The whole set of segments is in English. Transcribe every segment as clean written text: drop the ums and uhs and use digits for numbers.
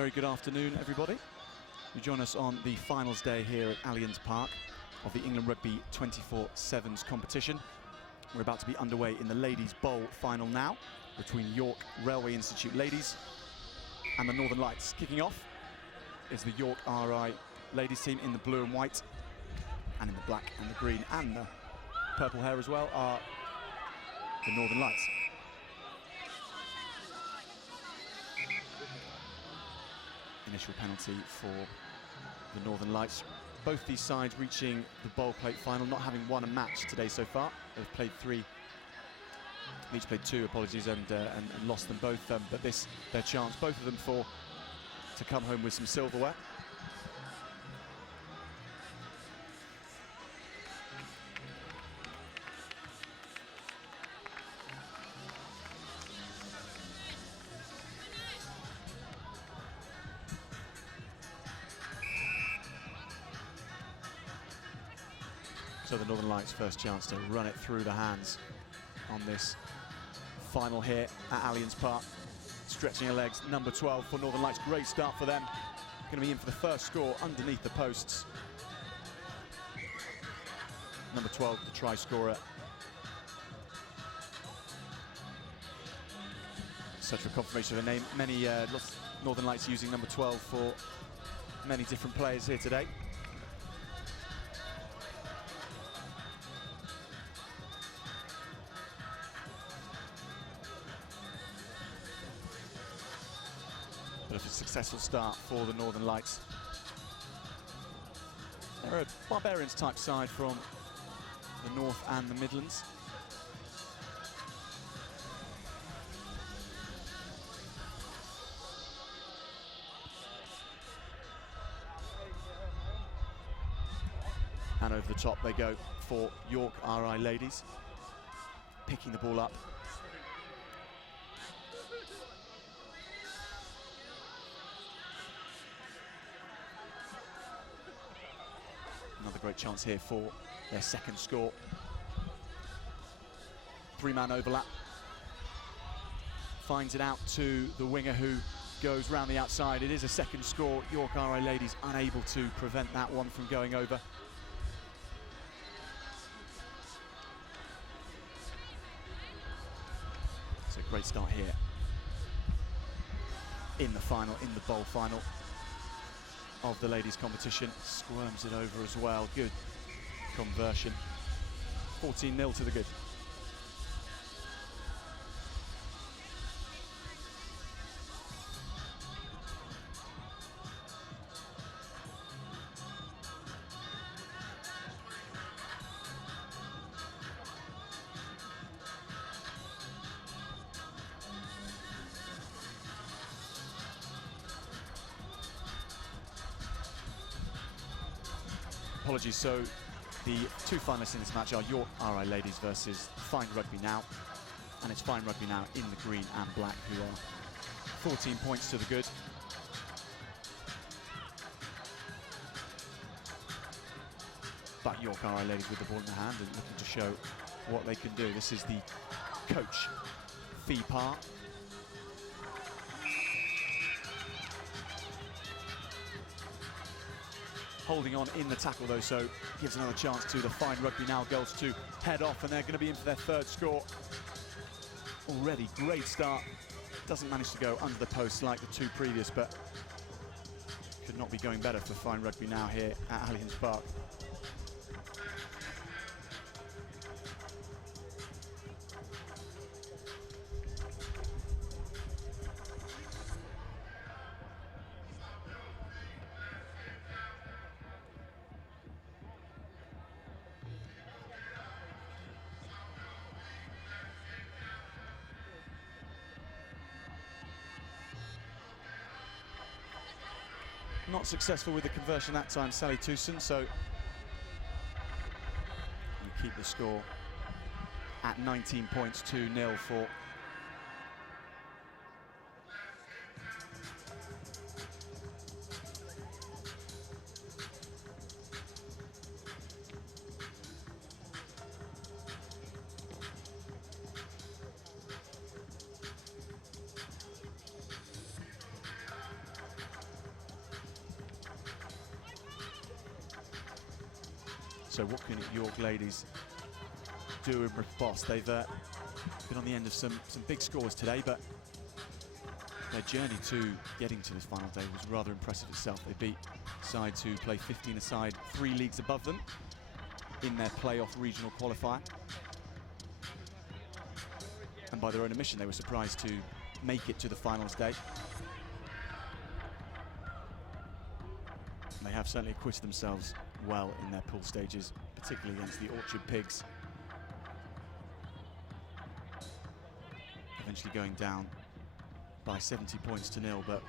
Very good afternoon, everybody. You join us on the finals day here at Allianz Park of the England Rugby 24/7s competition. We're about to be underway in the Ladies Bowl final now between York Railway Institute ladies and the Northern Lights. Kicking off is the York RI ladies team in the blue and white, and in the black and the green and the purple hair as well are the Northern Lights. Initial penalty for the Northern Lights. Both these sides reaching the bowl plate final, not having won a match today so far. They've played three, each played two, apologies, and lost them both. But this, their chance, both of them, to come home with some silverware. So the Northern Lights' first chance to run it through the hands on this final here at Allianz Park. Stretching her legs, number 12 for Northern Lights. Great start for them. Going to be in for the first score underneath the posts. Number 12, the try scorer. Search for confirmation of a name. Many Northern Lights using number 12 for many different players here today. But it's a successful start for the Northern Lights. They're a Barbarians type side from the North and the Midlands. And over the top they go for York RI ladies, picking the ball up. Another great chance here for their second score. Three-man overlap. Finds it out to the winger who goes round the outside. It is a second score. York RI ladies unable to prevent that one from going over. It's a great start here in the final, in the bowl final of the ladies' competition. Squirms it over as well. Good conversion. 14-0 to the good. Apologies, so the two finalists in this match are York RI ladies versus Fine Rugby Now, and it's Fine Rugby Now in the green and black who are 14 points to the good. But York RI ladies with the ball in the hand and looking to show what they can do. This is the coach, Fee Parr. Holding on in the tackle though, so gives another chance to the Fine Rugby Now girls to head off, and they're going to be in for their third score. Already great start. Doesn't manage to go under the post like the two previous, but could not be going better for Fine Rugby Now here at Allianz Park. Not successful with the conversion that time, Sally Tewson, so you keep the score at 19 points to 0 for So what can York ladies do in response? They've been on the end of some big scores today, but their journey to getting to this final day was rather impressive itself. They beat sides who play 15 aside, 3 leagues above them in their playoff regional qualifier. And by their own admission, they were surprised to make it to the finals day. And they have certainly acquitted themselves well in their pool stages, particularly against the Orchard Pigs. Eventually going down by 70 points to 0, but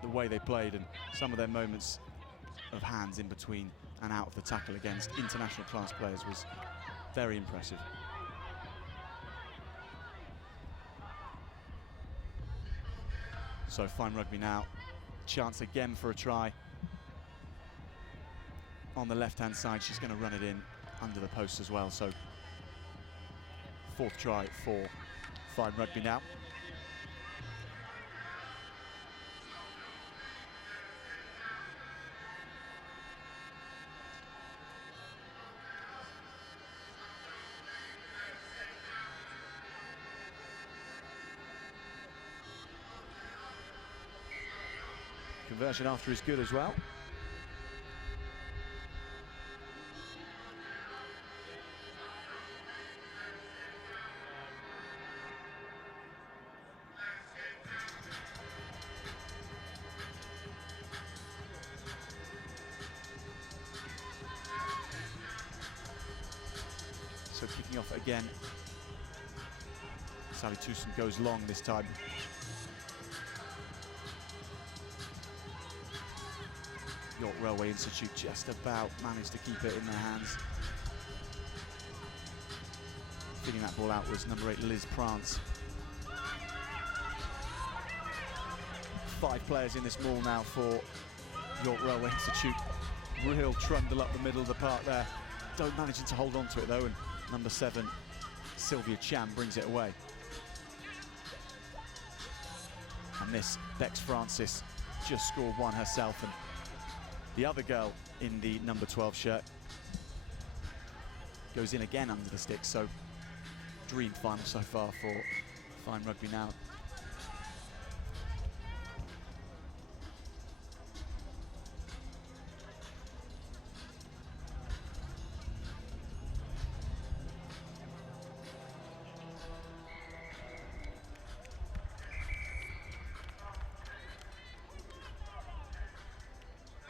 the way they played and some of their moments of hands in between and out of the tackle against international class players was very impressive. So Fine Rugby now, chance again for a try. On the left-hand side, she's going to run it in under the post as well. So 4th try for Fine Rugby now. Conversion after is good as well. So kicking off again. Sally Tewson goes long this time. York Railway Institute just about managed to keep it in their hands. Feeding that ball out was number 8, Liz Prance. 5 players in this maul now for York Railway Institute. Real trundle up the middle of the park there. Don't manage to hold on to it though, and number 7, Sylvia Chan, brings it away. And this, Bex Francis, just scored 1 herself, and the other girl in the number 12 shirt goes in again under the stick. So dream final so far for Fine Rugby now.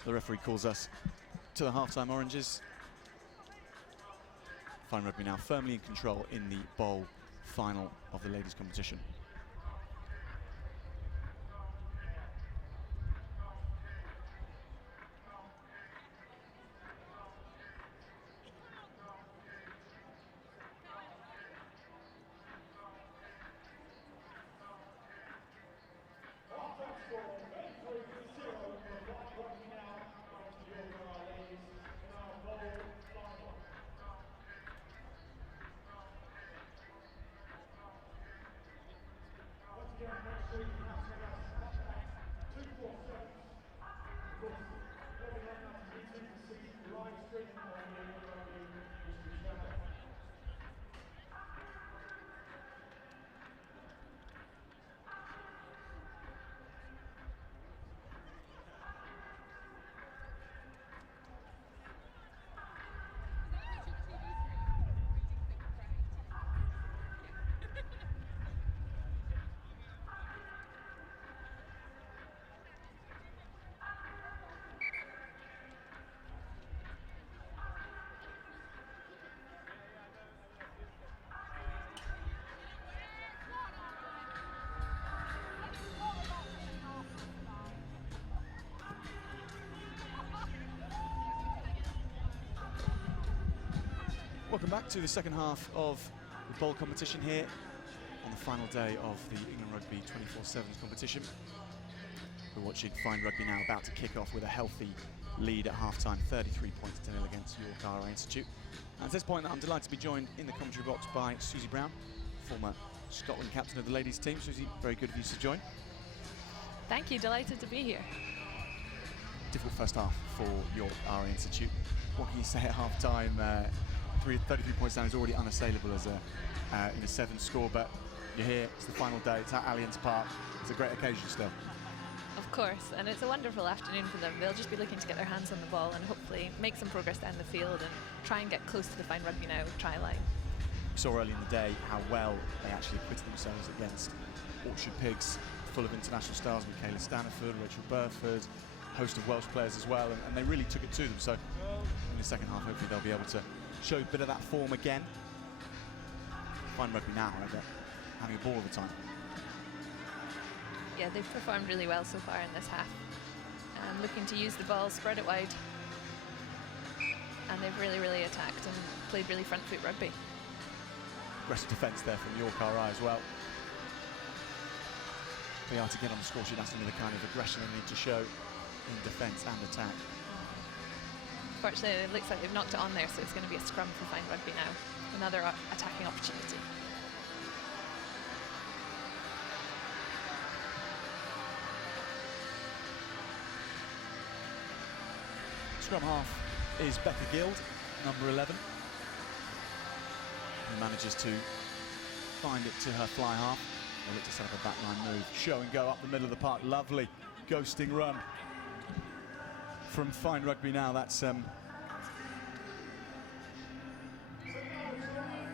The referee calls us to the half-time oranges. Fine Rugby now firmly in control in the bowl final of the ladies' competition. Welcome back to the second half of the bowl competition here on the final day of the England Rugby 24/7 competition. We're watching Fine Rugby now about to kick off with a healthy lead at half-time, 33 points to 0 against York RA Institute. And at this point, I'm delighted to be joined in the commentary box by Susie Brown, former Scotland captain of the ladies team. Susie, very good of you to join. Thank you, delighted to be here. difficult first half for York RA Institute. What can you say at half-time? 33 points down is already unassailable as in a 7 score, but you're here, it's the final day, it's at Allianz Park. It's a great occasion still. Of course, and it's a wonderful afternoon for them. They'll just be looking to get their hands on the ball and hopefully make some progress down the field and try and get close to the Fine Rugby Now try line. We saw early in the day how well they actually acquitted themselves against Orchard Pigs, full of international stars, Michaela Staniford, Rachel Burford, a host of Welsh players as well, and they really took it to them. So in the second half, hopefully they'll be able to show a bit of that form again. Fine Rugby Now, however, having a ball all the time. Yeah, they've performed really well so far in this half. Looking to use the ball, spread it wide. And they've really attacked and played really front foot rugby. Aggressive defence there from York RI as well. They are to get on the score sheet, that's going to be the kind of aggression they need to show in defence and attack. Fortunately, it looks like they've knocked it on there, so it's going to be a scrum for Fine Rugby Now. Another attacking opportunity. Scrum half is Becca Guild, number 11. Who manages to find it to her fly half. They look to set up a backline move. Show and go up the middle of the park. Lovely ghosting run from Fine Rugby Now. That's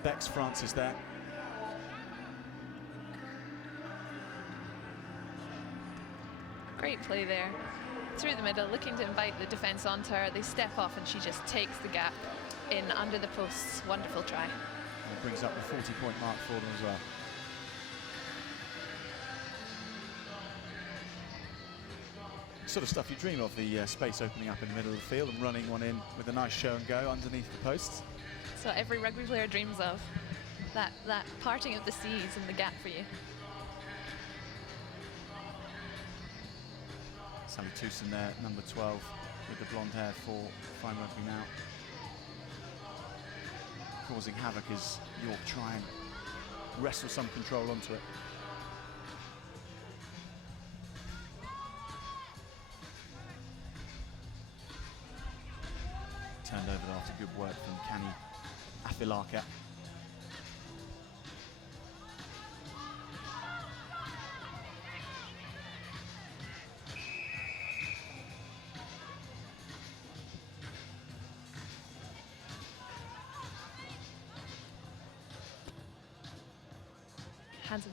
Bex Francis there. Great play there. Through the middle, looking to invite the defence onto her. They step off and she just takes the gap in under the posts. Wonderful try. And it brings up the 40-point mark for them as well. Sort of stuff you dream of, the space opening up in the middle of the field and running one in with a nice show and go underneath the posts. That's what every rugby player dreams of. That parting of the seas and the gap for you. Sally Tewson there, number 12, with the blonde hair for Fine Rugby Now. Causing havoc as York try and wrestle some control onto it. Turned over after good work from Kani Afilaka. Handsome.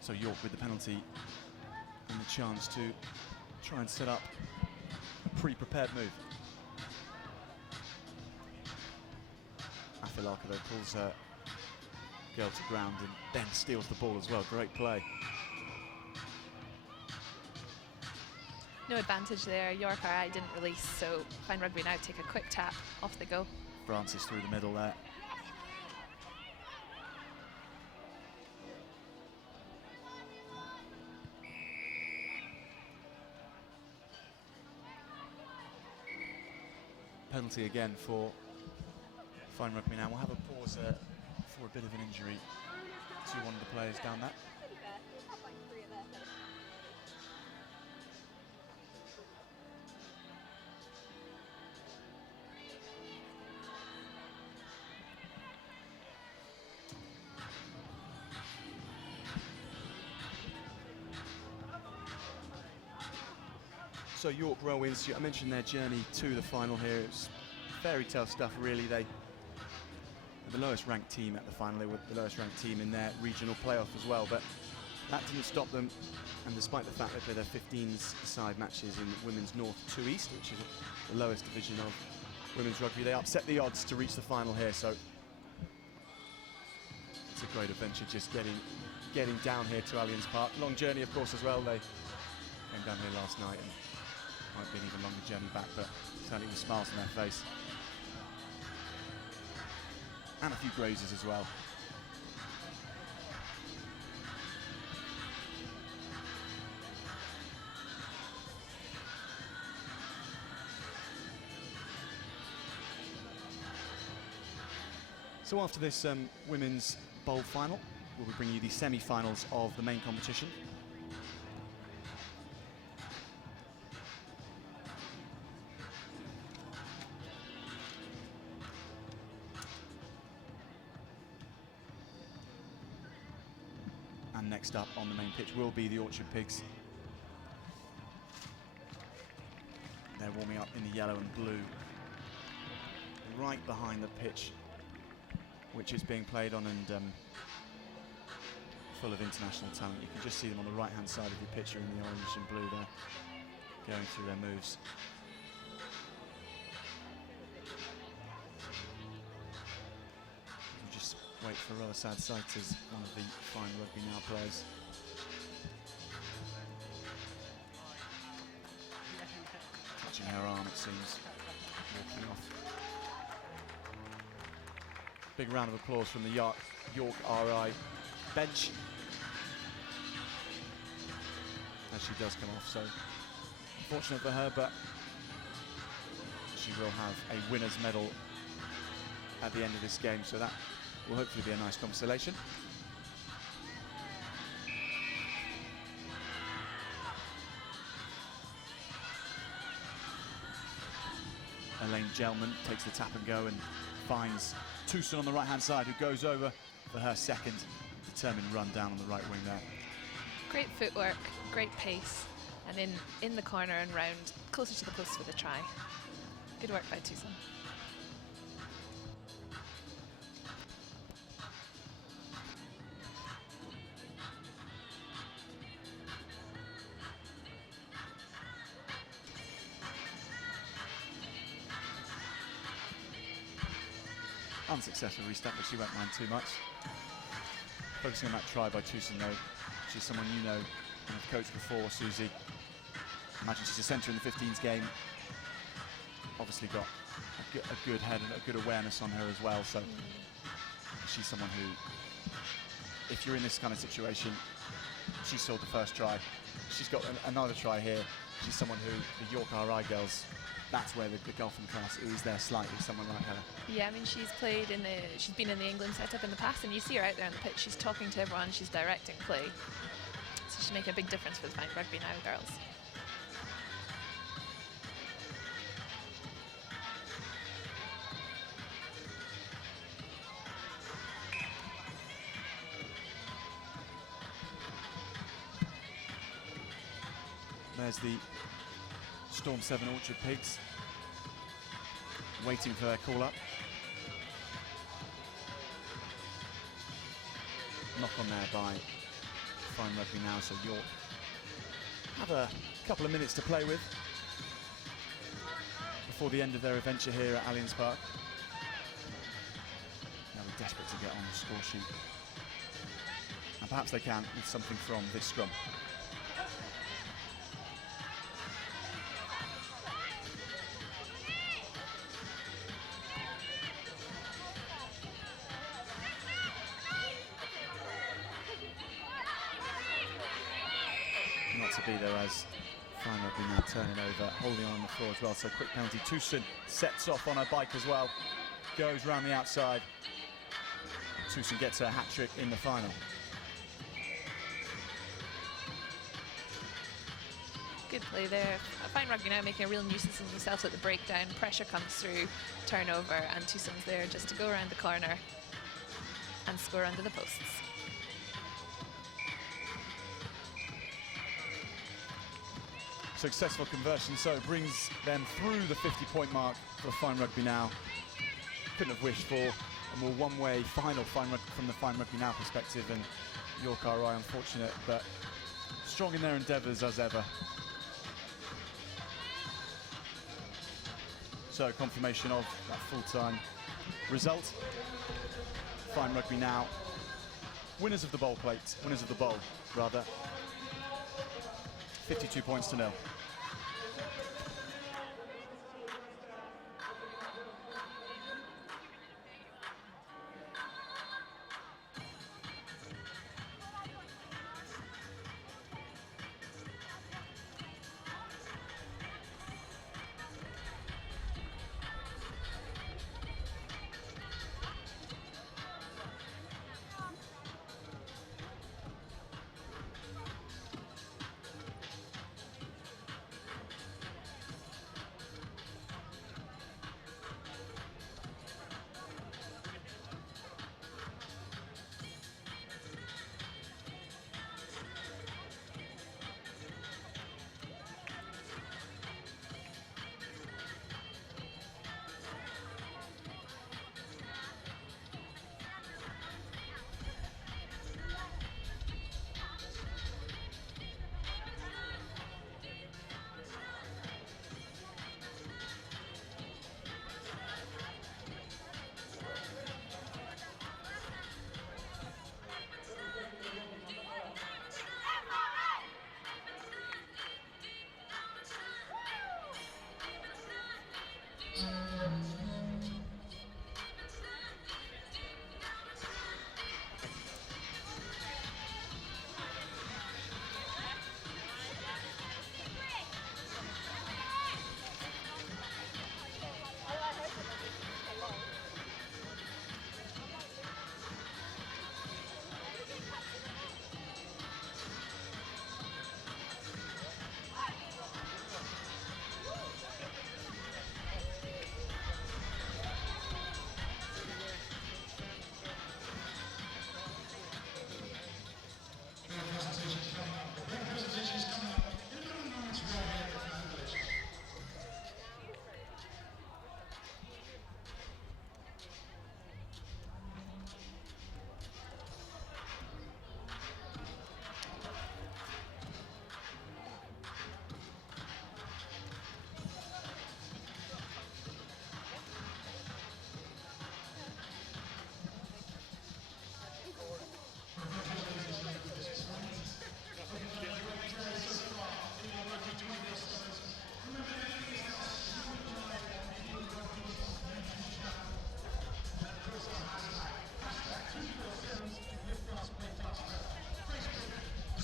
So York with the penalty and the chance to try and set up a pre-prepared move. Afilaka though pulls her girl to ground and then steals the ball as well. Great play. No advantage there. York RI didn't release, so Fine Rugby Now take a quick tap, off they go. Francis through the middle there. Penalty again for Fine Rugby Now. We'll have a pause for a bit of an injury to one of the players down there. So York Royal Institute, I mentioned their journey to the final here. It's fairy tale stuff, really. They were the lowest ranked team at the final. They were the lowest ranked team in their regional playoff as well, but that didn't stop them. And despite the fact that they played their 15-side matches in Women's North 2 East, which is the lowest division of women's rugby, they upset the odds to reach the final here. So it's a great adventure just getting down here to Allianz Park. Long journey, of course, as well. They came down here last night and might be an even longer journey back, but certainly with smiles on their face. And a few grazes as well. So after this Women's Bowl final, we'll be bringing you the semi-finals of the main competition. And next up on the main pitch will be the Orchard Pigs. They're warming up in the yellow and blue, right behind the pitch, which is being played on, and full of international talent. You can just see them on the right-hand side of your picture in the orange and blue there, going through their moves. We'll just wait for Roa Sad Sight as one of the fine Rugby Now players. Touching her arm, it seems, walking off. Big round of applause from the York RI bench as she does come off. So unfortunate for her, but she will have a winner's medal at the end of this game, so that will hopefully be a nice consolation. Elaine Gelman takes the tap and go and finds Tucson on the right-hand side, who goes over for her second determined run down on the right wing there. Great footwork, great pace, and in the corner and round, closer to the post with a try. Good work by Tucson. Unsuccessful restart, but she won't mind too much. Focusing on that try by Tucson though. She's someone you know and have coached before, Susie. Imagine she's a centre in the 15s game. Obviously got a good head and a good awareness on her as well, so she's someone who, if you're in this kind of situation, she saw the first try. She's got another try here. She's someone who, the York RI girls, that's where the golfing class is there slightly, someone like her. Yeah, I mean, she's been in the England setup in the past, and you see her out there on the pitch. She's talking to everyone, she's directing play. So she's making a big difference for the fine Rugby Now girls. There's the Storm 7 Orchard Pigs waiting for their call up. Knock on there by fine Rugby Now, so York have a couple of minutes to play with before the end of their adventure here at Allianz Park. Now they're desperate to get on the score sheet, and perhaps they can with something from this scrum. To be there as fine Rugby Now turning over, holding on the floor as well, so quick penalty. Tucson sets off on her bike as well, goes round the outside. Tucson gets her hat-trick in the final. Good play there. Fine Rugby Now making a real nuisance of themselves at the breakdown. Pressure comes through, turnover, and Tucson's there just to go around the corner and score under the posts. Successful conversion, so brings them through the 50-point mark for fine Rugby Now. Couldn't have wished for a more one-way final from the fine Rugby Now perspective, and York RI unfortunate, but strong in their endeavours as ever. So confirmation of that full-time result. Fine Rugby Now, winners of the bowl, 52 points to 0.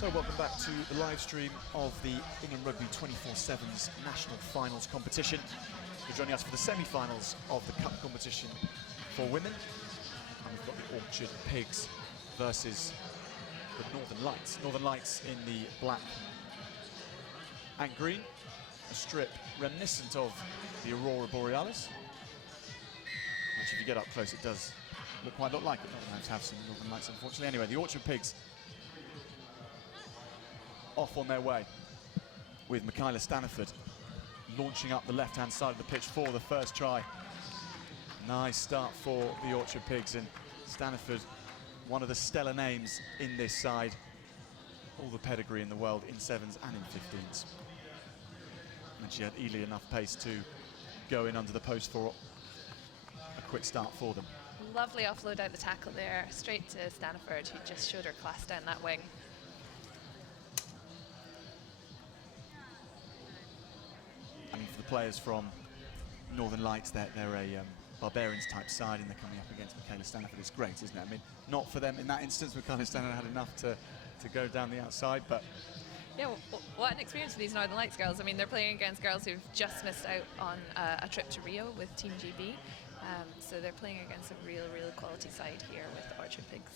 So welcome back to the live stream of the England Rugby 24/7's national finals competition. You're joining us for the semi-finals of the cup competition for women. And we've got the Orchard Pigs versus the Northern Lights. Northern Lights in the black and green, a strip reminiscent of the Aurora Borealis. Which if you get up close it does look quite a lot like it. Not allowed to have some Northern Lights unfortunately. Anyway, the Orchard Pigs off on their way with Michaela Staniford launching up the left-hand side of the pitch for the first try. Nice start for the Orchard Pigs, and Staniford, one of the stellar names in this side. All the pedigree in the world in 7s and in 15s. And she had easily enough pace to go in under the post for a quick start for them. Lovely offload out the tackle there, straight to Staniford, who just showed her class down that wing. I mean, for the players from Northern Lights, they're a Barbarians type side, and they're coming up against Michaela Staniford. It's great, isn't it? I mean, not for them in that instance. Michaela Staniford had enough to go down the outside, but yeah, what an experience for these Northern Lights girls. I mean, they're playing against girls who've just missed out on a trip to Rio with Team GB. So they're playing against a real quality side here with the Orchard Pigs.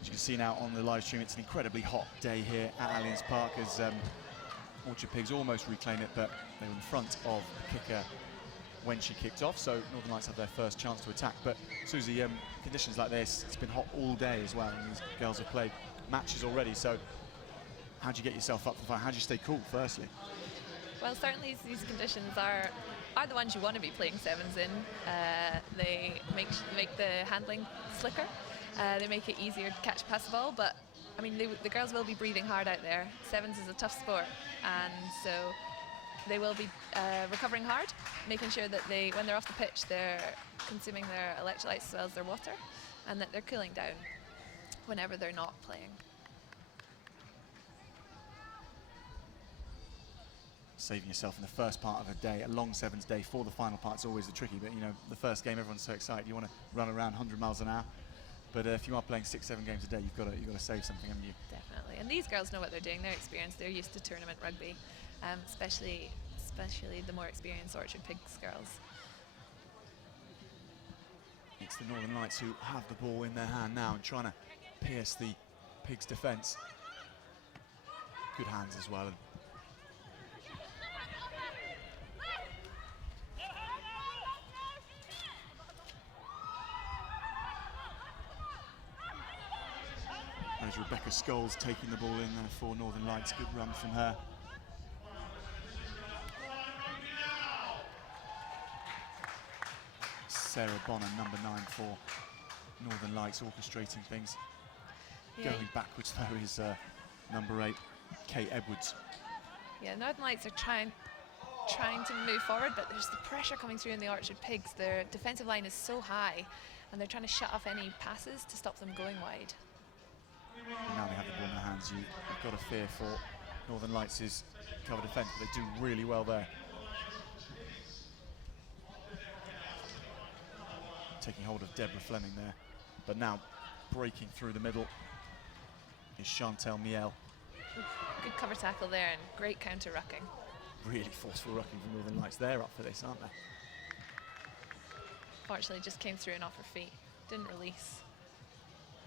As you can see now on the live stream, it's an incredibly hot day here at Allianz Park as Orchard Pigs almost reclaim it, but they were in front of the kicker when she kicked off, so Northern Lights have their first chance to attack. But Susie, conditions like this, it's been hot all day as well, and these girls have played matches already, so how do you get yourself up for the fight? How do you stay cool, firstly? Well, certainly these conditions are the ones you want to be playing 7s in. They make the handling slicker. They make it easier to catch pass the ball, but I mean, the girls will be breathing hard out there. 7s is a tough sport, and so they will be recovering hard, making sure that when they're off the pitch, they're consuming their electrolytes as well as their water, and that they're cooling down whenever they're not playing. Saving yourself in the first part of a day, a long 7s day. For the final part's always the tricky, but you know, the first game, everyone's so excited. You want to run around 100 miles an hour. But if you are playing 6-7 games a day, you've got to save something, haven't you? Definitely. And these girls know what they're doing. They're experienced. They're used to tournament rugby, especially the more experienced Orchard Pigs girls. It's the Northern Lights who have the ball in their hand now and trying to pierce the Pigs' defence. Good hands as well. There's Rebecca Scholes taking the ball in there for Northern Lights. Good run from her. Sarah Bonner, number 9 for Northern Lights, orchestrating things. Yeah. Going backwards though is number 8, Kate Edwards. Yeah, Northern Lights are trying to move forward, but there's the pressure coming through in the Orchard Pigs. Their defensive line is so high, and they're trying to shut off any passes to stop them going wide. And now they have the ball in their hands. You've got to fear for Northern Lights' cover defence, but they do really well there. Taking hold of Deborah Fleming there, but now breaking through the middle is Chantel Miel. Good cover tackle there and great counter rucking. Really forceful rucking from Northern Lights. They're up for this, aren't they? Fortunately, just came through and off her feet. Didn't release.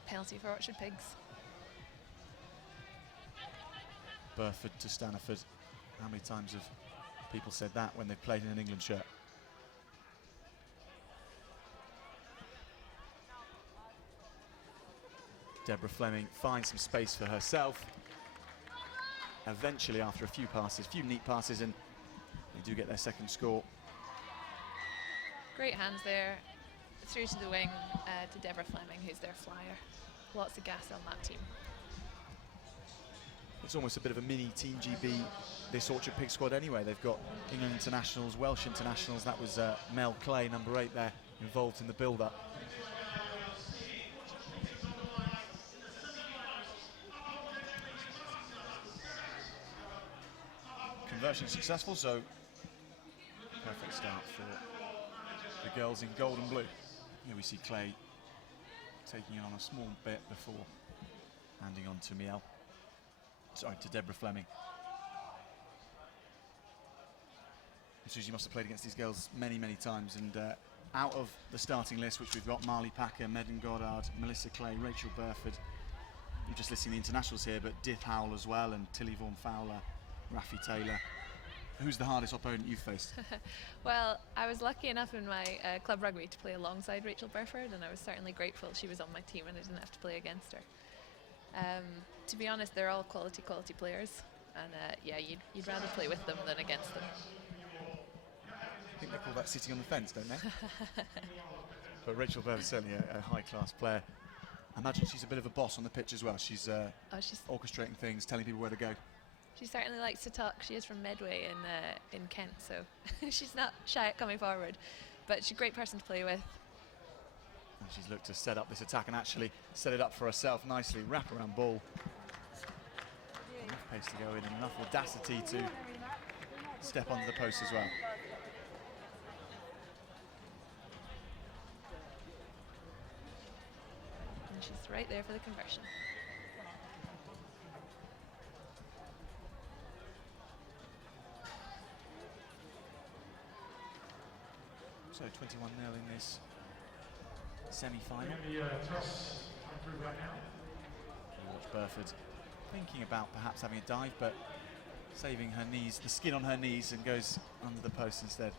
Penalty for Orchard Pigs. Burford to Staniford. How many times have people said that when they've played in an England shirt? Deborah Fleming finds some space for herself. Eventually, after a few neat passes, and they do get their second score. Great hands there, through to the wing to Deborah Fleming, who's their flyer. Lots of gas on that team. It's almost a bit of a mini Team GB, this Orchard Pig squad anyway. They've got England internationals, Welsh internationals. That was Mel Clay, number 8 there, involved in the build-up. Conversion successful, so Perfect start for the girls in gold and blue. Here we see Clay taking it on a small bit before handing on to Miel. Sorry, to Deborah Fleming. Susie must have played against these girls many, many times, and out of the starting list, which we've got Marley Packer, Megan Goddard, Melissa Clay, Rachel Burford. I'm just listing the internationals here, but Diff Howell as well, and Tilly Vaughan Fowler, Rafi Taylor. Who's the hardest opponent you've faced? Well, I was lucky enough in my club rugby to play alongside Rachel Burford, and I was certainly grateful she was on my team and I didn't have to play against her. To be honest, they're all quality players, and yeah, you'd rather play with them than against them. I think they call that sitting on the fence, don't they? But Rachel Burford's certainly a high-class player. I imagine she's a bit of a boss on the pitch as well. She's orchestrating things, telling people where to go. She certainly likes to talk. She is from Medway in Kent, so she's not shy at coming forward. But she's a great person to play with. And she's looked to set up this attack and actually set it up for herself nicely. Wrap-around ball. Enough pace to go in and enough audacity to step onto the post as well. And she's right there for the conversion. So 21-0 in this semi-final. Watch Burford thinking about perhaps having a dive, but saving her knees, the skin on her knees, and goes under the post instead.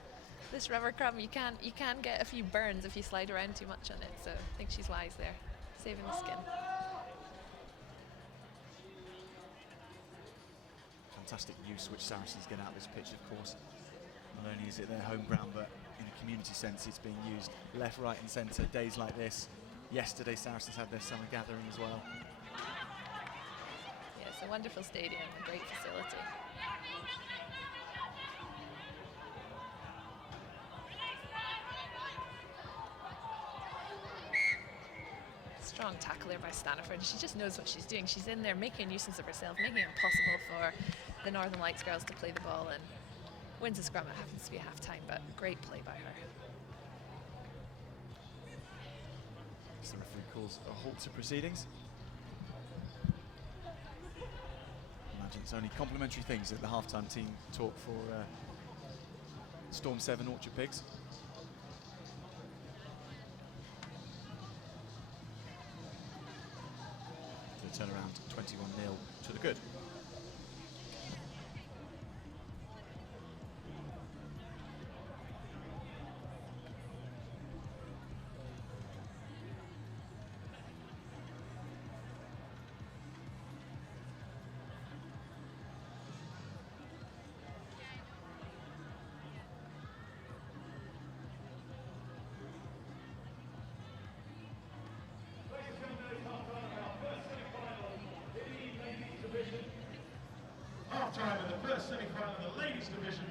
This rubber crumb, you can get a few burns if you slide around too much on it, so I think she's wise there, saving the skin. Fantastic use which Saracens get out of this pitch, of course. Not only is it their home ground, but in a community sense it's being used left, right and centre days like this. Yesterday Saracens had their summer gathering as well. Yeah, it's a wonderful stadium, a great facility. Strong tackle there by Staniford. She just knows what she's doing. She's in there making a nuisance of herself, making it impossible for the Northern Lights girls to play the ball, and wins a scrum. It happens to be half-time, but great play by her. So the referee calls a halt to proceedings. Imagine it's only complimentary things that the half-time team talk for Storm 7 Orchard Pigs. To turn around 21-0 to the good. Half-time of the first semi-final of the ladies division.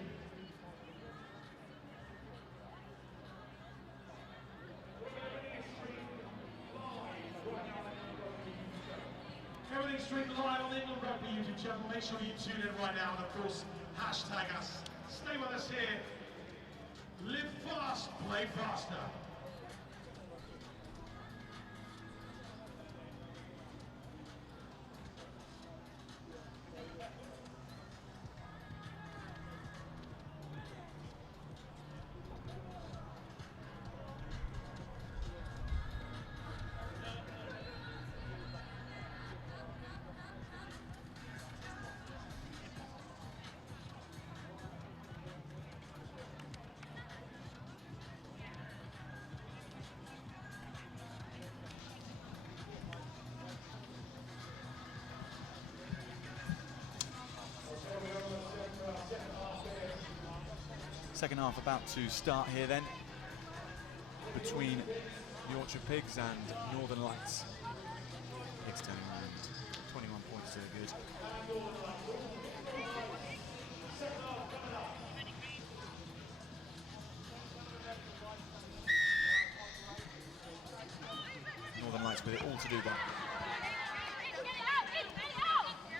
Everything's streamed live on the England Rugby YouTube channel. Make sure you tune in right now, and of course, hashtag us. Stay with us here. Live fast, play faster. Second half about to start here then, between the Orchard Pigs and Northern Lights. Pigs turning around, 21 points to the good. Northern Lights with it all to do there.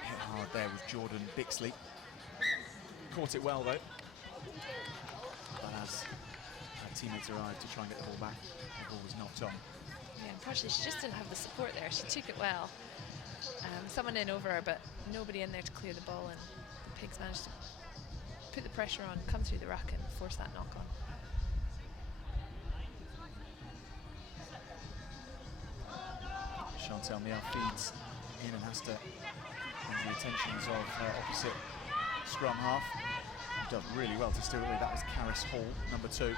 Hit hard there with Jordan Bixley. Caught it well though. as her teammates arrived to try and get the ball back. The ball was knocked on. Yeah, unfortunately, she just didn't have the support there. She took it well. Someone in over her, but nobody in there to clear the ball, and the Pigs managed to put the pressure on, come through the ruck, and force that knock on. Chantal Miel feeds in and has to into the attentions of opposite scrum half. Does really well to steal it away. That was Caris Hall, number 2.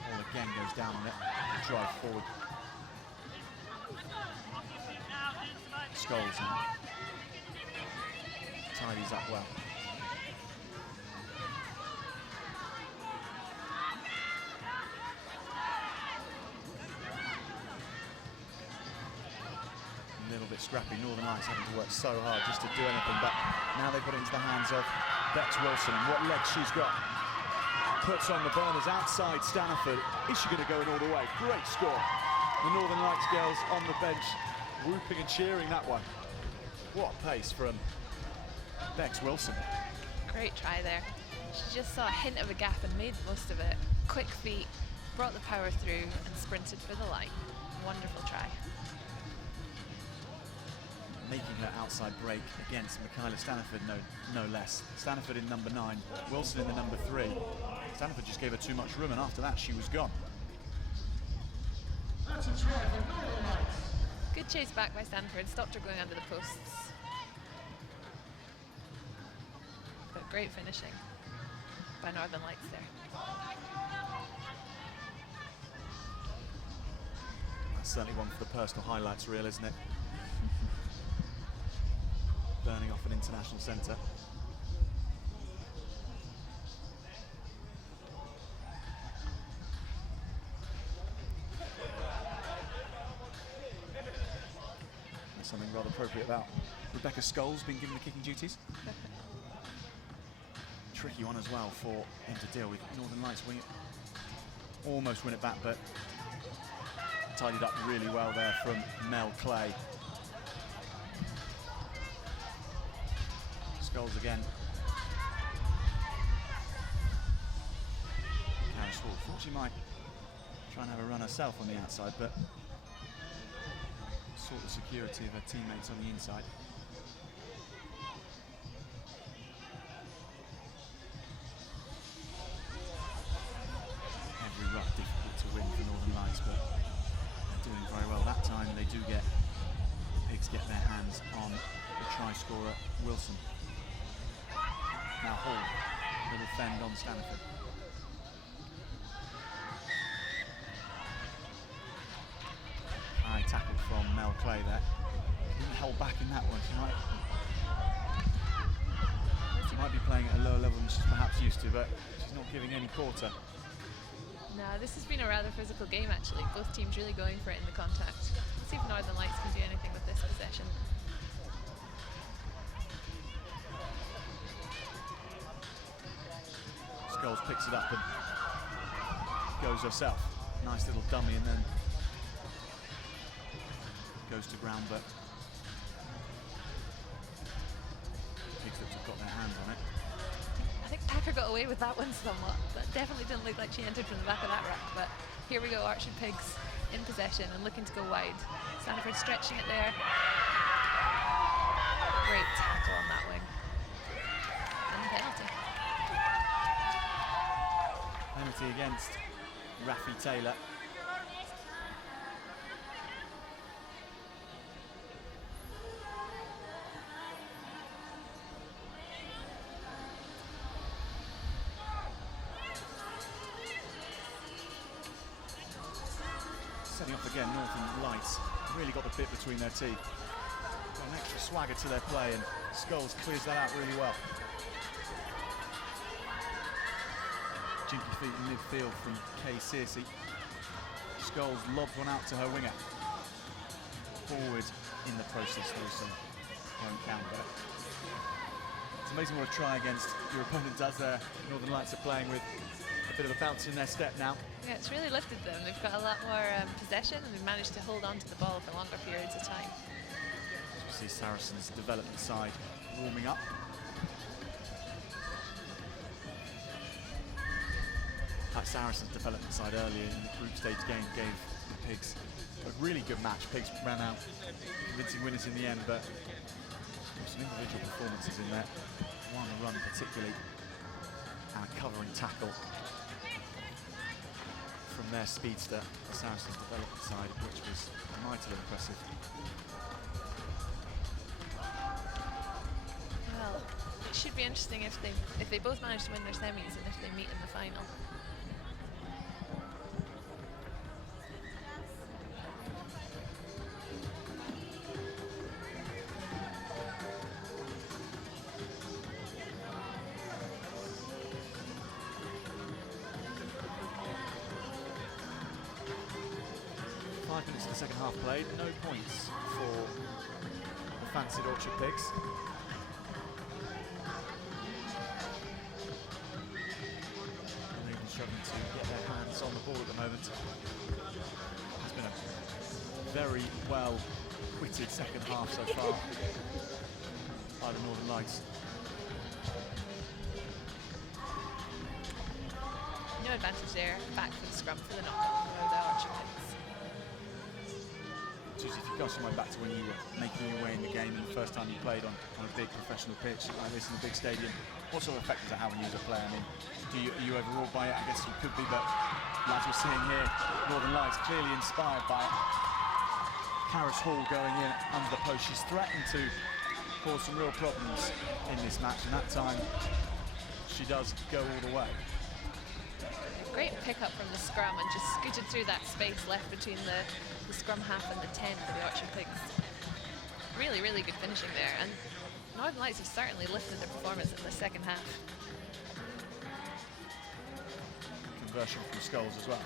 Hall again goes down on it, drive forward. Scholes tidies up well. A little bit scrappy. Northern Lights having to work so hard just to do anything, but now they put it into the hands of Bex Wilson. And what leg she's got. Puts on the burners outside Staniford. Is she going to go in all the way? Great score. The Northern Lights girls on the bench whooping and cheering that one. What pace from Bex Wilson. Great try there. She just saw a hint of a gap and made the most of it. Quick feet, brought the power through and sprinted for the line. Wonderful try. Making her outside break against Michaela Staniford, no less. Staniford in number 9, Wilson in the number 3. Staniford just gave her too much room, and after that she was gone. That's a try for Northern Lights. Good chase back by Stanford, stopped her going under the posts. But great finishing by Northern Lights there. That's certainly one for the personal highlights reel, isn't it? Burning off an international centre. There's something rather appropriate about Rebecca Scholes being given the kicking duties. Tricky one as well for him to deal with. Northern Lights almost win it back, but tidied up really well there from Mel Clay. Scholes again. Caris Hall thought she might try and have a run herself on the outside, but sought the security of her teammates on the inside. Every ruck difficult to win for Northern Lights, but they're doing very well. That time they do get, the Pigs get their hands on the try scorer, Wilson. Now Hall will defend on Staniford. High tackle from Mel Clay there. Didn't hold back in that one. She might be playing at a lower level than she's perhaps used to, but she's not giving any quarter. No, this has been a rather physical game actually. Both teams really going for it in the contact. Let's see if Northern Lights can do anything with this possession. Scholes picks it up and goes herself. Nice little dummy, and then goes to ground, but Pigs look to have got their hands on it. I think Packer got away with that one somewhat. That definitely didn't look like she entered from the back of that ruck, but here we go, Archer Pigs in possession and looking to go wide. Staniford stretching it there. Great tackle on that wing. And penalty. Penalty against Raffi Taylor. Setting off again, Northern Lights really got the bit between their teeth. Got an extra swagger to their play, and Scholes clears that out really well. Jinky feet in midfield from Kay Searcy. Scholes lobs one out to her winger. Forward in the process, there was some home counter. It's amazing what a try against your opponent does there. Northern Lights are playing with a bit of a bounce in their step now. Yeah, it's really lifted them. They've got a lot more possession and they've managed to hold on to the ball for longer periods of time. We see Saracens' development side warming up. That Saracens' development side earlier in the group stage game gave the Pigs a really good match. Pigs ran out convincing winners in the end, but some individual performances in there. One run particularly, and a covering tackle from their speedster, the Saracens' development side, which was mightily impressive. Well, it should be interesting if they both manage to win their semis and if they meet in the final. 5 minutes of the second half played, no points for the fancied Orchard Pigs. They're even struggling to get their hands on the ball at the moment. It's been a very well witted second half so far by the Northern Lights. No advantage there, back for the scrum for the knockout for the Orchard Pigs. Susie, if you cast your mind back to when you were making your way in the game and the first time you played on a big professional pitch like this in a big stadium, what sort of effect does it have on you as a player? I mean, are you overawed by it? I guess you could be, but as we're seeing here, Northern Lights clearly inspired by it. Karis Hall going in under the post. She's threatened to cause some real problems in this match, and that time she does go all the way. Great pickup from the scrum and just scooted through that space left between the scrum half and the 10 for the Orchard Pigs. Really, really good finishing there, and Northern Lights have certainly lifted their performance in the second half. Conversion from Skulls as well.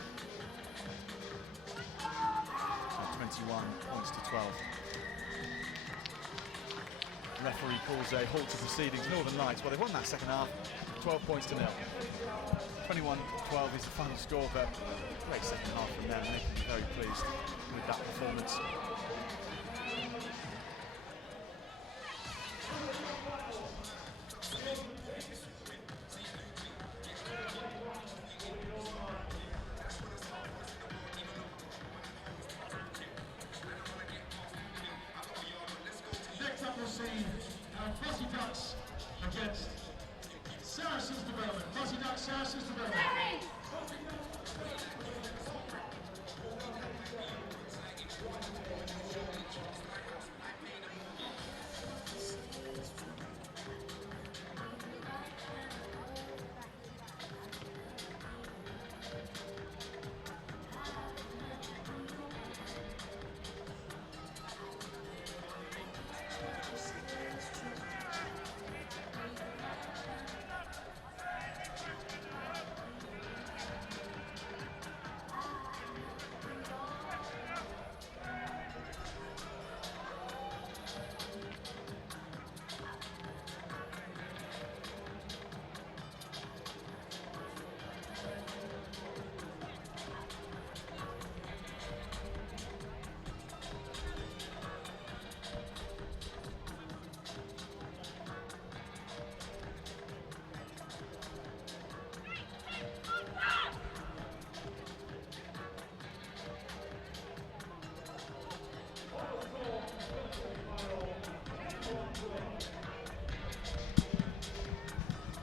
21 points to 12. Referee calls a halt to proceedings. Northern Lights, well, they've won that second half, 12 points to 0. 21-12 is the final score, but great second half from them. They can be very pleased with that performance. Next up we'll see Fuzzy Ducks against Saracens Development. Fuzzy Ducks, Saracens Development.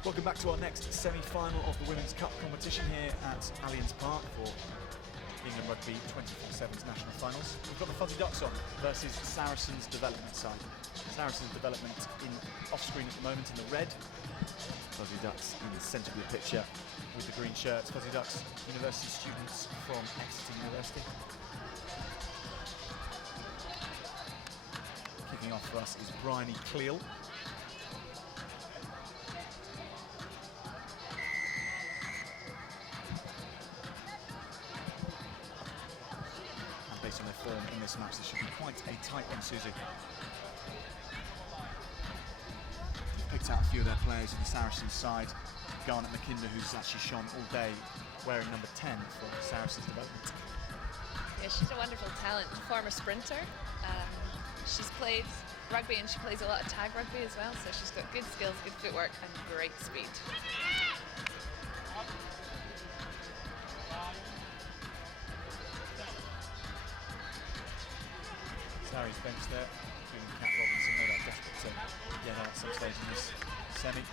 Welcome back to our next semi-final of the Women's Cup competition here at Allianz Park for England Rugby 24/7's national finals. We've got the Fuzzy Ducks on versus Saracens Development side. Saracens Development in off-screen at the moment in the red. Fuzzy Ducks in the centre of the picture with the green shirts. Fuzzy Ducks, university students from Exeter University. Kicking off for us is Bryony Cleal. Based on their form in this match, this should be quite a tight one, Susie. They've picked out a few of their players in the Saracens side Garnet McKinder, who's actually shone all day wearing number 10 for Saracens development. Yeah, she's a wonderful talent, former sprinter. She's played rugby and she plays a lot of tag rugby as well, so she's got good skills, good footwork and great speed. Sarri's bench there, giving Kat Robinson no doubt desperate to get out at some stage in this semi.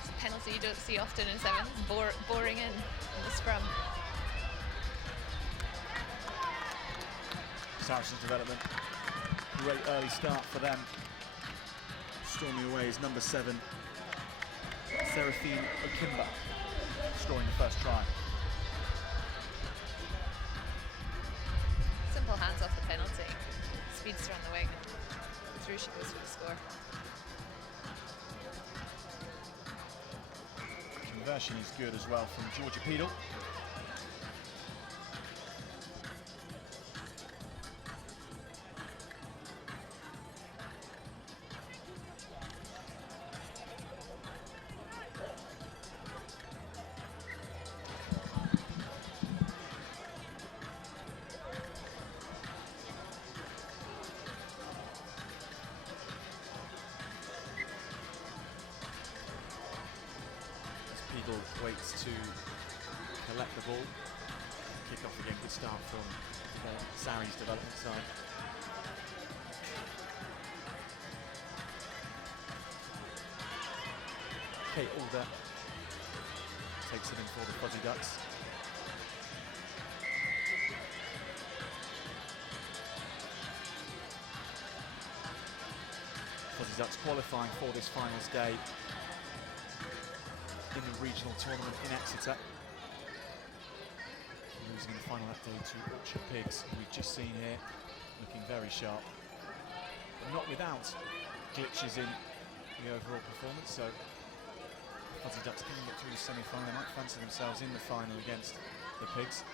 It's a penalty you don't see often in sevens, boring in the scrum. Saracens development, great early start for them. Storming away is number 7, Seraphine Okimba, scoring the first try. Simple hands off the penalty. Speedster on the wing and through she goes for the score. Conversion is good as well from Georgia Pedal. Pedal waits to collect the ball. Kick off again, good start from Sarri's development side. Kate Alder takes it in for the Fuzzy Ducks. Fuzzy Ducks qualifying for this finals day in the regional tournament in Exeter. Losing in the final that day to Orchard Pigs, who we've just seen here, looking very sharp. But not without glitches in the overall performance, so Fuzzy Ducks can get through the semi-final. They might fancy themselves in the final against the Pigs.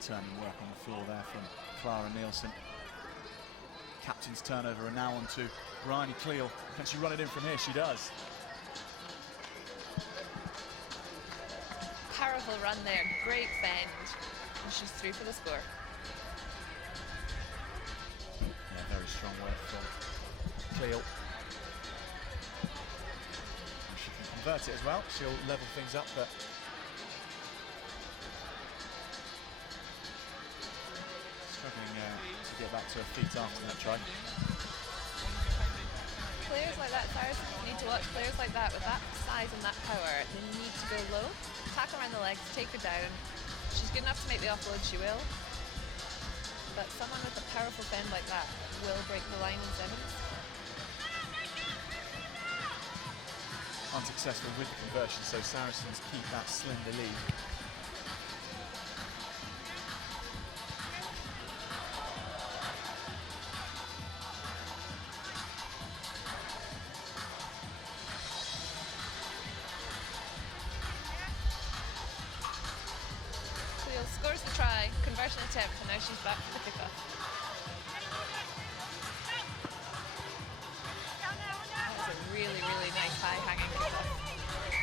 Determined work on the floor there from Clara Nielsen. Captain's turnover, and now on to Bryony Cleal. Can she run it in from here? She does. Powerful run there, great bend, and she's through for the score. Yeah, very strong work from Cleal. She can convert it as well. She'll level things up, but struggling to get back to her feet after that try. Players like that, Saracens need to watch players like that with that size and that power. They need to go low, tackle around the legs, take her down. If she's good enough to make the offload, she will. But someone with a powerful bend like that will break the line in sevens. Unsuccessful with the conversion, so Saracens keep that slender lead. Scores the try, conversion attempt, and now she's back for the kickoff. That's a really, really nice high hanging kickoff.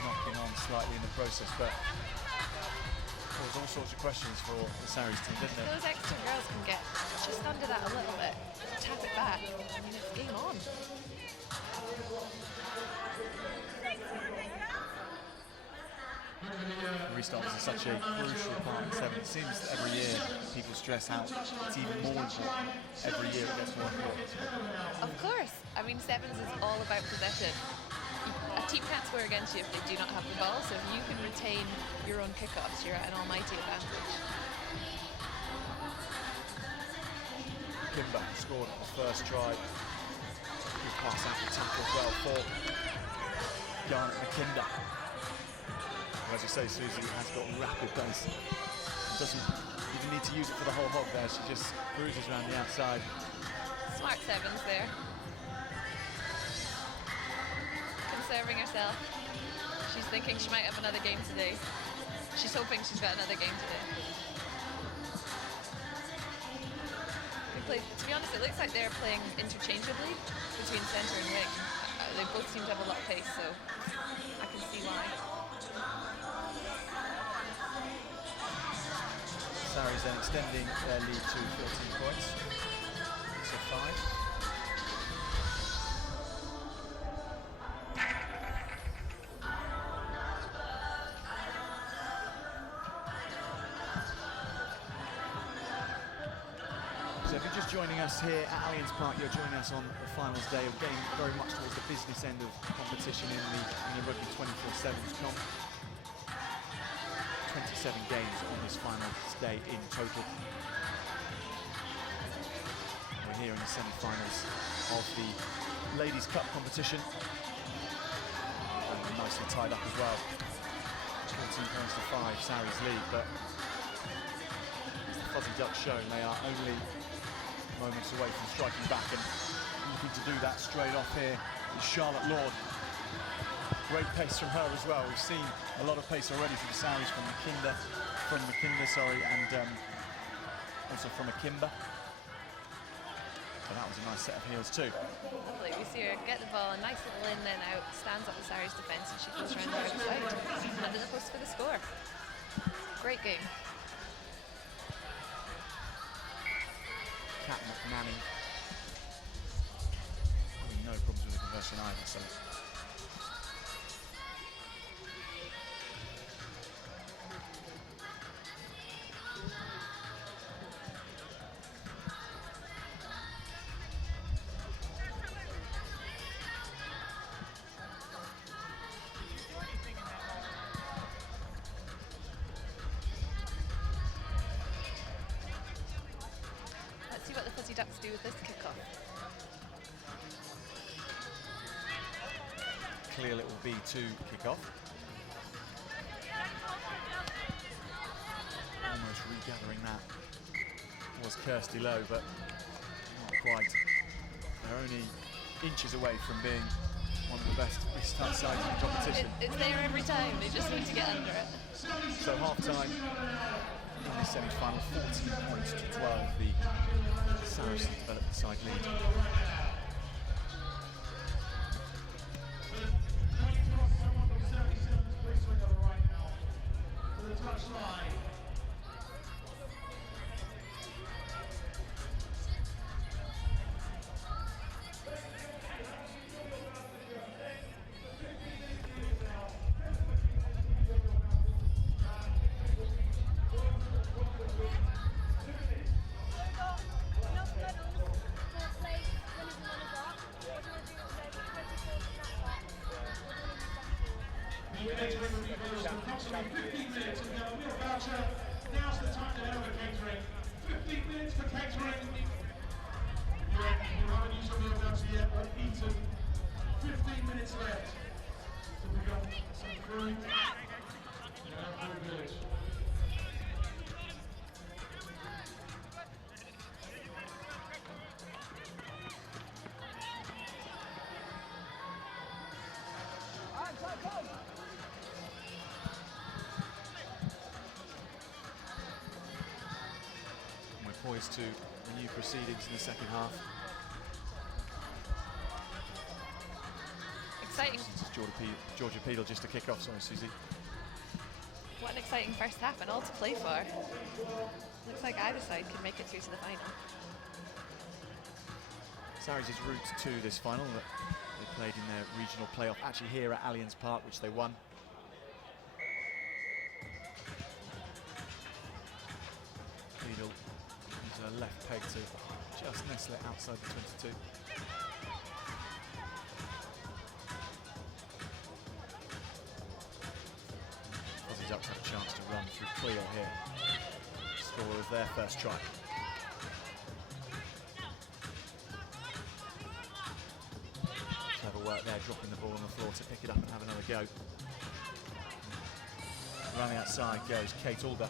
Knocking on slightly in the process, but caused all sorts of questions for the Sarries team, didn't it? Those extra girls can get just under that a little bit, tap it back, I mean, it's game on. Restart is such a crucial part in seven. It seems that every year people stress how it's even more important. Every year it gets more important. Of course. I mean, sevens is all about possession. A team can't score against you if they do not have the ball, so if you can retain your own kickoffs, you're at an almighty advantage. Kimber scored the first try. Good pass out the tackle as well for Garnet McKinder. As you say, Susie has got rapid pace. Doesn't even need to use it for the whole hog there. She just cruises around the outside. Smart sevens there. Conserving herself. She's thinking she might have another game today. She's hoping she's got another game today. Good play, to be honest, it looks like they're playing interchangeably between centre and wing. They both seem to have a lot of pace, so I can see why. Saris then extending their lead to 14 points. So 5. So if you're just joining us here at Allianz Park, you're joining us on the finals day of game very much towards the business end of competition in the Rugby 24/7's comp. 27 games on this finals day in total. We're here in the semi-finals of the Ladies' Cup competition. And nicely tied up as well. 14 points to 5, Saris lead, but as the Fuzzy Ducks show, they are only moments away from striking back, and looking to do that straight off here is Charlotte Lord. Great pace from her as well. We've seen a lot of pace already from the Saris, from Makinda, and also from Akimba. But that was a nice set of heels too. Lovely. We see her get the ball, a nice little in then out, stands up the Saris defence, and she goes around the right side. Under the post for the score. Great game. Kat McNanny. No problems with the conversion either, so. Let's see what the Fuzzy Ducks do with this kickoff. Clear it will be to kick off. Almost regathering that was Kirsty Lowe, but not quite. They're only inches away from being one of the best restart sides in the competition. It's there every time, they just need to get under it. So half-time in the semi-final, 14 points to 12, the Saracens developed the side lead. Now's the time to head over catering. 15 minutes for catering. You haven't used up your voucher yet or eaten. 15 minutes left. So we've got some fruit. Village. Poised to renew proceedings in the second half. Exciting. This is Georgia Pedal just to kick off, sorry Susie. What an exciting first half and all to play for. Looks like either side can make it through to the final. Saris' route to this final that they played in their regional playoff, actually here at Allianz Park, which they won. Pedal uses her left peg to just nestle it outside the 22. Aussie Ducks have a chance to run through Cleo here. Score of their first try. Clever work there, dropping the ball on the floor to pick it up and have another go. Running outside goes Kate Alder.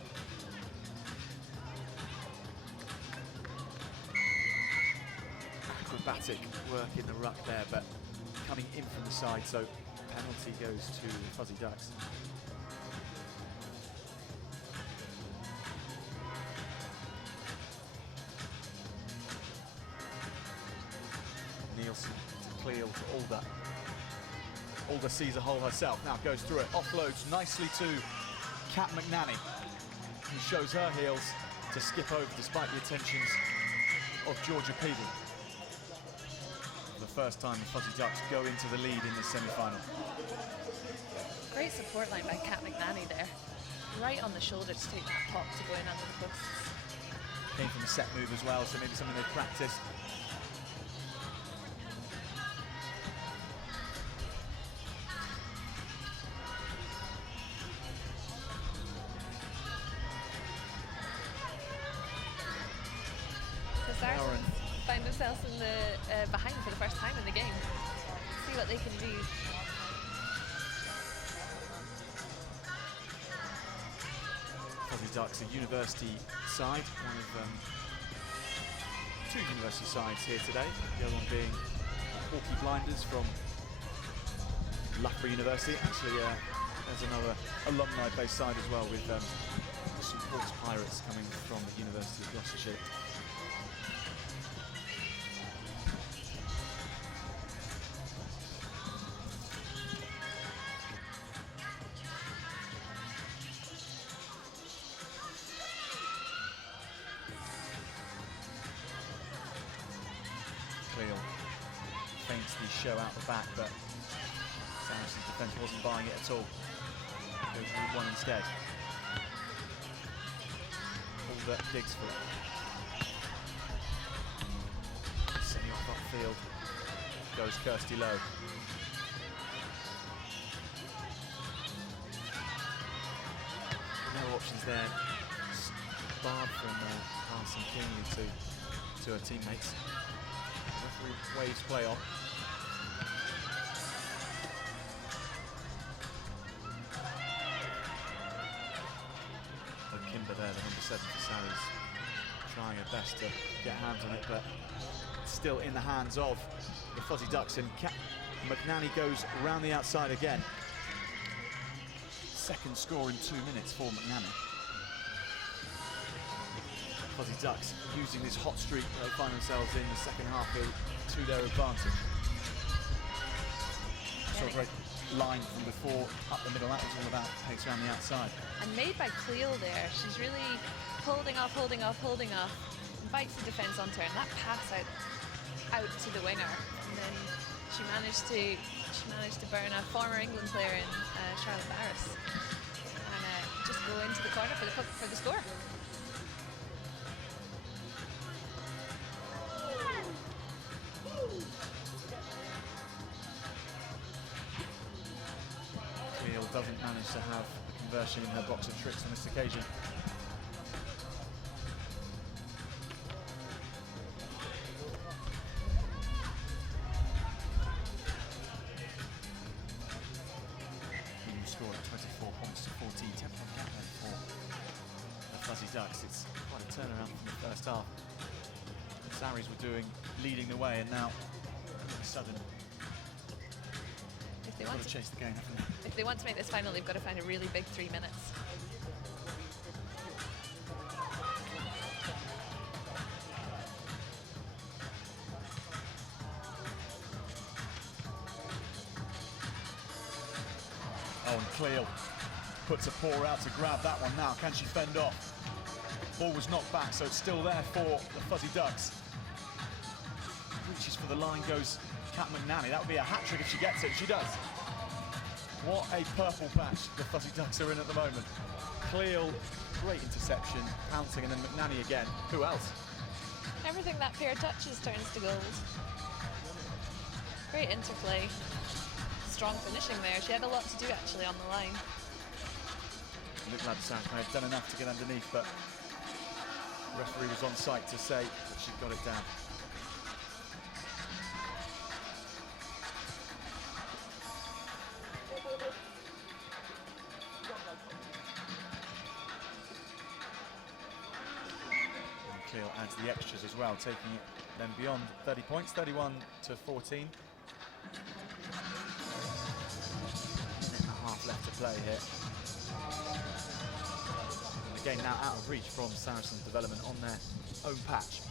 Acrobatic work in the ruck there, but coming in from the side, so penalty goes to the Fuzzy Ducks. Nielsen to Cleel to Alder. Alder sees a hole herself, now goes through it, offloads nicely to Kat McNanny, who shows her heels to skip over despite the attentions of Georgia Peeble. For the first time, the Fuzzy Ducks go into the lead in the semi-final. Great support line by Kat McNanny there. Right on the shoulder to take that pop to go in under the posts. Came from a set move as well, so maybe something they've practiced. The Saracens find themselves in the behind for the first time in the game. See what they can do. Fuzzy Ducks, a university side, one of two university sides here today. The other one being Porky Blinders from Loughborough University. Actually, there's another alumni-based side as well with St Paul's Pirates coming from the University of Gloucestershire. Cleel feints the show out the back, but Saracen's defence wasn't buying it at all. Goes with one instead. Alder digs for it. Sending off upfield goes Kirsty Lowe. No options there. Barred from passing keenly to her teammates. Referee waves play on. Kimber there, the number 7 for Sarries, trying her best to get hands on it, but still in the hands of the Fuzzy Ducks, and McNanny goes round the outside again. Second score in 2 minutes for McNanny. Fuzzy Ducks using this hot streak they find themselves in the second half here to their advantage. So a great line from before, up the middle, that was all about pace around the outside. And made by Cleel there. She's really holding off, invites the defence onto her, and that pass out to the winger. And then she managed to burn a former England player in Charlotte Barris, and just go into the corner for the score. Doesn't manage to have the conversion in her box of tricks on this occasion. New score at 24 points to 14, 10 point gap then for the Fuzzy Ducks. It's quite a turnaround from the first half. The Sarries were leading the way, and now all of a sudden they've got to chase the game, haven't they? If they want to make this final, they've got to find a really big 3 minutes. Oh, and Cleel puts a paw out to grab that one now. Can she fend off? Ball was knocked back, so it's still there for the Fuzzy Ducks. Reaches for the line, goes Kat McNanny. That would be a hat-trick if she gets it. She does. What a purple patch the Fuzzy Ducks are in at the moment. Cleel, great interception, pouncing, and then McNanny again. Who else? Everything that pair touches turns to gold. Great interplay. Strong finishing there. She had a lot to do actually on the line. It looked like the Saracens may have done enough to get underneath, but the referee was on site to say that she'd got it down. Adds the extras as well, taking it then beyond 30 points, 31 to 14. Minute and a half left to play here. And the game now out of reach from Saracens development on their own patch.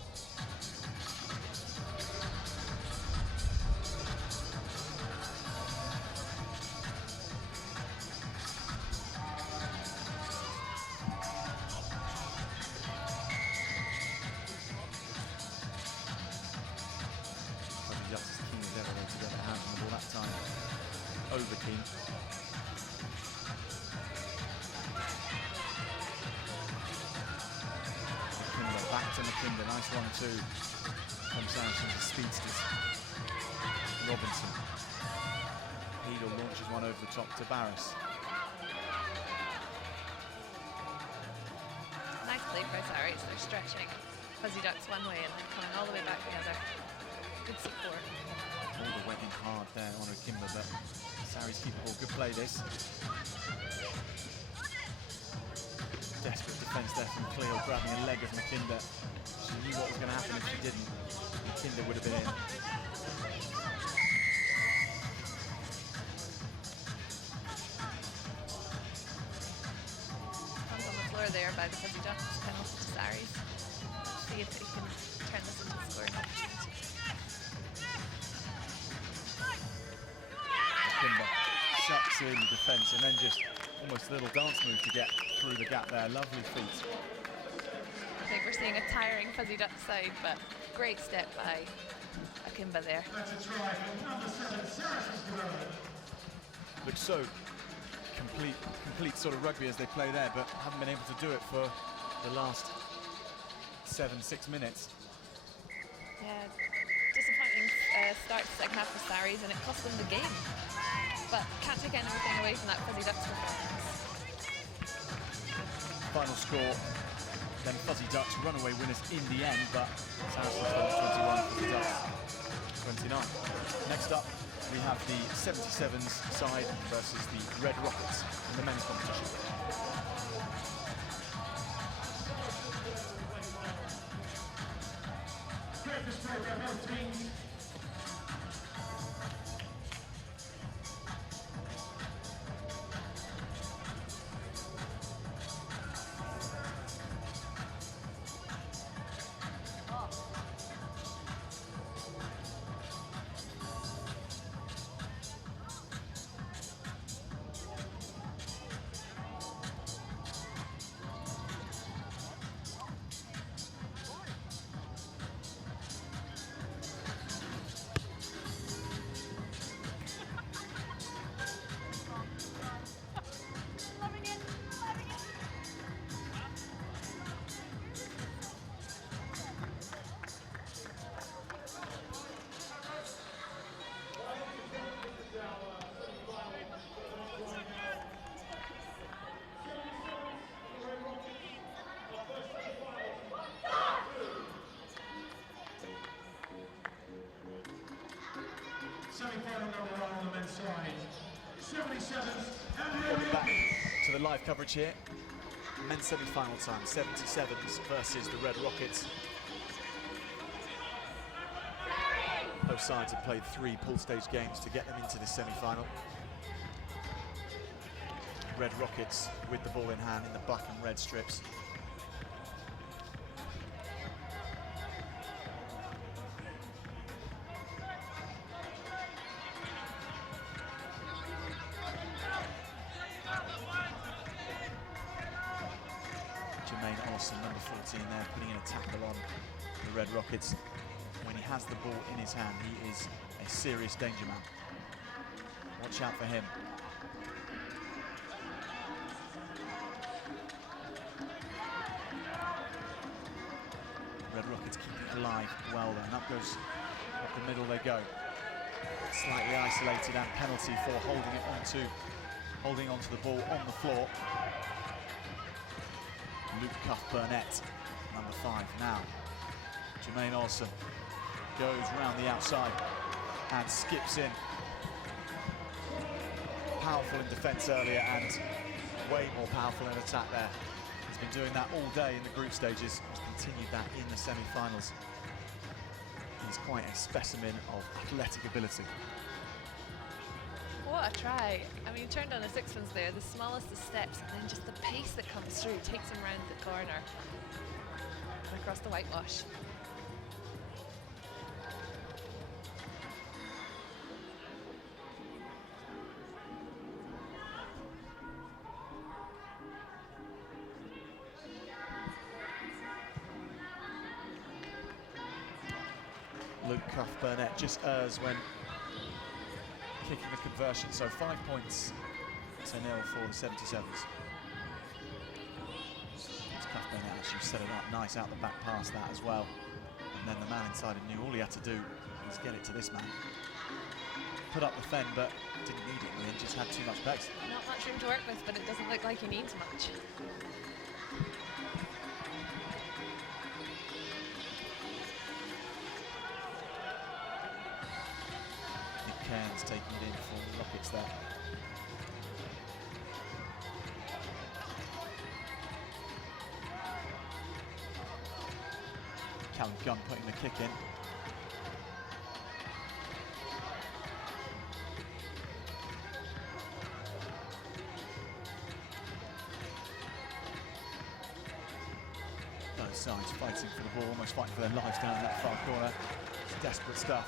2 from Saracens, the speedsters. Robinson. Heedle launches one over the top to Barris. Nice play by Saris. They're stretching Fuzzy Ducks one way and then coming all the way back the other. Good support. All the went in hard there on Akimba, but Saris keep the ball. Good play this. Desperate defence there from Cleo, grabbing a leg of Makinda. She knew what was going to happen if she didn't. Makinda would have been in. Comes on the floor there by the Fuzzy Ducks, penalty to Saris. See if they can turn this into a score. Makinda sucks in defence and then just almost a little dance move to get through the gap there. Lovely feet. I think we're seeing a tiring Fuzzy Duck side, but great step by Akimba there. Looks so complete sort of rugby as they play there, but haven't been able to do it for the last 6 minutes. Yeah, disappointing start to the second half for Saris, and it cost them the game. But can't take anything away from that Fuzzy Ducks performance. Final score, then Fuzzy Ducks runaway winners in the end, but Saracens 21, Fuzzy Ducks 29. Next up, we have the 77s side versus the Red Rockets in the men's competition. Semi-final number 1 on the men's side. 77s. We'll be back to the live coverage here. Men's semi-final time, 77s versus the Red Rockets. Both sides have played 3 pool stage games to get them into the semi-final. Red Rockets with the ball in hand in the black and red strips. Number 14 there, putting in a tackle on the Red Rockets. When he has the ball in his hand, he is a serious danger man. Watch out for him. Red Rockets keeping it alive well then. Up goes, up the middle they go. Slightly isolated and penalty for holding onto the ball on the floor. Luke Cuff-Burnett, number 5 now. Jermaine Olsen goes round the outside and skips in. Powerful in defence earlier and way more powerful in attack there. He's been doing that all day in the group stages. He's continued that in the semi-finals. He's quite a specimen of athletic ability. What a try. I mean, he turned on a sixpence there, the smallest of steps, and then just the pace that comes through takes him round the corner and across the whitewash. Luke Cuff-Burnett just errs when kicking the conversion, so 5 points to 0 for the 77s. Cuff-Burnett actually set it up nice out the back pass that as well. And then the man inside knew all he had to do was get it to this man. Put up the fend, but didn't need it in the end, just had too much pace. Not much room to work with, but it doesn't look like he needs much. Cairns taking it in for Rockets there. Callum Gunn putting the kick in. Both sides fighting for the ball, almost fighting for their lives down in that far corner. It's desperate stuff.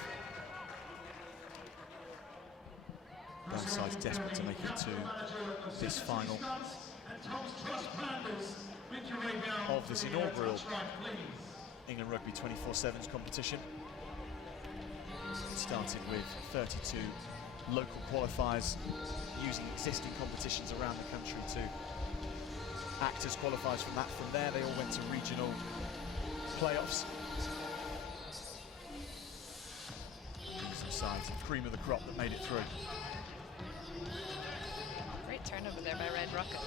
Both sides desperate to make it to this final of this inaugural England Rugby 24/7's competition. It started with 32 local qualifiers using existing competitions around the country to act as qualifiers from that. From there, they all went to regional playoffs. Some sides, the cream of the crop that made it through. Great turnover there by Red Rockets.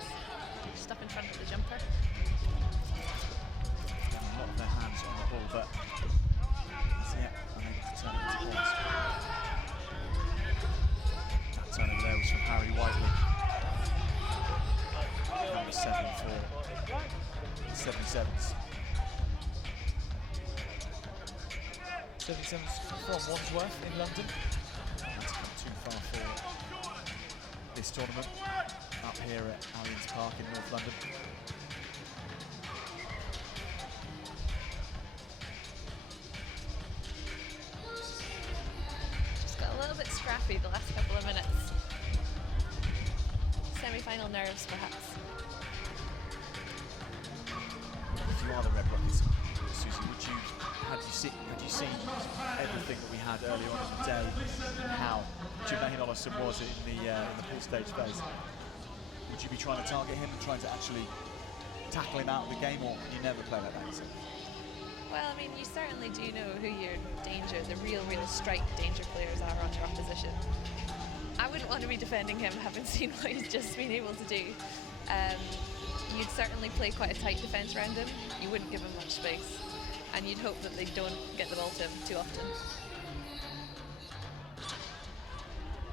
Just up in front of the jumper. A lot of their hands on the ball, but as yet unable to turn it into points. That turnover there was from Harry Whiteley. Number 7 for 77s. 77s from Wandsworth in London. That's come too far for this tournament up here at Allianz Park in North London. Just got a little bit scrappy the last couple of minutes. Semi-final nerves, perhaps. If you are the Red Rockets, Susie, had you seen everything that we had earlier on in the day, how Jermaine Ollison was in the pool stage phase? Would you be trying to target him and trying to actually tackle him out of the game, or you never play like that? Well, I mean, you certainly do know who your the real strike danger players are on your opposition. I wouldn't want to be defending him, having seen what he's just been able to do. You'd certainly play quite a tight defence around him. You wouldn't give him much space, and you'd hope that they don't get the ball to him too often.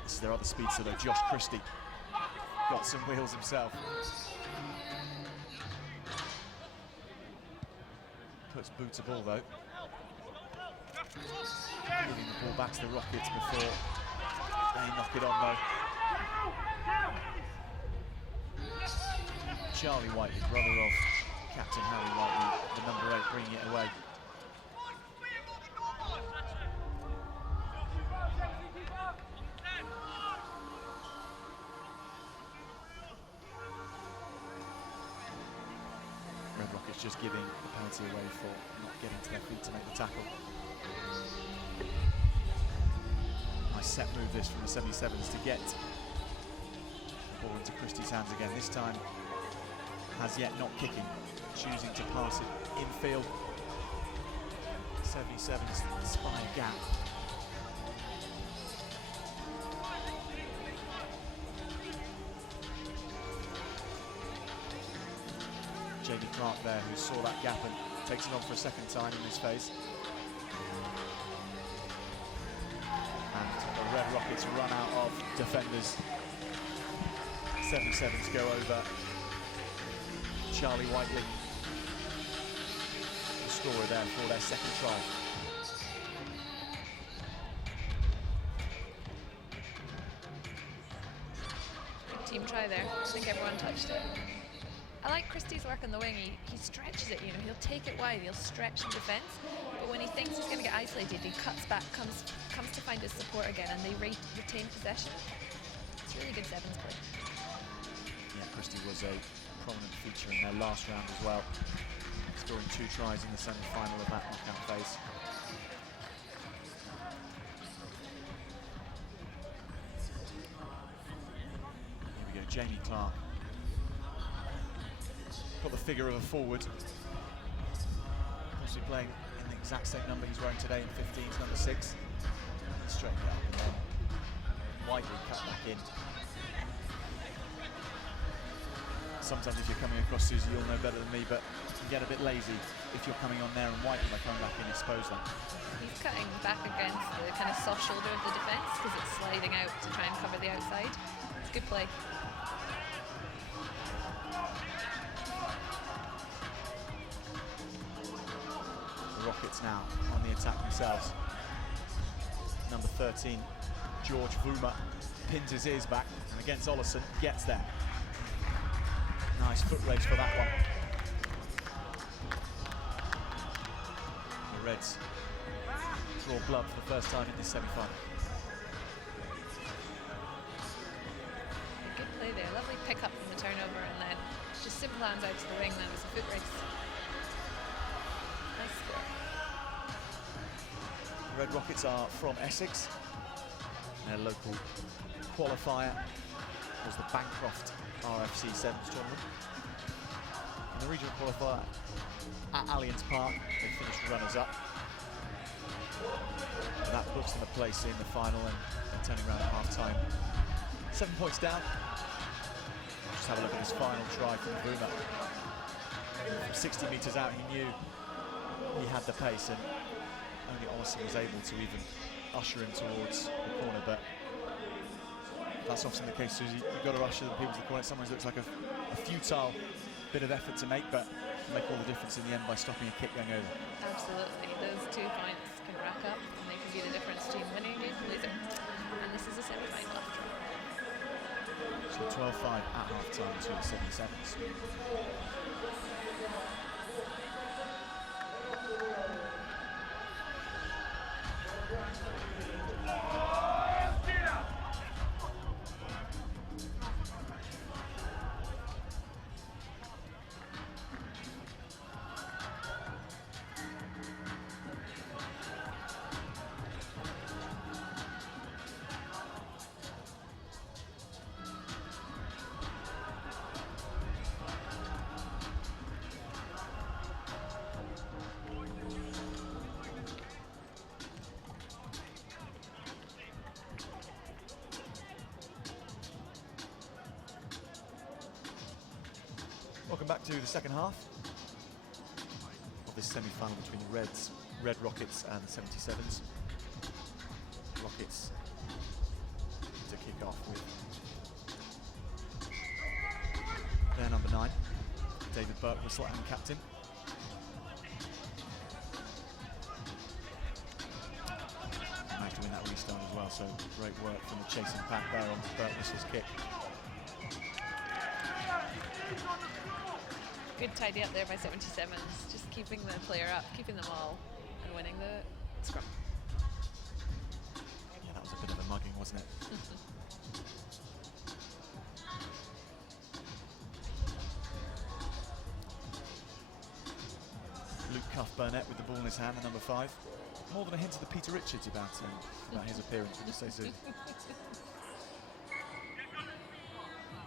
This is their other speedster though, Josh Christie. Got some wheels himself. Puts boot to ball though. Giving the ball back to the Rockets before they knock it on though. Charlie Whiteley, brother of Captain Harry Whiteley, the number 8, bringing it away. Red Rockets just giving the penalty away for not getting to their feet to make the tackle. Nice set move this from the 77s to get the ball into Christie's hands again. This time, as yet not kicking, choosing to pass it infield. 77s spy a gap. Jamie Clark there, who saw that gap and takes it on for a second time in this phase. And the Red Rockets run out of defenders. 77s go over Charlie Whiteley, the scorer there for their second try. Good team try there. I think everyone touched it. I like Christie's work on the wing. He stretches it, he'll take it wide, he'll stretch in defence, but when he thinks he's going to get isolated, he cuts back, comes to find his support again, and they retain possession. It's really good sevens play. Yeah, Christie was a prominent feature in their last round as well, scoring 2 tries in the semi-final of that knockout phase. Here we go, Jamie Clark. Got the figure of a forward, possibly playing in the exact same number he's wearing today in 15s, number 6. Straighten it up and then widely cut back in. Sometimes if you're coming across, Susie, you'll know better than me, but you can get a bit lazy if you're coming on there and widely by coming back in, expose them. He's cutting back against the kind of soft shoulder of the defence because it's sliding out to try and cover the outside. It's good play. The Rockets now on the attack themselves. Number 13, George Vuma, pins his ears back, and against Ollison, gets there. Nice foot race for that one. The Reds draw blood for the first time in this semi-final. Good play there, lovely pick up from the turnover and then just simple hands out to the wing, then it was a foot race. Nice score. The Red Rockets are from Essex. Their local qualifier was the Bancroft RFC Sevens tournament. In the regional qualifier at Allianz Park, they finished runners-up. That puts them a place in the final, and they're turning around at half-time. 7 points down. Just have a look at this final try from Vuma. From 60 metres out, he knew he had the pace, and only Ollison was able to even usher him towards the corner, but that's often the case, Susie. You've got to usher the people to the corner. It sometimes looks like a futile bit of effort to make, but make all the difference in the end by stopping a kick going over. Absolutely, those 2 points can rack up and they can be the difference between winning a game and losing. And this is a semi-final after all. So 12-5 at half-time to the 77s. Welcome back to the second half of this semi-final between the Red Rockets and the 77s. Rockets to kick off with their number 9, David Burke, the slot and captain. Managed to win that restart as well, so great work from the chasing pack there on Burke's kick. Good tidy up there by 77s, just keeping the player up, keeping them all, and winning the scrum. Yeah, that was a bit of a mugging, wasn't it? Luke Cuff-Burnett with the ball in his hand, the number 5. More than a hint of the Peter Richards about his appearance, would you say, Sue?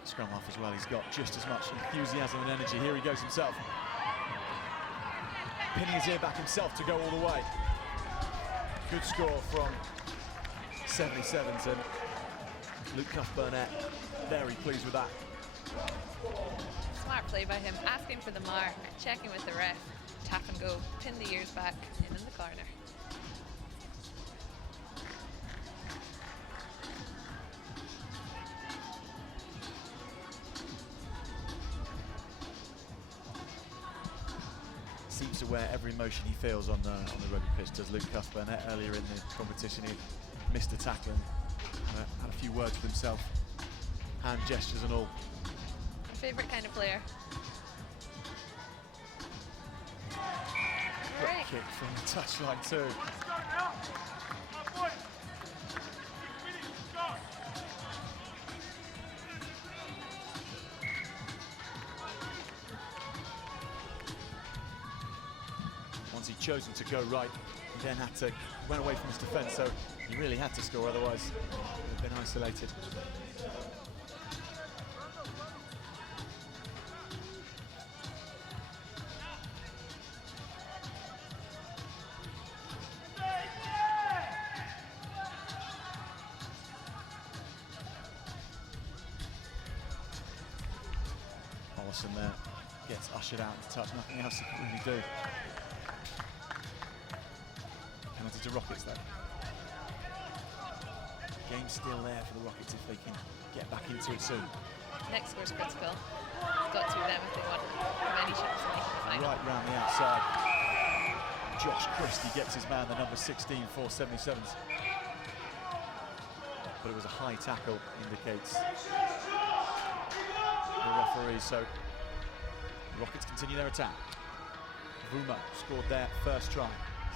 Scrum half as well, he's got just as much enthusiasm and energy. Here he goes himself. Pinning his ear back himself to go all the way. Good score from 77s, and Luke Cuff-Burnett very pleased with that. Smart play by him, asking for the mark, checking with the ref, tap and go, pin the ears back, in the corner. Seems to wear every motion he feels on the rugby pitch, does Luke Cuff-Burnett. Earlier in the competition, he missed a tackle and had a few words with himself, hand gestures and all. Favourite kind of player. Great kick from the touchline too. Once he'd chosen to go right, he then went away from his defence, so he really had to score, otherwise he would have been isolated. Nelson there gets ushered out into touch. Nothing else he can really do. Penalty to Rockets though. Game's still there for the Rockets if they can get back into it soon. Next score's critical. It's got to be them if they want many shots to make it the final. Right round the outside. Josh Christie gets his man, the number 16 for 77s. But it was a high tackle, indicates the referee. So the Rockets continue their attack. Vuma scored their first try.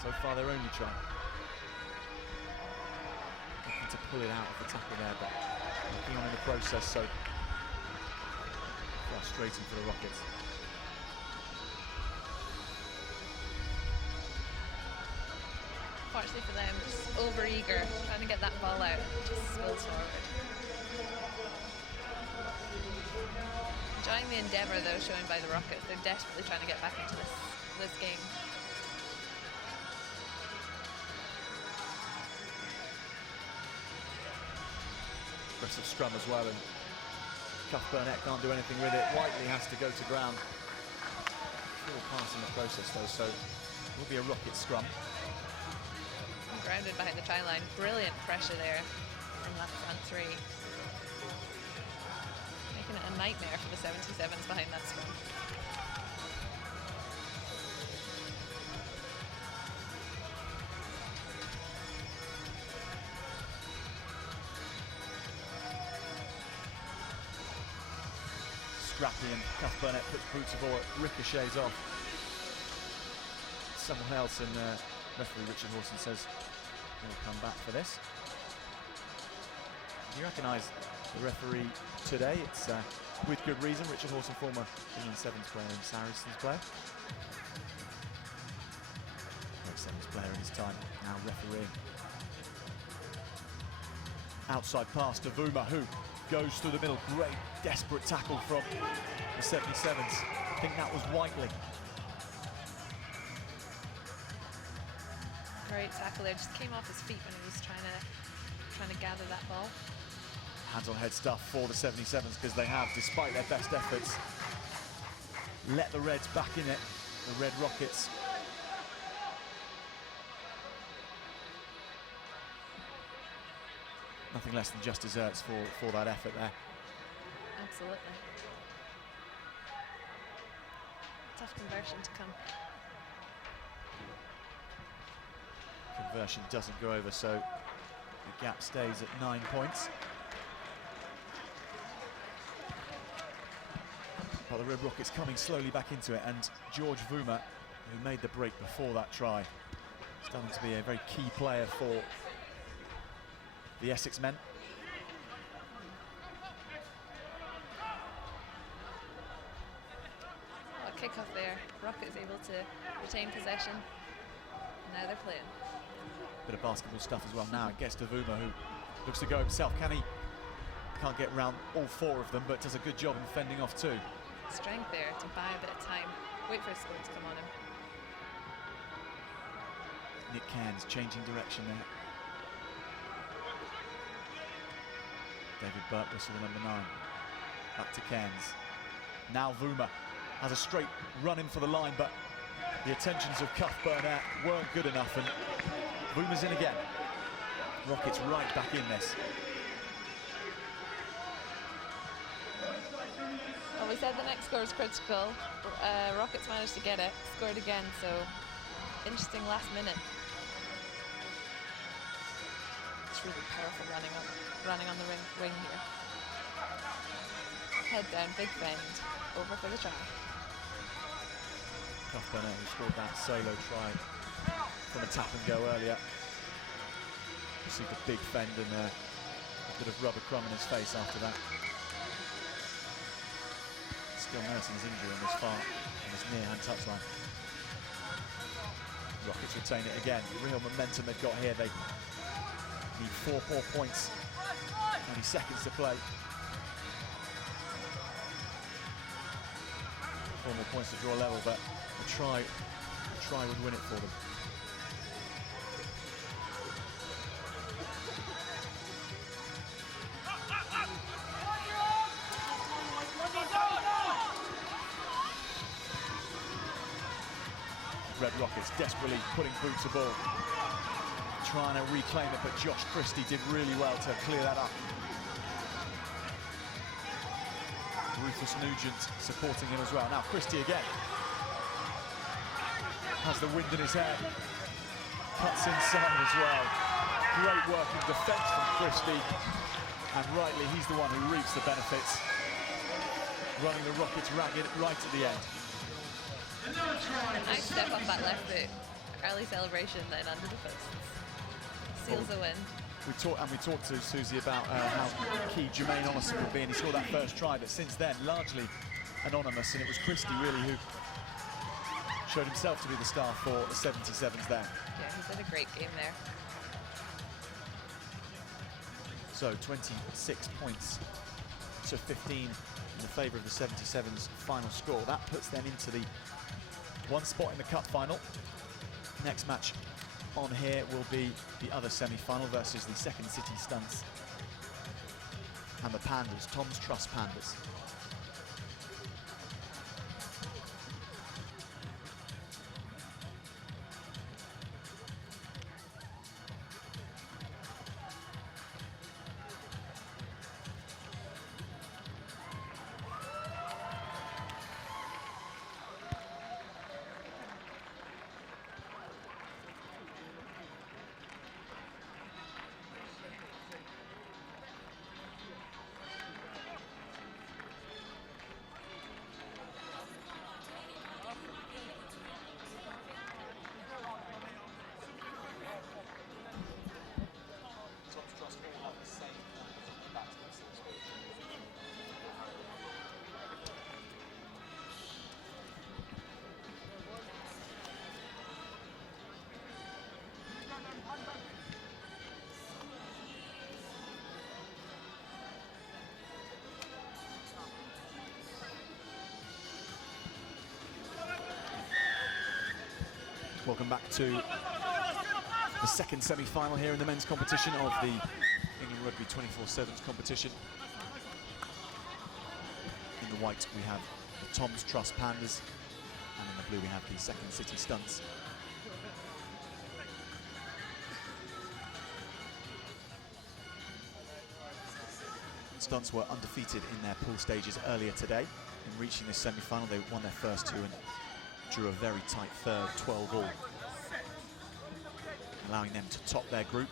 So far their only try. Looking to pull it out of the tackle there, but looking on in the process, so frustrating for the Rockets. Fortunately for them, just over-eager, trying to get that ball out, just spills forward. Enjoying the endeavour though shown by the Rockets. They're desperately trying to get back into this game. Aggressive scrum as well, and Cuff Burnett can't do anything with it. Whiteley has to go to ground. Full pass in the process though, so it will be a Rocket scrum. Grounded behind the try line. Brilliant pressure there from that front three. Making it a nightmare for the 77s behind that scrum. Scrappy, and Cuff Burnett puts boot to ball, ricochets off someone else, and referee Richard Horson says he'll come back for this. You recognise the referee today, it's with good reason. Richard Horson, former England Sevens player and Saracens player. Great Sevens player in his time, now refereeing. Outside pass to Vuma, who goes through the middle. Great desperate tackle from the 77s. I think that was Whiteley. Great tackle there, just came off his feet when he was trying to gather that ball. Hands on head stuff for the 77s, because they have, despite their best efforts, let the Reds back in it, the Red Rockets. Nothing less than just desserts for that effort there. Absolutely. Tough conversion to come. Conversion doesn't go over, so the gap stays at 9 points. But the Red Rockets coming slowly back into it, and George Vuma, who made the break before that try, starting to be a very key player for the Essex men. A kick off there. Rockets able to retain possession. Now they're playing. Bit of basketball stuff as well now. It gets to Vuma, who looks to go himself. Can't get round all four of them, but does a good job in fending off two. Strength there to buy a bit of time. Wait for a score to come on him. Nick Cairns changing direction there. David Burke, whistle number 9. Back to Cairns. Now Vuma has a straight run in for the line, but the attentions of Cuff Burnett weren't good enough, and Vuma's in again. Rockets right back in this. Well, we said the next score is critical. Rockets managed to get it, scored again, so interesting last minute. It's really powerful running on the wing here. Head down, big bend, over for the try. Cuff Burnett, who scored that solo try from a tap and go earlier, received a big fend and a bit of rubber crumb in his face after that. Still nursing his injury on this far, on this near-hand touchline. Rockets retain it again. Real momentum they've got here. They need 4 more points. Only seconds to play. 4 more points to draw level, but a try would win it for them. Rockets, desperately putting boot to ball. Trying to reclaim it, but Josh Christie did really well to clear that up. Rufus Nugent supporting him as well. Now Christie again. Has the wind in his head. Cuts inside as well. Great work in defence from Christie. And rightly, he's the one who reaps the benefits. Running the Rockets ragged right at the end. Nice step off that left foot. Early celebration then under the posts. Seals the win. We talked to Susie about how key Jermaine Ollison would be, and he saw that first try, but since then, largely anonymous, and it was Christie really who showed himself to be the star for the 77s there. Yeah, he did a great game there. So 26 points to 15 in the favour of the 77s final score. That puts them into the one spot in the cup final. Next match on here will be the other semi-final versus the Second City Stunts and the Pandas, Tom's Trust Pandas. Welcome back to the second semi-final here in the men's competition of the England Rugby 24/7s competition. In the white we have the Tom's Trust Pandas, and in the blue we have the Second City Stunts. Stunts were undefeated in their pool stages earlier today. In reaching this semi-final, they won their first two and drew a very tight third, 12-all, allowing them to top their group.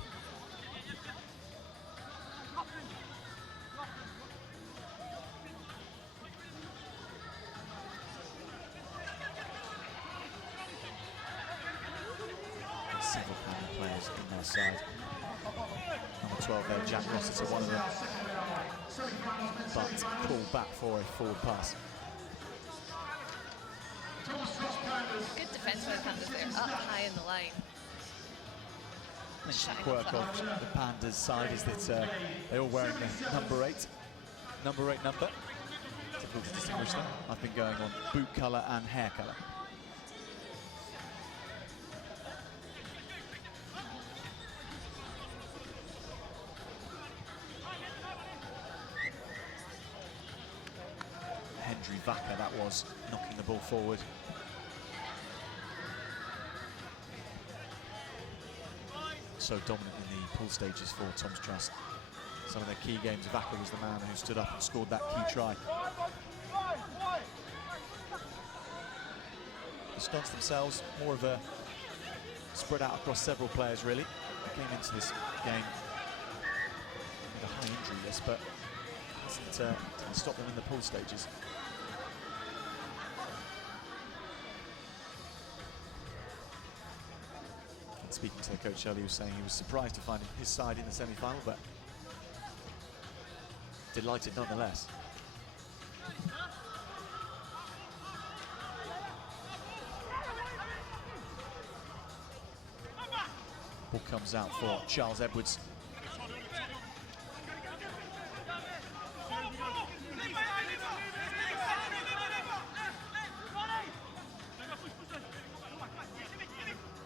Several Panda players in their side. Number 12 there, Jack Rossiter, one of them, but pulled back for a forward pass. Good defence by the Pandas there, up high in the line. The quirk of the Pandas' side is that they're all wearing the number 8 number. Difficult to distinguish them. I've been going on boot colour and hair colour. Hendry Vaca, that was, knocking the ball forward. So dominant in the pool stages for Tom's Trust. Some of their key games, Vaca was the man who stood up and scored that key try. The Stunts themselves, more of a spread out across several players really. They came into this game with a high injury list, but didn't stop them in the pool stages. Speaking to the coach earlier, he was saying he was surprised to find his side in the semi-final, but delighted nonetheless. Ball comes out for Charles Edwards.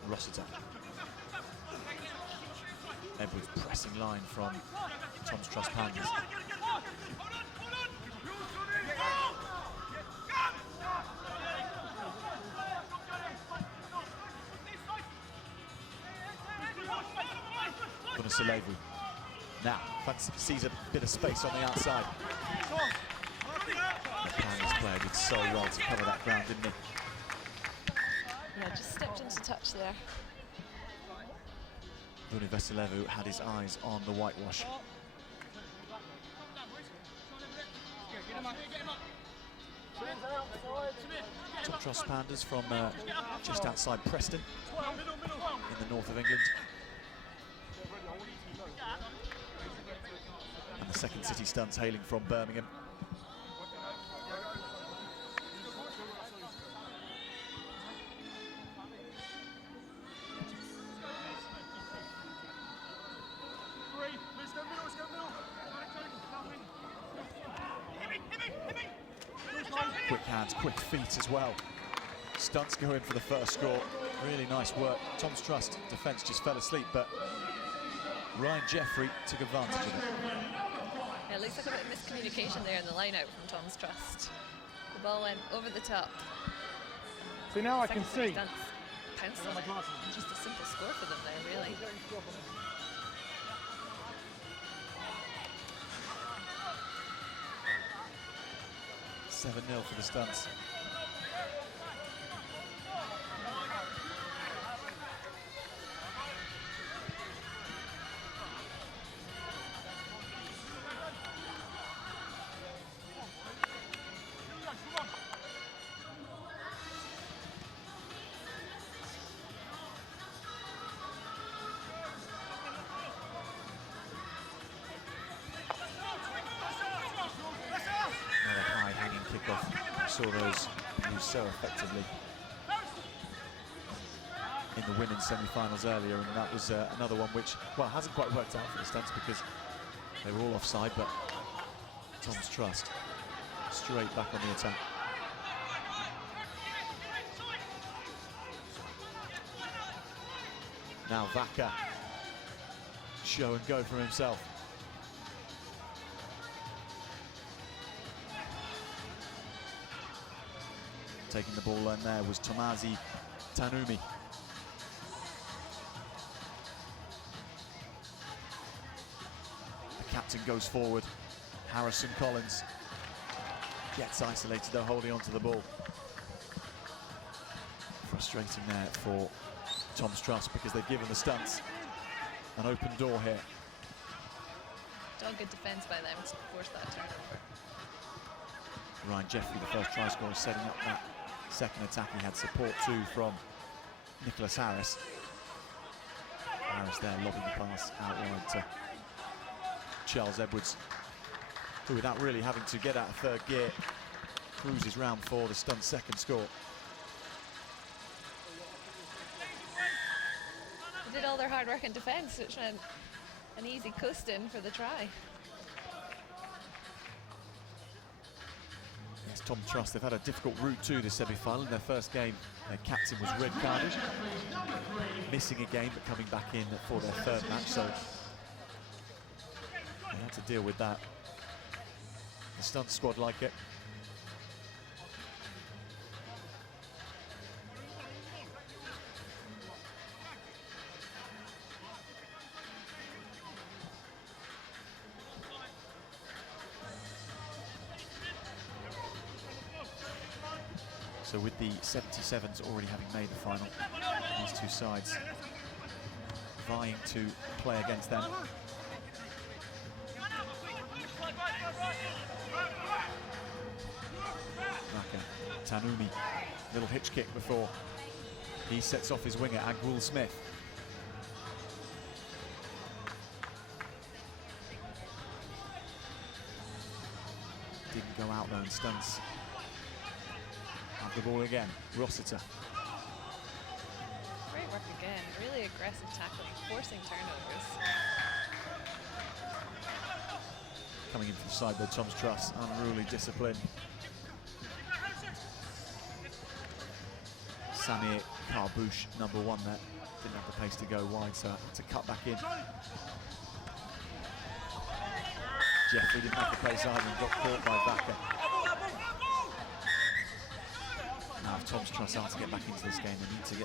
Rossiter. Edwards pressing line from Tom's Trust Pandas. Vunoselevu. Now, sees a bit of space on the outside. This player did so well to cover that ground, didn't he? Yeah, just stepped into touch there. Vunoselevu had his eyes on the whitewash. Top Trust Pandas from just outside Preston in the north of England. And the Second City Stunts hailing from Birmingham. Quick hands, quick feet as well. Stunts go in for the first score. Really nice work. Tom's Trust defence just fell asleep, but Ryan Jeffrey took advantage of it. Yeah, it looks like a bit of miscommunication there in the line out from Tom's Trust. The ball went over the top. See, now I can see. Stunts pounced on it. Just a simple score for them there, really. – 7-0 for the Stunts. Saw those used so effectively in the women's semi-finals earlier, and that was another one which, well, hasn't quite worked out for the Stunts because they were all offside, but Tom's Trust straight back on the attack. Now Vaca, show and go for himself. Taking the ball in there was Tomazi Tanumi. The captain goes forward. Harrison Collins gets isolated though, holding onto the ball. Frustrating there for Tom's Trust because they've given the Stunts an open door here. Done good defence by them to force that turnover. Ryan Jeffrey, the first try scorer, setting up that second attack. He had support too from Nicholas Harris. Harris there lobbing the pass out wide to Charles Edwards, who without really having to get out of third gear, cruises round for the Stunts' second score. They did all their hard work in defence, which meant an easy coast-in for the try. Tom Trust, they've had a difficult route to the semi-final. In their first game, their captain was red carded, missing a game but coming back in for their third match, so they had to deal with that. The Stunts squad like it. So with the 77s already having made the final, these two sides vying to play against them. Vaca, Tanumi, little hitch kick before he sets off his winger, Agwul Smith. Didn't go out though, and Stunts the ball again. Rossiter. Great work again. Really aggressive tackling, forcing turnovers. Coming in from the side by Tom's Trust, unruly discipline. Samir Karbouche, number one there. Didn't have the pace to go wide, so had to cut back in. Jeffrey didn't have the pace either and got caught by Vaca. Now if Tom's Trust are to get back into this game, they need to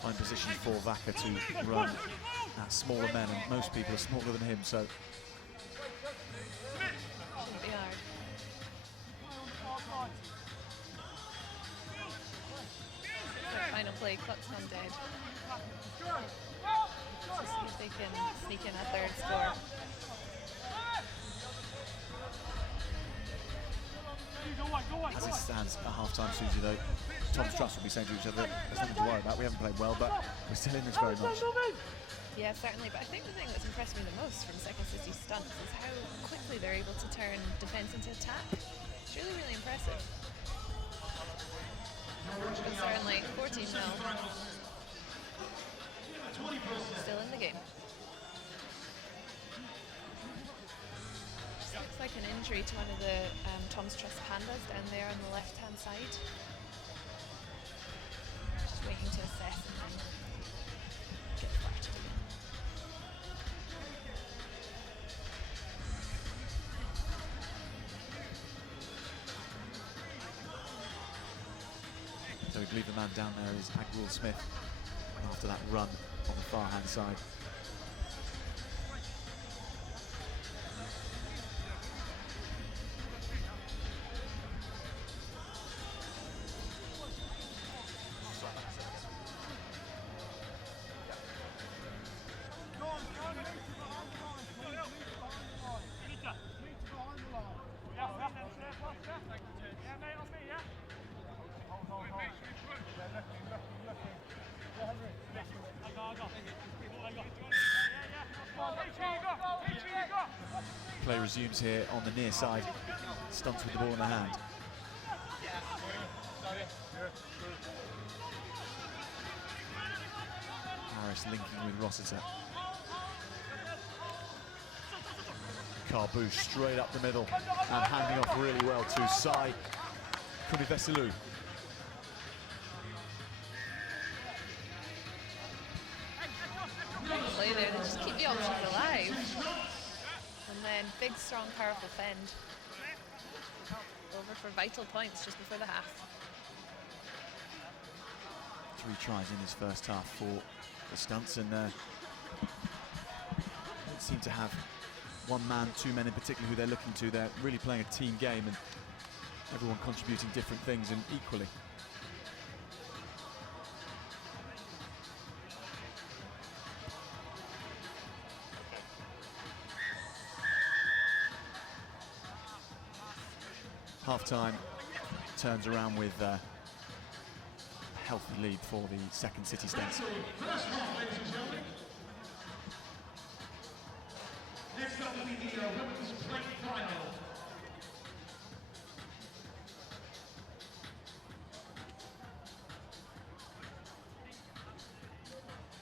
find position for Vaca to run at smaller men, and most people are smaller than him, so Shouldn't be hard. So final play, clock's gone dead. So see if they can sneak in a third score. as it stands at half-time, Susie, though, Tom's Trust will be saying to each other, there's nothing to worry about, we haven't played well, but we're still in this very much. Yeah, certainly, but I think the thing that's impressed me the most from Second City stunts is how quickly they're able to turn defence into attack. It's really, really impressive. But certainly 14-0. Still in the game. Just looks like an injury to one of the Tom's Trust pandas down there on the left-hand side. Just waiting to assess and then get started again. So we believe the man down there is Agwal Smith after that run on the far hand side. Play resumes here on the near side. Stunts with the ball in the hand. Harris linking with Rossiter. Carbush straight up the middle and handing off really well to Sai Kunivesilu. Play there to just keep the options alive. And then big, strong, powerful fend. Over for vital points just before the half. 3 tries in his first half for the Stunts, and don't seem to have one man, 2 men in particular who they're looking to. They're really playing a team game and everyone contributing different things and equally. Half-time turns around with a healthy lead for the Second City Stunts. First half, ladies and gentlemen. Next up will be the women's plate final.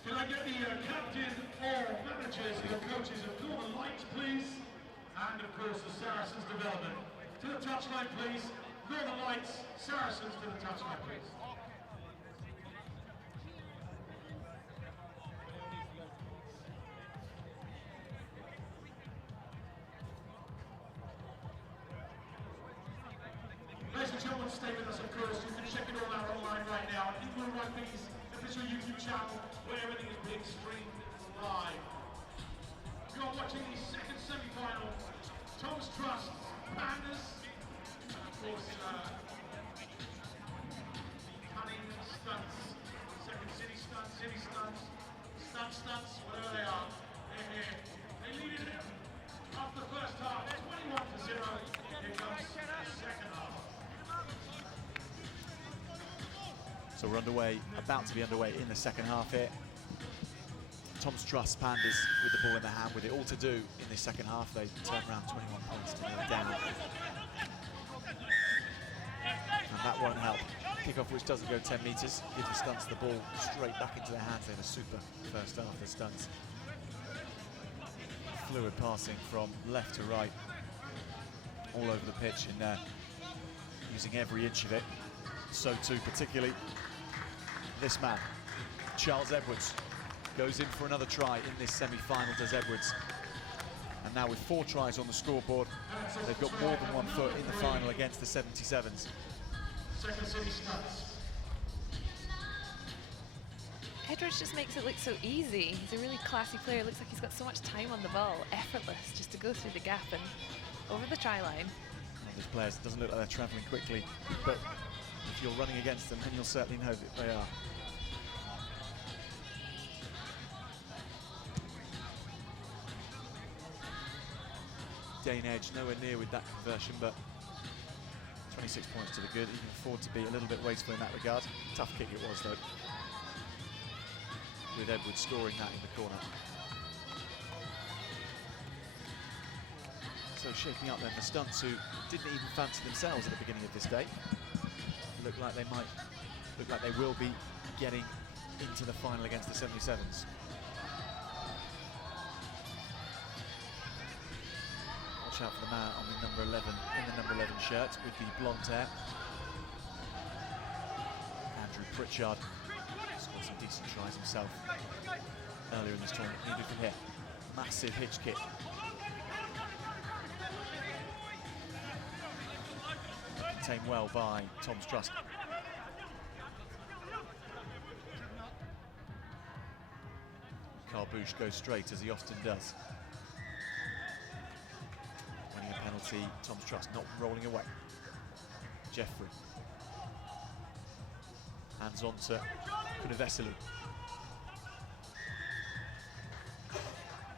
Can I get the captain or managers or coaches of Northern Lights, please? And of course the Saracens development. To the touchline, please. Northern Lights, Saracens to the touchline, please. Ladies and gentlemen, stay with us, of course. You can check it all out online right now at England Rugby's official YouTube channel, where everything is being streamed live. You are watching the second semi-final. Tom's Trust, Pandas, of course, Cunning Stunts, Second City Stunts, City Stunts, Stunts, whatever they are. They're here. They lead it after the first half, 21-0. Here comes the second half. So we're underway, about to be underway in the second half here. Tom's Trust Pandas with the ball in their hand, with it all to do in this second half. They turn around 21 points to nil down. And that won't help. Kickoff which doesn't go 10 metres, gives the Stunts the ball straight back into their hands. They had a super first half, the Stunts. Fluid passing from left to right, all over the pitch, and using every inch of it. So too, particularly this man, Charles Edwards, goes in for another try in this semi-final, does Edwards. And now with 4 tries on the scoreboard, they've got more than 1 foot in the final against the 77s. Second City Stunts. Edwards just makes it look so easy. He's a really classy player. Looks like he's got so much time on the ball, effortless, just to go through the gap and over the try line. Well, these players, it doesn't look like they're travelling quickly, but if you're running against them, then you'll certainly know that they are. Dane Edge nowhere near with that conversion, but 26 points to the good. He can afford to be a little bit wasteful in that regard. Tough kick it was, though, with Edwards scoring that in the corner. So shaking up then the Stunts, who didn't even fancy themselves at the beginning of this day, look like they will be getting into the final against the 77s. Watch out for the man on the number 11, in the number 11 shirt with the blonde hair. Andrew Pritchard scored some decent tries himself earlier in this tournament. Needed from here. Massive hitch kick. Contained well by Tom's Trust. Carbush goes straight, as he often does. Winning a penalty, Tom's Trust not rolling away. Jeffrey. Hands on to Kunaveselu.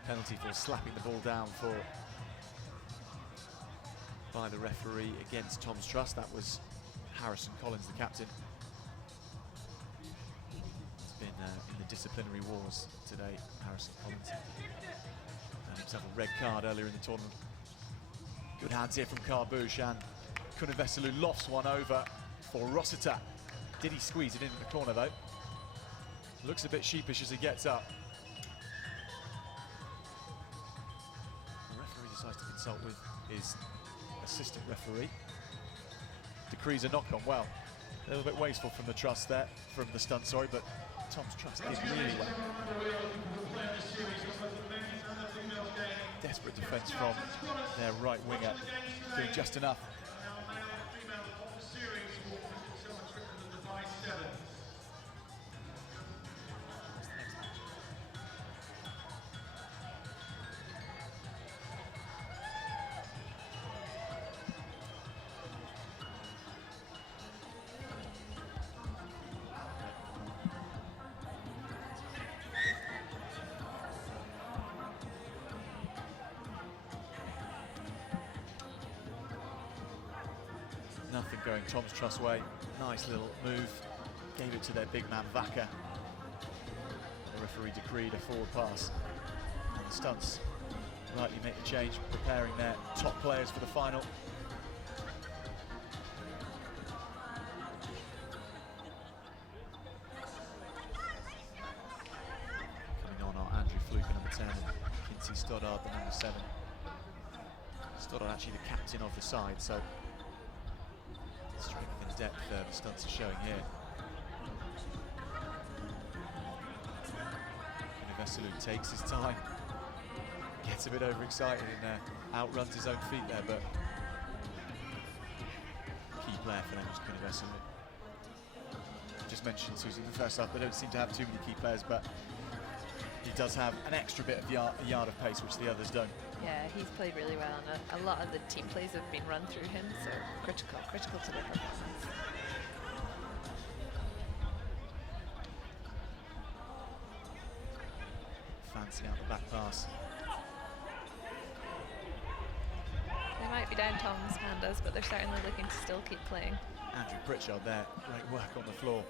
Penalty for slapping the ball down by the referee against Tom's Trust. That was Harrison Collins, the captain. He's been in the disciplinary wars today, Harrison Collins. And himself a red card earlier in the tournament. Good hands here from Carbush, and Kunaveselu lofts one over for Rossiter. Did he squeeze it into the corner though? Looks a bit sheepish as he gets up. The referee decides to consult with his assistant referee. Decrees a knock-on. Well, a little bit wasteful from the Trust there, from the Stunt, sorry, but Tom's Trust did really well. Desperate defence from their right winger, doing just enough. Nothing going Tom's Trust way. Nice little move. Gave it to their big man Vaca. The referee decreed a forward pass. And the Stunts rightly make the change, preparing their top players for the final. Coming on are Andrew Fluke, number 10, and Kinsey Stoddard, the number 7. Stoddard actually the captain of the side, so strength and depth the Stunts are showing here. Kunaveselu takes his time, gets a bit overexcited and outruns his own feet there, but key player for them is Kunaveselu. Just mentioned, Susie, in the first half, they don't seem to have too many key players, but he does have an extra bit of a yard of pace, which the others don't. Yeah, he's played really well, and a lot of the team plays have been run through him, so critical to their performance. Fancy out the back pass. They might be down Tom's Pandas, but they're certainly looking to still keep playing. Andrew Pritchard there, great work on the floor.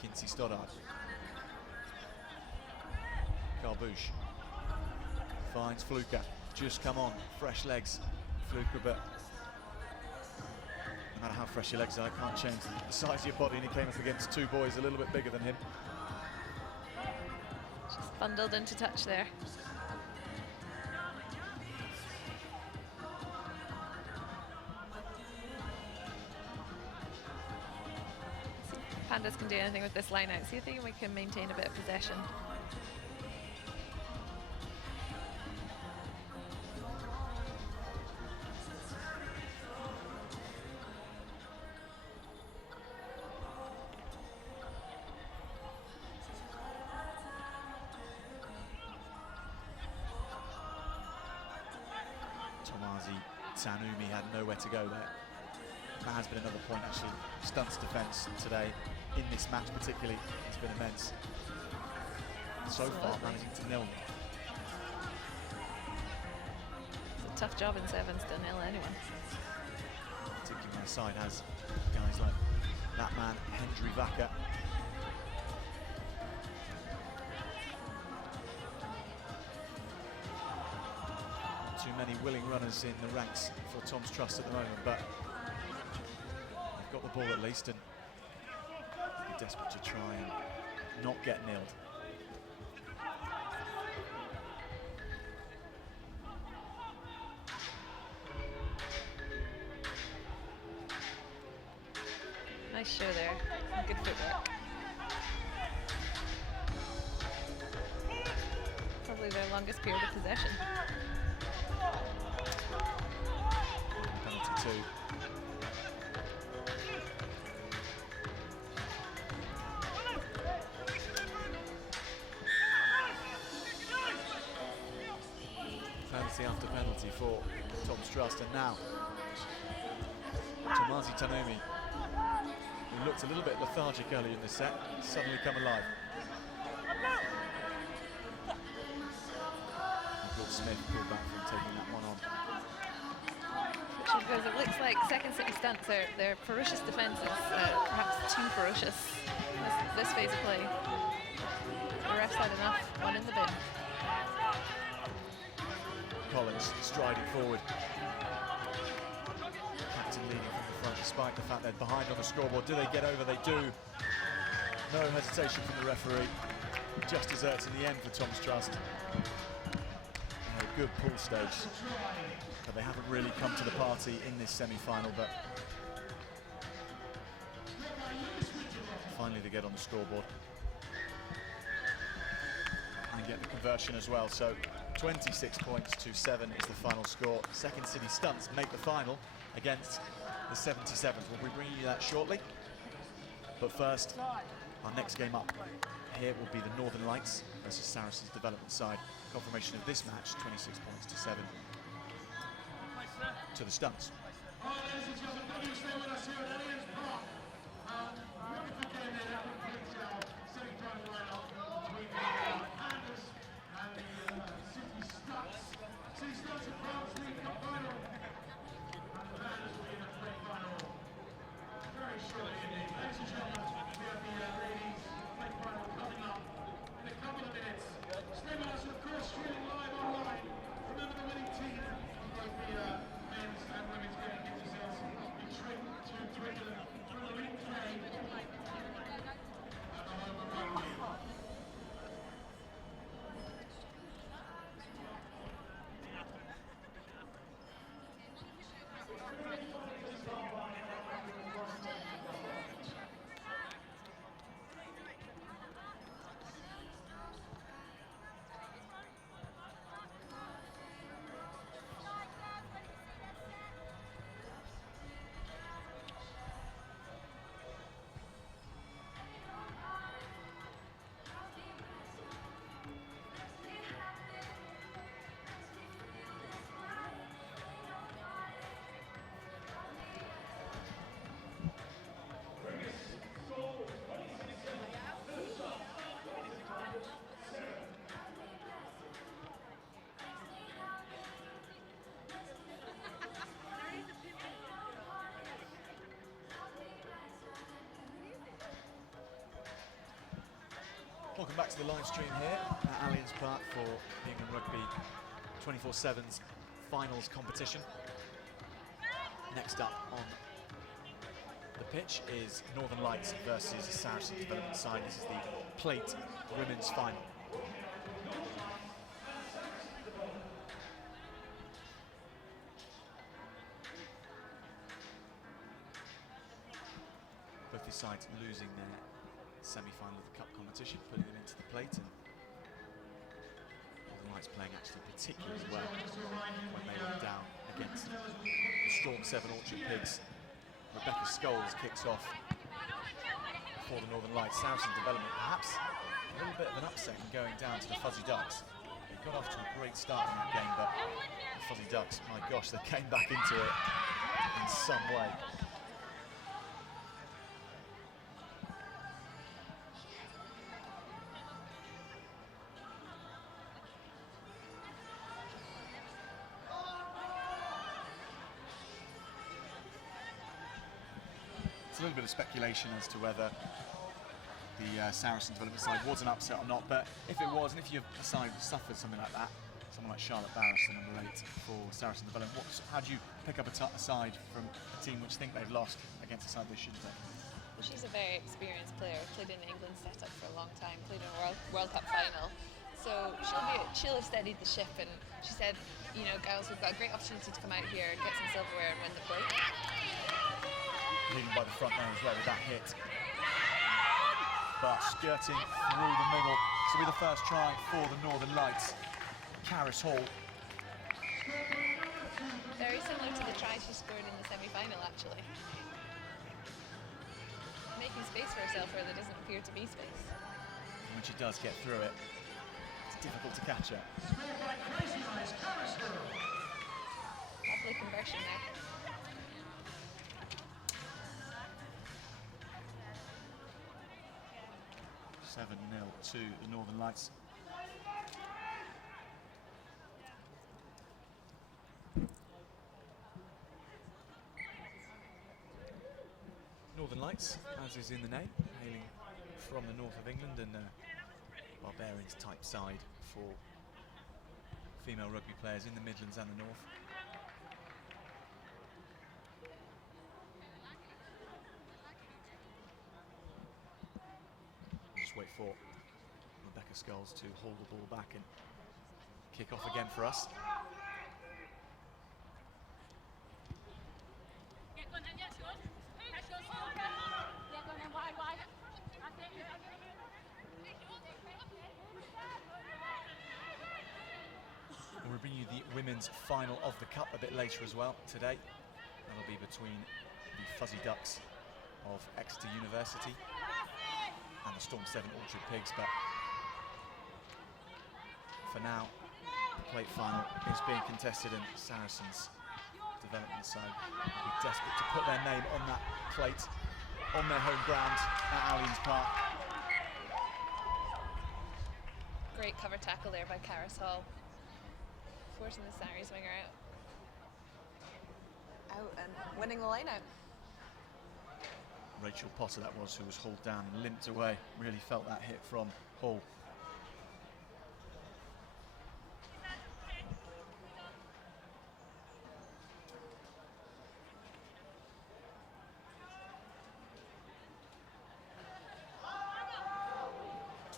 Kinsey Stoddard. Carbush finds Fluker, just come on, fresh legs, Fluker, but no matter how fresh your legs are, I can't change the size of your body, and he came up against two boys a little bit bigger than him. Just bundled into touch there. See if Pandas can do anything with this line out. See if we can maintain a bit of possession. Tomazi Tanumi had nowhere to go there. That has been another point, actually. Stunts defence today in this match particularly has been immense. So far, managing to nil. It's a tough job in sevens to nil anyone. Particularly when the side has guys like that man, Hendry Vaca. Not too many willing runners in the ranks for Tom's Trust at the moment, but they've got the ball at least and they're desperate to try and not get nilled. Nice show there. Good footwork. Probably their longest period of possession. Penalty two. Penalty after penalty for Tom's Trust, and now Tomazi Tanumi, who looked a little bit lethargic earlier in the set, suddenly come alive. Will Smith pulled back from taking that one on. Because it looks like Second City Stunts, their ferocious defence is perhaps too ferocious this phase of play. The refs had enough, one in the bin. Collins striding forward. Captain leading from the front despite the fact they're behind on the scoreboard. Do they get over? They do. No hesitation from the referee. Just desserts in the end for Tom's Trust. They had a good pull stage, but they haven't really come to the party in this semi-final, but finally they get on the scoreboard and get the conversion as well. So 26 points to 7 is the final score. Second City Stunts make the final against the 77s. We'll be bringing you that shortly. But first, our next game up here will be the Northern Lights versus Saracens development side. Confirmation of this match, 26 points to 7 to the Stunts. Ladies and gentlemen, thank you for staying with us here at Allianz Park. Wonderful game there, that completes our semi-final round between the Pandas and the City Stunts. City Stunts are proud to lead the final, and the Pandas will be in the play-final very shortly indeed. Ladies and gentlemen, we have the ladies' play-final coming up in a couple of minutes. Stay with us, of course, streaming live online. Remember the winning team of both the men's and women's game gives yourselves a trip to Twickenham through the league play at the home of Rugby. Welcome back to the live stream here at Allianz Park for the England Rugby 24/7's finals competition. Next up on the pitch is Northern Lights versus Saracen development side. This is the plate women's final. Both these sides losing their semi-final of the cup competition, putting them into the plate, and Northern Lights playing actually particularly well when they went down against the Storm 7 Orchard Pigs. Rebecca Scholes kicks off for the Northern Lights. Saracen development, perhaps a little bit of an upset in going down to the Fuzzy Ducks. got off to a great start in that game, but the Fuzzy Ducks, my gosh, they came back into it in some way. It's a little bit of speculation as to whether the Saracen development side was an upset or not, but if it was, and if your side suffered something like that, someone like Charlotte Barris, the number 8 for Saracen development, how do you pick up a side from a team which think they've lost against a side they shouldn't have? Well, she's a very experienced player, played in the England setup for a long time, played in a World Cup final, so she'll have steadied the ship, and she said, you know, girls, we've got a great opportunity to come out here and get some silverware and win the plate. Leading by the front there as well with that hit. But skirting through the middle. This will be the first try for the Northern Lights. Caris Hall. Very similar to the try she scored in the semi-final, actually. Making space for herself where there doesn't appear to be space. And when she does get through it, it's difficult to catch her. Lovely conversion there. 7-0 to the Northern Lights. Northern Lights, as is in the name, hailing from the north of England, and Barbarians type side for female rugby players in the Midlands and the north. Just wait for Rebecca Sculls to hold the ball back and kick off again for us. And we'll bring you the women's final of the Cup a bit later as well today. That'll be between the Fuzzy Ducks of Exeter University and the Storm 7 Orchard Pigs, but for now, the plate final is being contested, and Saracens development side will be desperate to put their name on that plate on their home ground at Allianz Park. Great cover tackle there by Caris Hall, forcing the Sarries winger out and winning the line out. Rachel Potter that was, who was hauled down and limped away. Really felt that hit from Hall.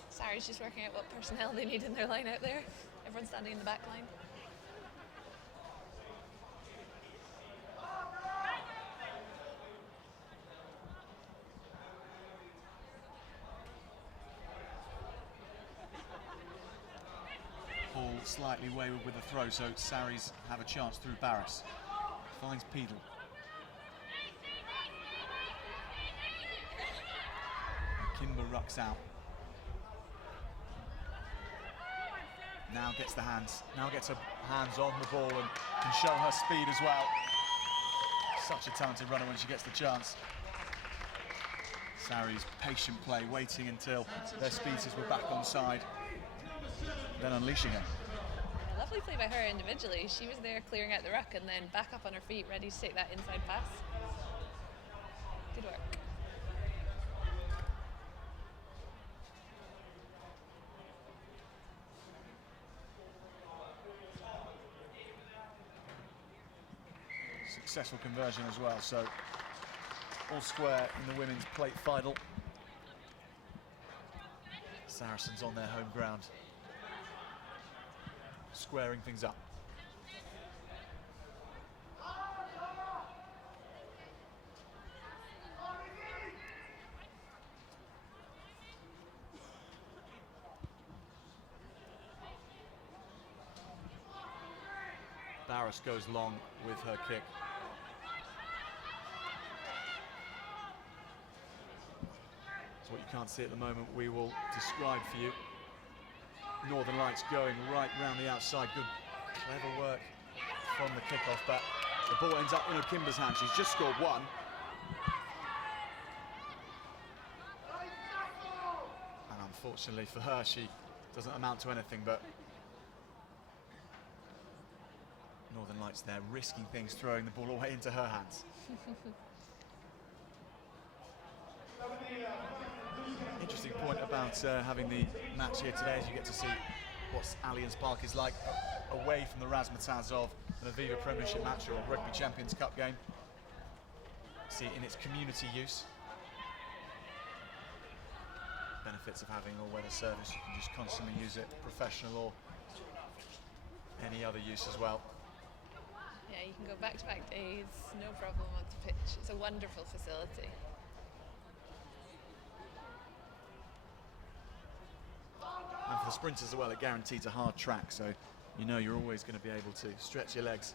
Sarries just working out what personnel they need in their line out there. Everyone's standing in the back line. Hall slightly wayward with the throw, so Sarries have a chance through Barris. Finds Pedal. Kimber rucks out. Now gets her hands on the ball and can show her speed as well. Such a talented runner when she gets the chance. Sarries' patient play, waiting until their speedsters were back on side, then unleashing her. A lovely play by her individually. She was there clearing out the ruck and then back up on her feet, ready to take that inside pass. Good work. Successful conversion as well, so all square in the women's plate final. Saracens on their home ground, squaring things up. Barris goes long with her kick. So what you can't see at the moment, we will describe for you. Northern Lights going right round the outside. Good, clever work from the kickoff, but the ball ends up in Okimba's hand. She's just scored one. And unfortunately for her, she doesn't amount to anything, but Northern Lights there risking things, throwing the ball away into her hands. Interesting point about having the match here today, as you get to see what Allianz Park is like away from the razzmatazz of an Aviva Premiership match or a Rugby Champions Cup game. See it in its community use. Benefits of having all-weather service, you can just constantly use it, professional or any other use as well. Yeah, you can go back-to-back days, no problem on the pitch. It's a wonderful facility. And for the sprinters as well, it guarantees a hard track, so you know you're always going to be able to stretch your legs.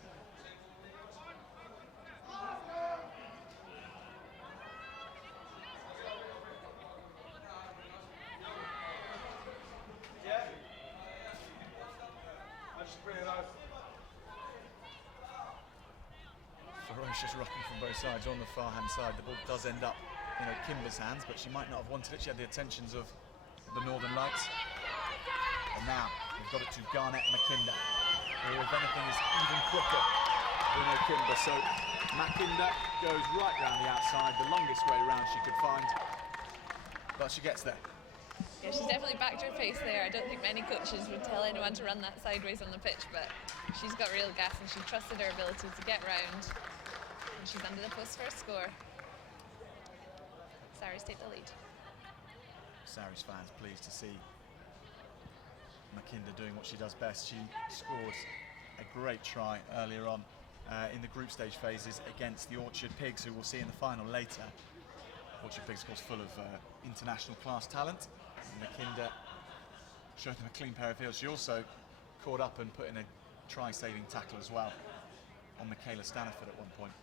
Ferocious rocking from both sides on the far-hand side. The ball does end up in Kimber's hands, but she might not have wanted it. She had the attentions of the Northern Lights. And now we've got it to Garnett Makinda, who, if anything, is even quicker than Okimba. So Makinda goes right round the outside, the longest way round she could find, but she gets there. Yeah, she's definitely backed her pace there. I don't think many coaches would tell anyone to run that sideways on the pitch, but she's got real gas and she trusted her ability to get round. And she's under the post for a score. Saris take the lead. Saris fans pleased to see Makinda doing what she does best. She scored a great try earlier on in the group stage phases against the Orchard Pigs, who we'll see in the final later. Orchard Pigs, of course, full of international class talent. And Makinda showed them a clean pair of heels. She also caught up and put in a try-saving tackle as well on Michaela Staniford at one point.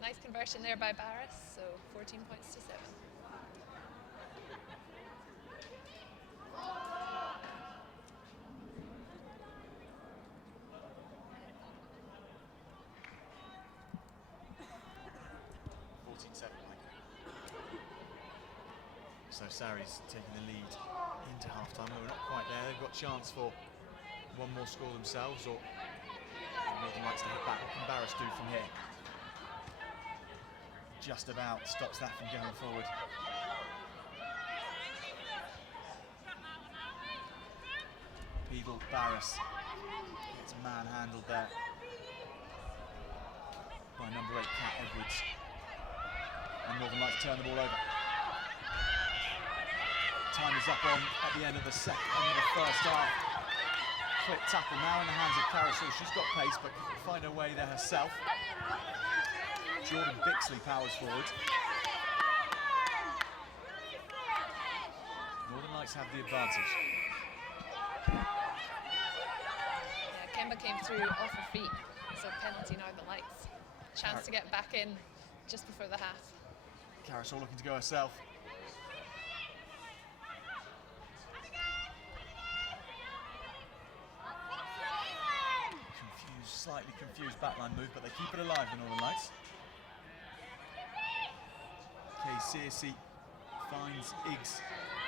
Nice conversion there by Barris, so 14 points to 7. So Saris taking the lead into half-time. We're not quite there. They've got a chance for one more score themselves, or Northern Lights to head back. What can Barris do from here? Just about stops that from going forward. Peeble Barris gets manhandled there by number 8 Kat Edwards. And Northern Lights turn the ball over. Time is up on at the end of the first half. Quick tackle now in the hands of Carousel. She's got pace, but can find her way there herself. Jordan Bixley powers forward. Northern Lights have the advantage. Yeah, Kemba came through off her feet, so penalty Northern Lights. Chance to get back in just before the half. Carousel looking to go herself. Slightly confused backline move, but they keep it alive, the Northern Lights. Kay Searcy finds Iggs.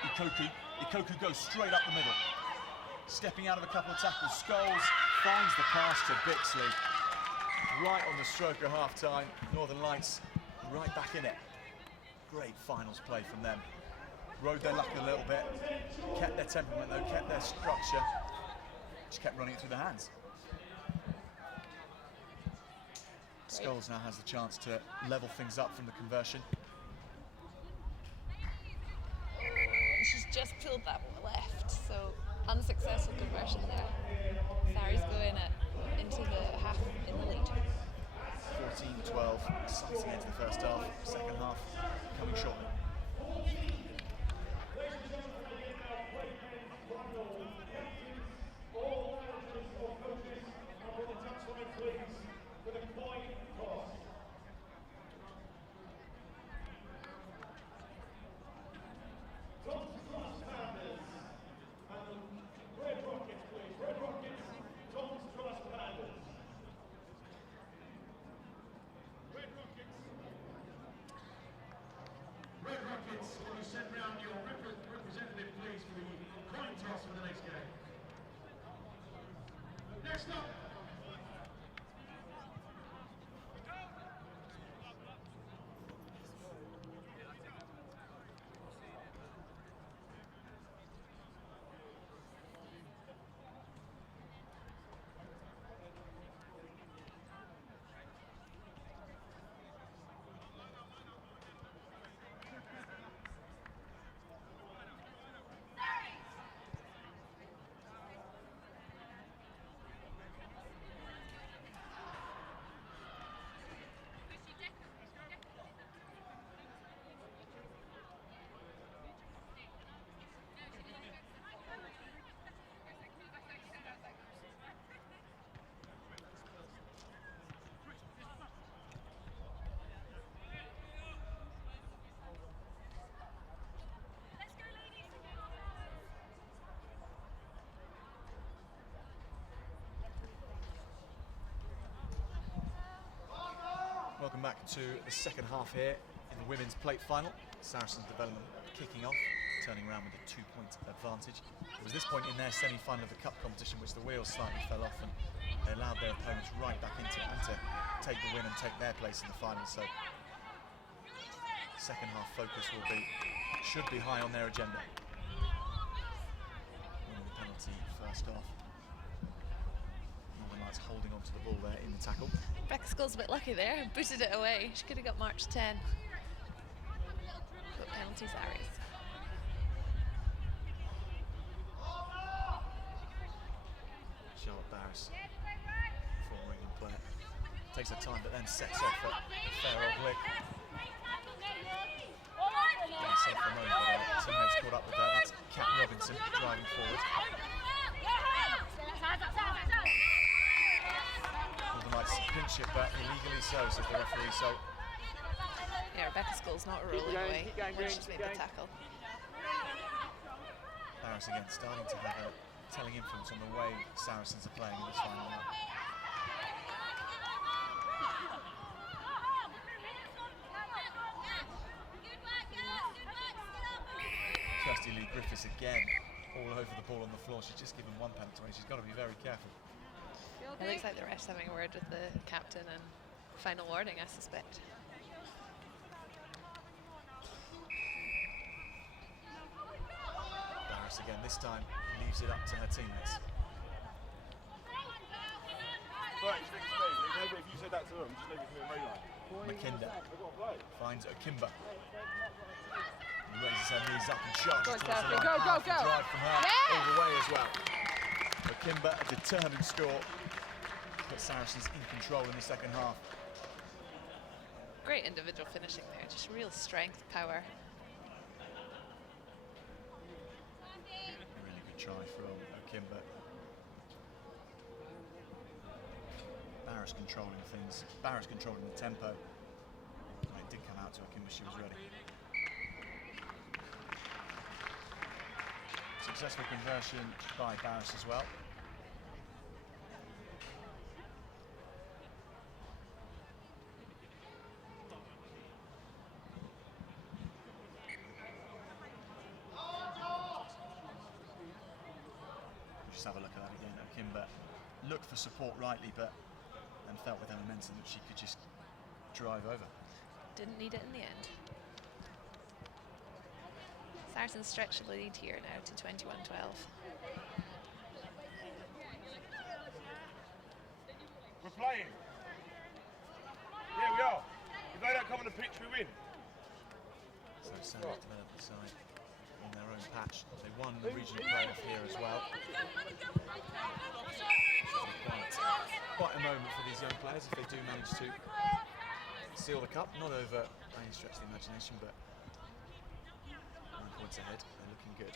Ikoku goes straight up the middle. Stepping out of a couple of tackles. Scholes finds the pass to Bixley. Right on the stroke of half-time. Northern Lights right back in it. Great finals play from them. Rode their luck a little bit. Kept their temperament though, kept their structure. Just kept running it through their hands. Scholes now has the chance to level things up from the conversion. She's just pulled that left, so unsuccessful conversion there. Saris going into the half in the lead. 14-12, exciting into the first half. Second half coming shortly. you send round your representative, please, for the coin toss for the next game. Next up. Welcome back to the second half here in the women's plate final. Saracens development kicking off, turning around with a 2-point advantage. It was this point in their semi-final of the cup competition which the wheels slightly fell off and they allowed their opponents right back into it and to take the win and take their place in the final. So second half focus should be high on their agenda. Winning the penalty first off. Northern Lights holding on to the ball there in the tackle. Becca School's a bit lucky there and booted it away. She could have got march 10. But penalties Aries. Charlotte Barris, former England player, takes her time but then sets off a fair old lick. Safe for a moment, but her teammates caught up with her. That's Kat Robinson driving forward. Northern Lights pinch it, but illegally so, says the referee. So yeah, Rebecca School's not rolling away when she's made the tackle. Barris again starting to have a telling influence on the way Saracens are playing in this final now. Kirsty Lee Griffiths again all over the ball on the floor. She's just given one penalty away. She's got to be very careful. It looks like the ref's having a word with the captain and final warning, I suspect. Barris again, this time leaves it up to her teammates. Right, if you said that to them, just leave it to me in Rayline. McKinder finds Akimba. He raises her knees up and charges towards the line. Powerful drive from her all the way as well. Akimba, a determined score. But Saracens in control in the second half. Great individual finishing there, just real strength, power. A really good try from Akimba. Barris controlling things. Barris controlling the tempo. When it did come out to Akimba, she was ready. Successful conversion by Barris as well. Just have a look at that again. Akimba looked for support rightly, but and felt with her momentum that she could just drive over. Didn't need it in the end. Saracens stretch the lead here now to 21-12. We're playing. Yeah, we are. If they don't come on the pitch, we win. So Saracens developed the side on their own patch. They won the regional playoff here as well. Quite a moment for these young players if they do manage to seal the cup. Not over any stretch of the imagination, but 9 points ahead. They're looking good.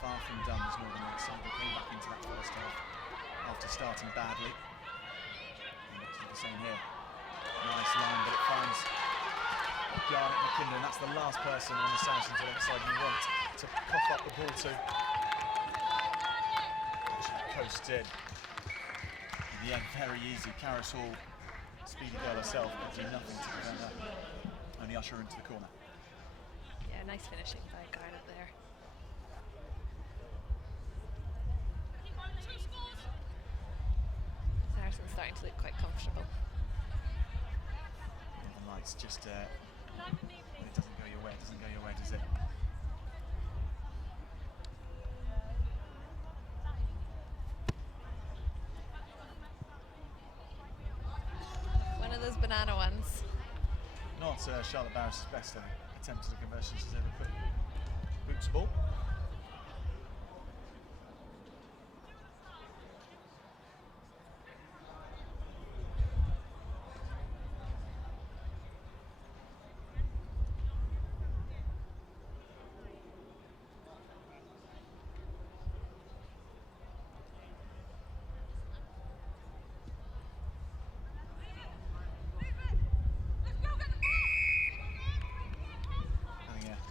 Far from done as Northern Lights side. They came back into that first half after starting badly. And it's the same here. Nice line, but it finds Garnet McKinnon, that's the last person on the Saracens alongside you want to cough up the ball to. Actually coasted. In the end, very easy. Karis Hall, speedy girl herself, but do nothing to prevent that. Only usher into the corner. Yeah, nice finishing by Garnet there. Saracens starting to look quite comfortable. Northern Lights just, when it doesn't go your way, it doesn't go your way, does it? One of those banana ones. Not Charlotte Barris' best attempt at a conversion she's ever put. Boots ball.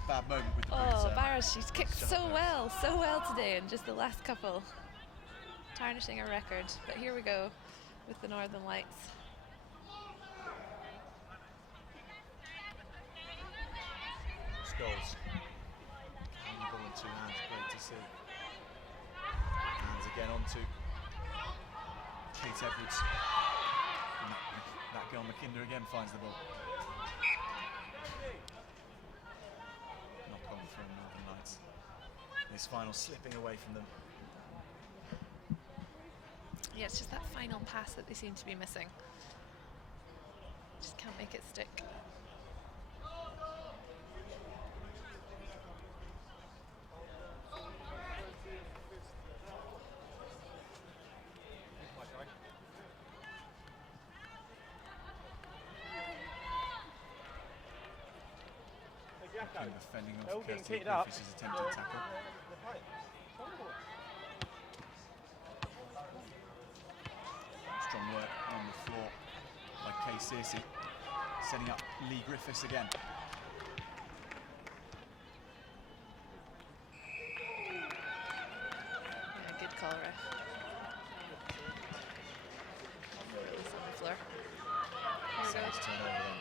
Bad moment with the boots. Barris, she's kicked so well today in just the last couple. Tarnishing her record, but here we go with the Northern Lights. Scholes. And the ball in two hands, great to see. Hands again onto Kate Edwards. And that girl McKinder again finds the ball. From Northern Lights. This final slipping away from them. Yeah, it's just that final pass that they seem to be missing. Just can't make it stick. Defending off Kirsty Griffiths' attempted tackle. Strong work on the floor by Kay Searcy, setting up Lee Griffiths again. Yeah, good call, ref. He's on the floor. Here we go. Turnover then.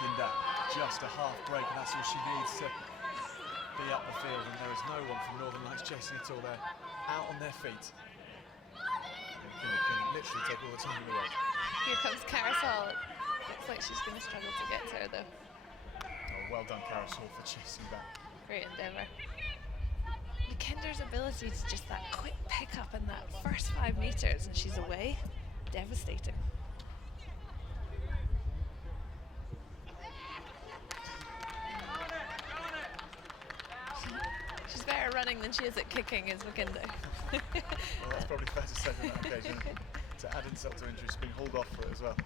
McKinder, just a half break, and that's all she needs to be up the field, and there is no one from Northern Lights chasing it all there, out on their feet. McKinder can literally take all the time in the world. Here comes Carousel. Looks like she's going to struggle to get to her though. Oh, well done Carousel for chasing back. Great endeavour. McKinder's ability to just that quick pick up in that first 5 metres and she's away, devastating. She's better running than she is at kicking, is McKinder. Well, that's probably fair to say on that occasion. To add insult to injury, she's been hauled off for it as well.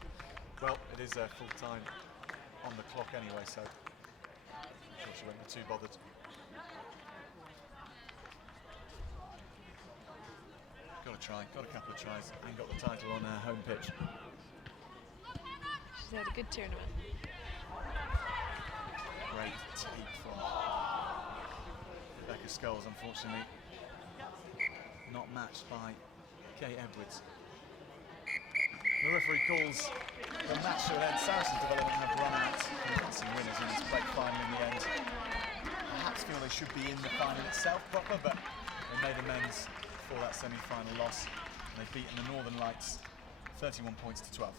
Well, it is full time on the clock anyway, so I'm sure she won't be too bothered. Got a try, got a couple of tries, and got the title on her home pitch. She's had a good tournament. Great take from Rebecca Scholes, unfortunately not matched by Kay Edwards. The referee calls the match to an end. Saracens Development have run out, convincing winners in this break final in the end. Perhaps feel they should be in the final itself proper, but they made amends for that semi-final loss. They've beaten the Northern Lights 31 points to 12.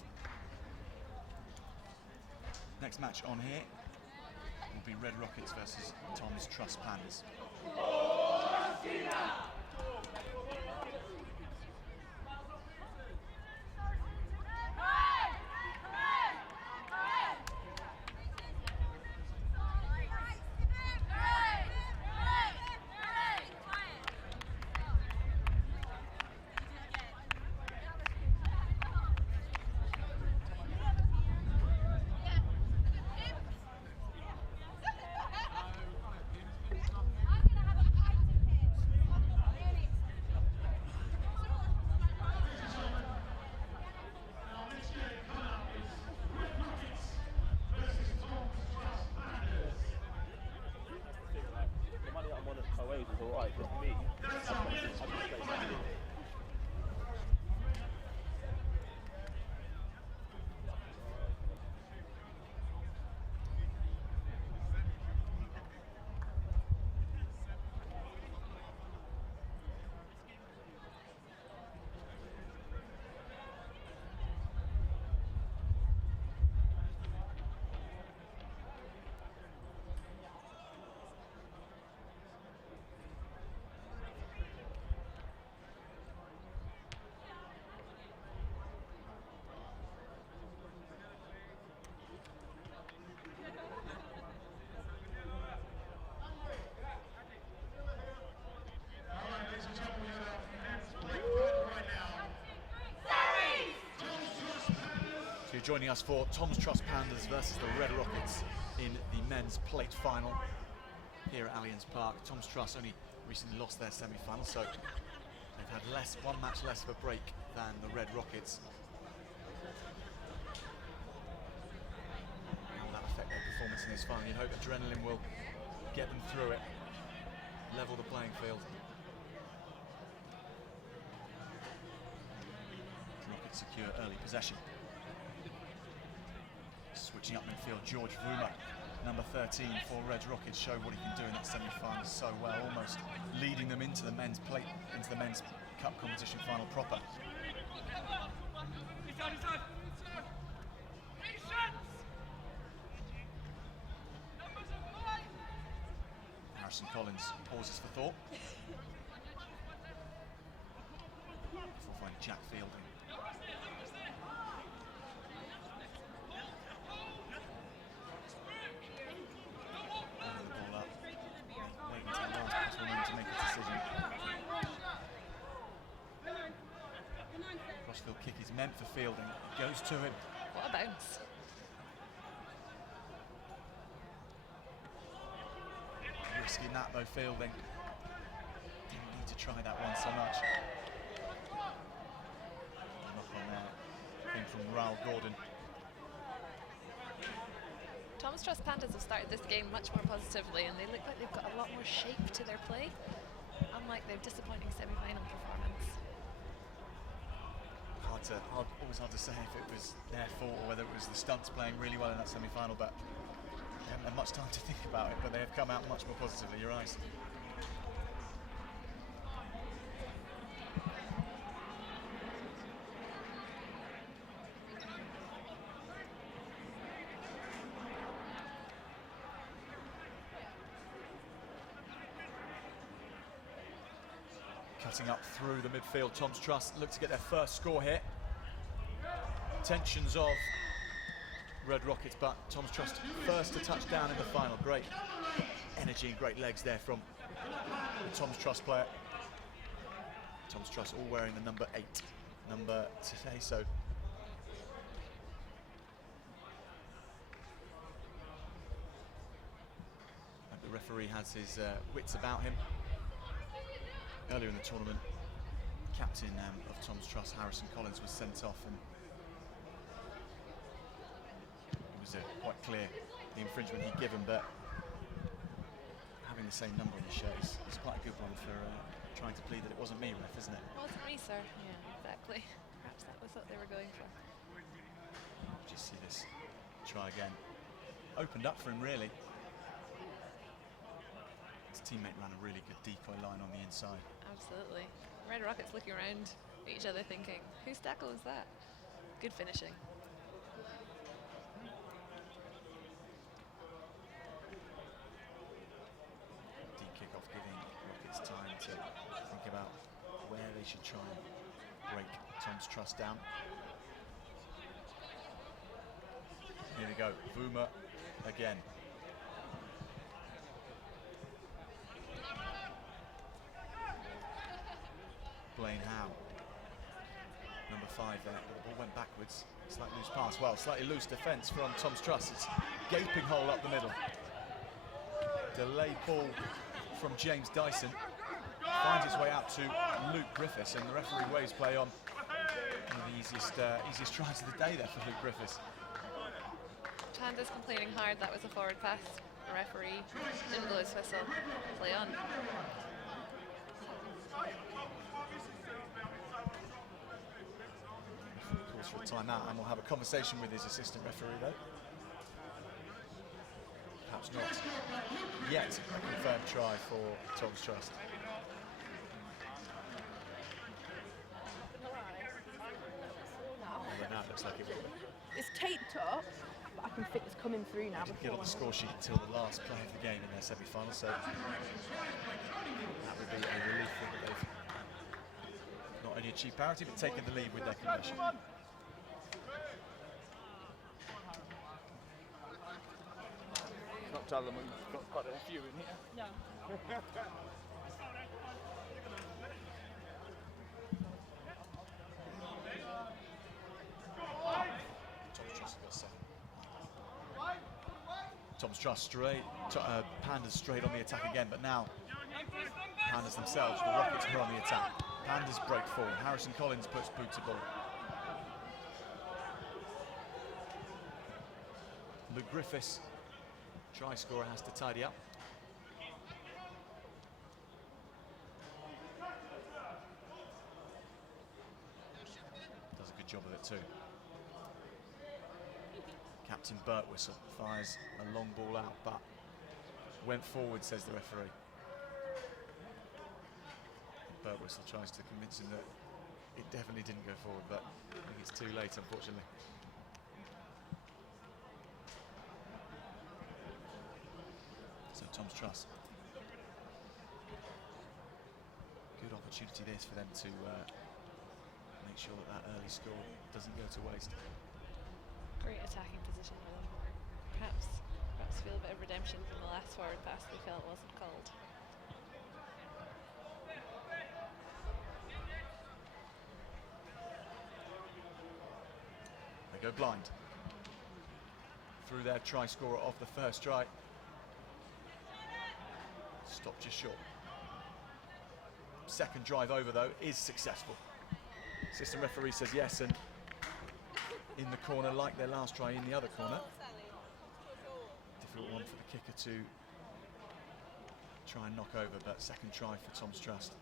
Next match on here will be Red Rockets versus Tom's Trust Pandas. joining us for Tom's Trust Pandas versus the Red Rockets in the men's plate final here at Allianz Park. Tom's Trust only recently lost their semi-final, so they've had one match less of a break than the Red Rockets. How will that affect their performance in this final? You hope adrenaline will get them through it, level the playing field. Rockets secure early possession. Switching up midfield, George Vuma, number 13 for Red Rockets, showed what he can do in that semi-final so well, almost leading them into the men's cup competition final proper. Harrison Collins pauses for thought before finding Jack Fielding. Crossfield kick is meant for Fielding. Goes to him. What a bounce. Risking that though, Fielding. Didn't need to try that one so much. Knock on there. Came from Raoul Gordon. Tom's Trust Pandas have started this game much more positively, and they look like they've got a lot more shape to their play, unlike their disappointing semi-final performance. Always hard to say if it was their fault or whether it was the stunts playing really well in that semi-final, but they haven't had much time to think about it, but they have come out much more positively, you're right. Cutting up through the midfield, Tom's Trust look to get their first score here. Tensions of Red Rockets, but Tom's Trust first to touch down in the final. Great energy and great legs there from the Tom's Trust player. Tom's Trust all wearing the number 8 number today, so the referee has his wits about him. Earlier in the tournament, captain of Tom's Trust, Harrison Collins, was sent off, and it was quite clear the infringement he'd given, but having the same number on the shirt is quite a good one for trying to plead that it wasn't me, ref, isn't it? It wasn't me, sir. Yeah, exactly. Perhaps that was what they were going for. Just see this try again. Opened up for him, really. His teammate ran a really good decoy line on the inside. Absolutely. Red Rockets looking around at each other thinking, whose tackle is that? Good finishing. Deep kick-off giving Rockets time to think about where they should try and break Tom's Trust down. Here we go, Vuma again. Blaine Howe, number 5 there, but the ball went backwards. Slight loose pass, well, slightly loose defence from Tom's Trust. It's gaping hole up the middle. Delayed ball from James Dyson. Finds its way out to Luke Griffiths, and the referee waves play on. One of the easiest tries of the day there for Luke Griffiths. Pandas complaining hard that was a forward pass. The referee didn't blow his whistle. Play on. For a timeout, and we'll have a conversation with his assistant referee though. Perhaps not yet a confirmed try for Tom's Trust. Although now it looks like it will be. It's taped up, but I can think it's coming through now. Didn't get on the score sheet until the last play of the game in their semi-final, so that would be a relief that they've not only achieved parity but taken the lead with their condition. Not tell them we've got quite a few in here. No. Tom's Tom's Trust straight, Pandas straight on the attack again, but now Pandas themselves, the Rockets are on the attack. Pandas break forward. Harrison Collins puts boot to ball. Luke Griffiths, try scorer, has to tidy up. Does a good job of it too. Captain Birtwistle fires a long ball out, but went forward, says the referee. Birtwistle tries to convince him that it definitely didn't go forward, but I think it's too late, unfortunately. So Tom's Trust. Good opportunity this for them to make sure that early score doesn't go to waste. Great attacking position for them. Perhaps feel a bit of redemption from the last forward pass they felt wasn't called. They go blind. Through their try scorer of the first try. Stopped just short. Second drive over though is successful. Assistant referee says yes, and in the corner like their last try in the other corner. Difficult one for the kicker to try and knock over, but second try for Tom's Trust.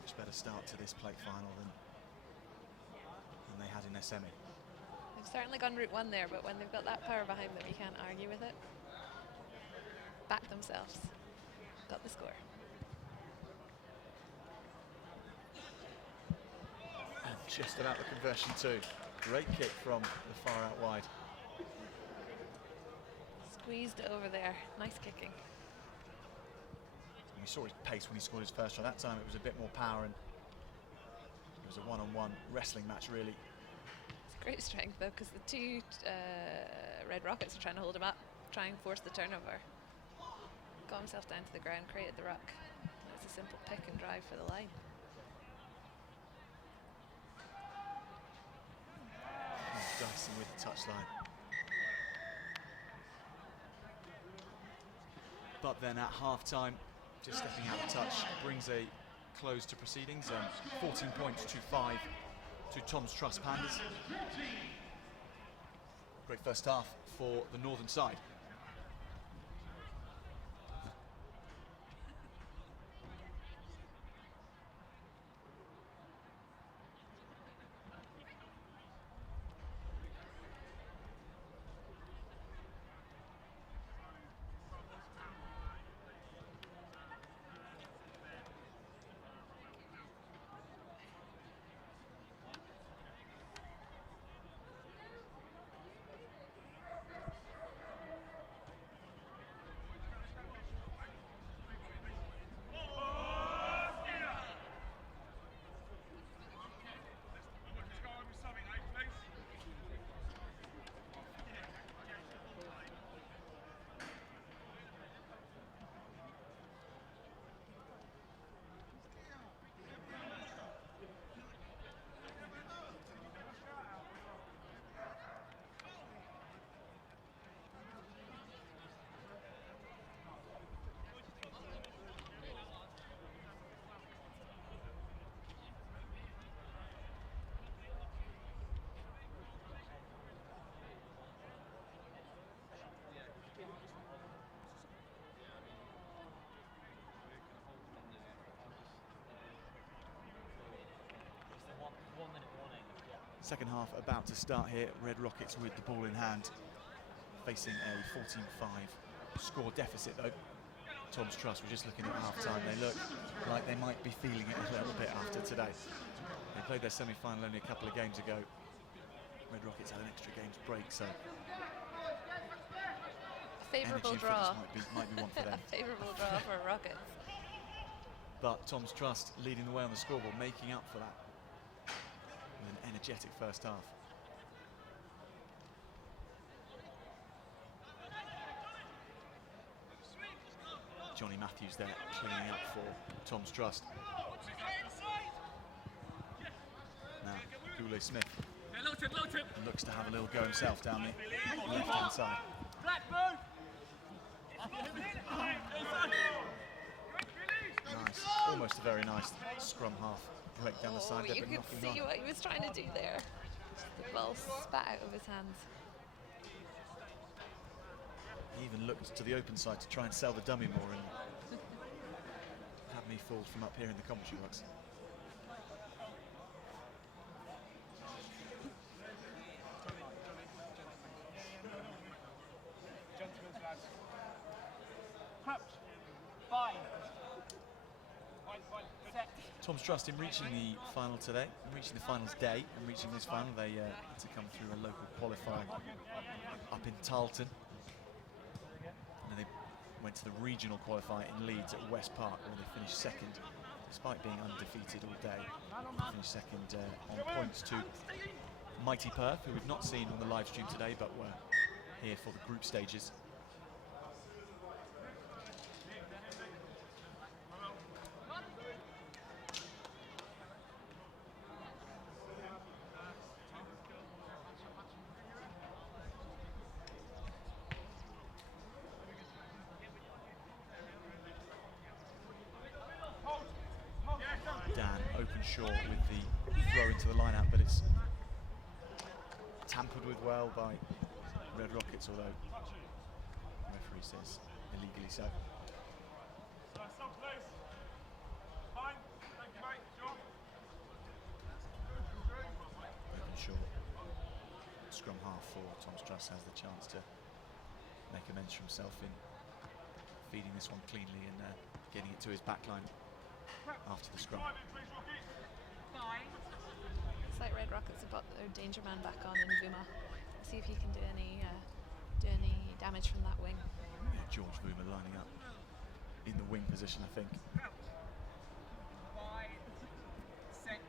Much better start to this plate final than they had in their semi. They've certainly gone route one there, but when they've got that power behind them, you can't argue with it. Back themselves. Got the score. And just about the conversion too. Great kick from the far out wide. Squeezed over there. Nice kicking. And we saw his pace when he scored his first try. That time it was a bit more power, and it was a one-on-one wrestling match really. It's great strength though, because the two Red Rockets are trying to hold him up, try and force the turnover. Got himself down to the ground, created the ruck. It's a simple pick and drive for the line. Dyson with the touchline. But then at half-time, just stepping out of touch, brings a close to proceedings. 14 points to 5 to Tom's Trust Pandas. Great first half for the northern side. Second half about to start here. Red Rockets with the ball in hand, facing a 14-5 score deficit though. Tom's Trust were just looking at half-time. They look like they might be feeling it a little bit after today. They played their semi-final only a couple of games ago. Red Rockets had an extra games break, so Favourable draw. might be one for them. A favourable draw for Rockets. But Tom's Trust leading the way on the scoreboard, making up for that. An energetic first half. Johnny Matthews there cleaning up for Tom's Trust. Now Goulet Smith looks to have a little go himself down the left-hand side. Nice, almost a very nice scrum half break down the side there, You but could knocking see on. what he was trying to do there. The ball spat out of his hands. He even looked to the open side to try and sell the dummy more and have me fall from up here in the commentary box. Gentlemen's lads. Crouch. Fine. Set. Tom's Trust in reaching the final today, in reaching the finals day, and reaching this final, they had to come through a local qualifier up in Tarleton. And then they went to the regional qualifier in Leeds at West Park, where they finished second, despite being undefeated all day. They finished second on points to Mighty Perth, who we've not seen on the live stream today, but were here for the group stages. Dan open short with the throw into the line-out, but it's tampered with well by Red Rockets, although the referee says illegally so. Open short. Scrum half for Tom Struss has the chance to make amends for himself in feeding this one cleanly and getting it to his back line after the scrum. It's like Red Rockets have got their danger man back on in Vuma. See if he can do any damage from that wing. Yeah, George Vuma lining up in the wing position, I think. Set.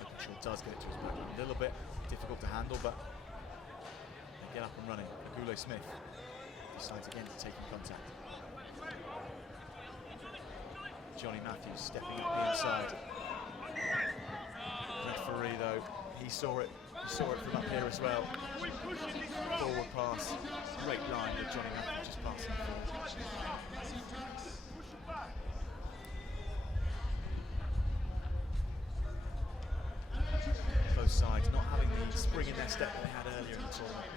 Openshaw does get it to his back line. A little bit difficult to handle, but they get up and running. Agule Smith decides again to take in contact. Johnny Matthews stepping up the inside. Referee though, he saw it from up here as well. Forward pass, great line with Johnny Matthews just passing forward. Both sides not having the spring in their step that they had earlier in the tournament.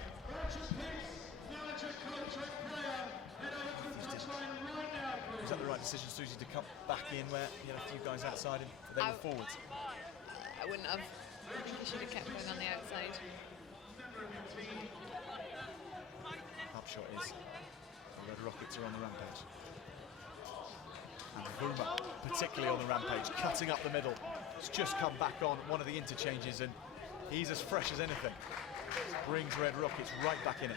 Was that the right decision, Susie, to come back in where you had a few guys outside and they were forwards? I wouldn't have. I think he should have kept going on the outside. Upshot is the Red Rockets are on the rampage. And Vuma, particularly on the rampage, cutting up the middle. It's just come back on one of the interchanges and he's as fresh as anything. Brings Red Rockets right back in it.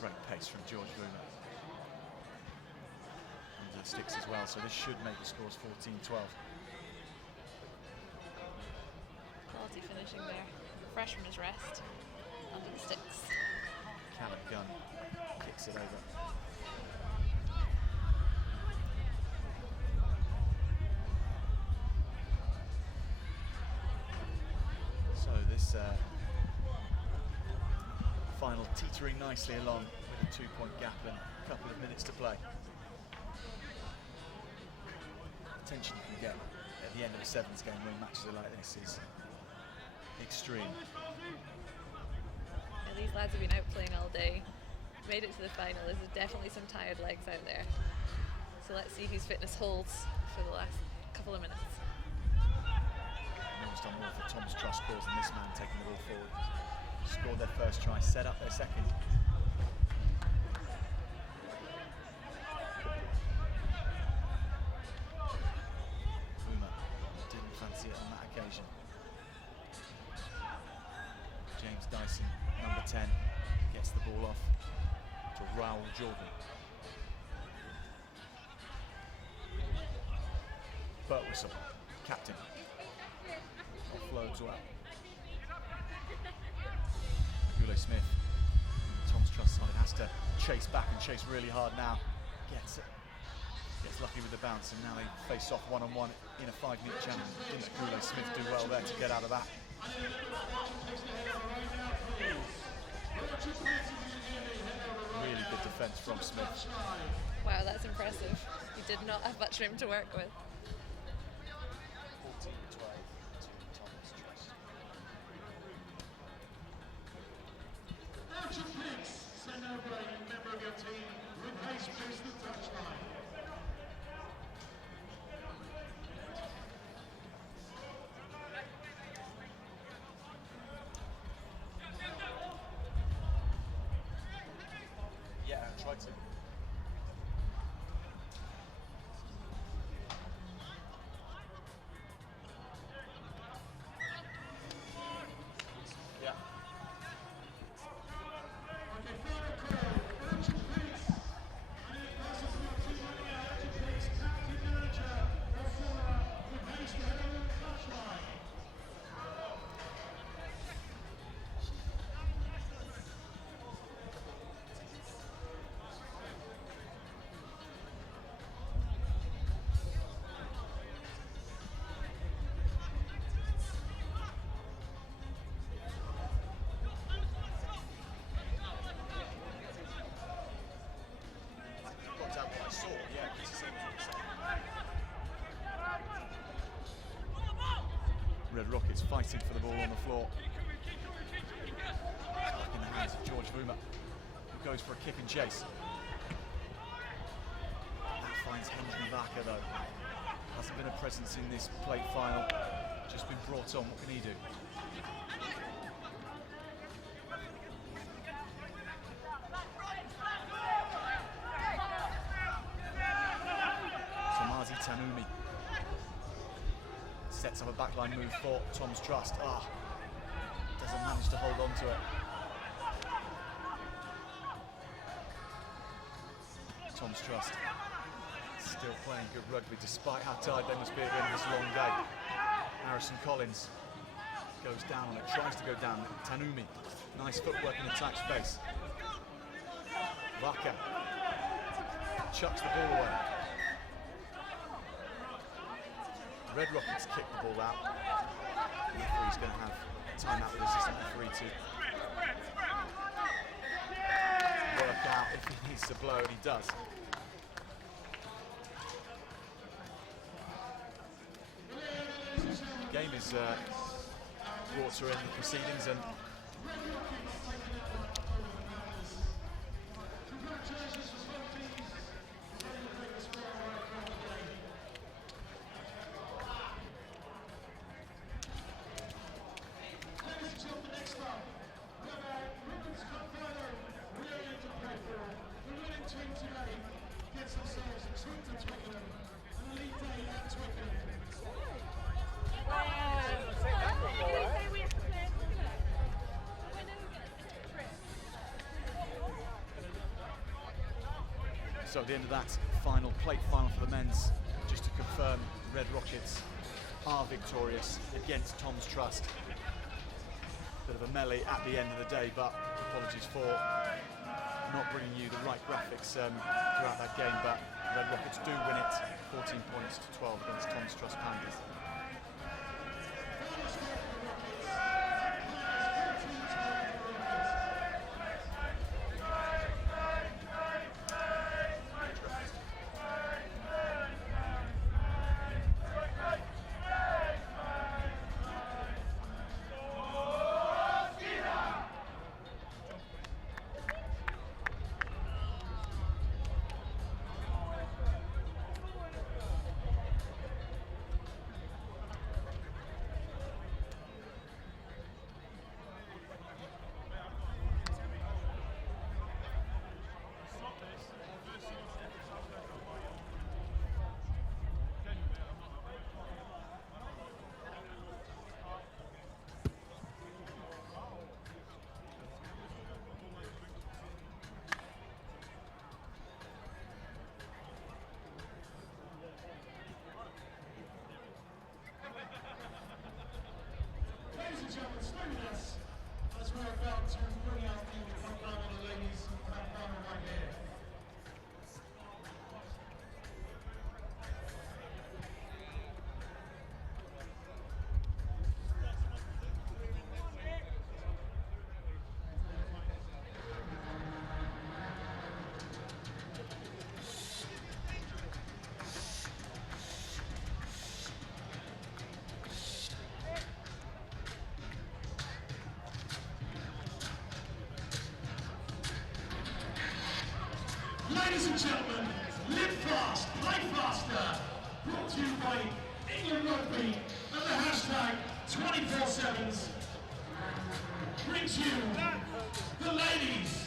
Great pace from George Vuma. Under the sticks as well, so this should make the scores 14-12. Quality finishing there. Fresh from his rest. Under the sticks. Callum Gunn kicks it over. So this final teetering nicely along with a 2-point gap and a couple of minutes to play. The tension you can get at the end of a sevens game when matches are like this is extreme. Yeah, these lads have been out playing all day. Made it to the final. There's definitely some tired legs out there. So let's see whose fitness holds for the last couple of minutes. Almost done more for Tom's Trust cause than this man taking the ball forward. Scored their first try, set up their second. Vuma didn't fancy it on that occasion. James Dyson, number 10, gets the ball off to Raoul Jordan. Burt Whistle, captain. Offloads well. Agule Smith, Tom's Trust side, has to chase back and chase really hard now. Gets the lucky with the bounce, and now they face off one-on-one in a 5-metre challenge. Didn't Gulo Smith do well there to get out of that? Really good defence from Smith. Wow, that's impressive. He did not have much room to work with. 14-12 to Thomas Trust. Archer Picks, send over a member of your team with haste please to the touchline. Yeah, I tried to. Yeah. Okay, final call. Archer Picks. And it passes to our team running out. Archer Picks, captain manager of Flora with haste to head over the touchline. Got out what I saw, yeah. It's the same as what I'm saying. Red Rockets fighting for the ball on the floor. Back in the hands of George Vuma, who goes for a kick and chase. That finds Henry Vaca though. Hasn't been a presence in this plate final. Just been brought on. What can he do? Tomazi Tanumi sets up a backline move for Tom's Trust. Doesn't manage to hold on to it. Tom's Trust still playing good rugby despite how tired they must be at the end of this long day. Harrison Collins goes down on it, tries to go down. Tanumi, nice footwork in attack space. Vaca chucks the ball away. Red Rockets kick the ball out. The referee's going to have time out with the assistant referee to work out if he needs to blow, and he does. The game is brought to end the proceedings, and so at the end of that final plate final for the men's, just to confirm, Red Rockets are victorious against Tom's Trust. Bit of a melee at the end of the day, but apologies for not bringing you the right graphics throughout that game, but Red Rockets do win it 14 points to 12 against Tom's Trust Panthers. Rugby and the hashtag 24/7s brings you the Ladies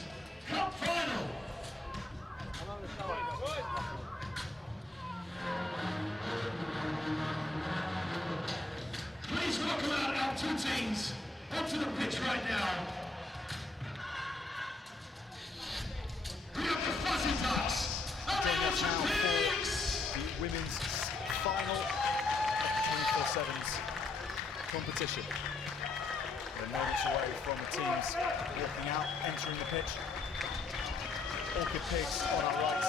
Cup Final. Please welcome out our two teams onto the pitch right now. We have the Fuzzy Ducks and the Joining us now Ultra for Pigs. the women's final of the 24/7s competition. We're moments away from the teams walking out, entering the pitch. Orchid Pigs on our right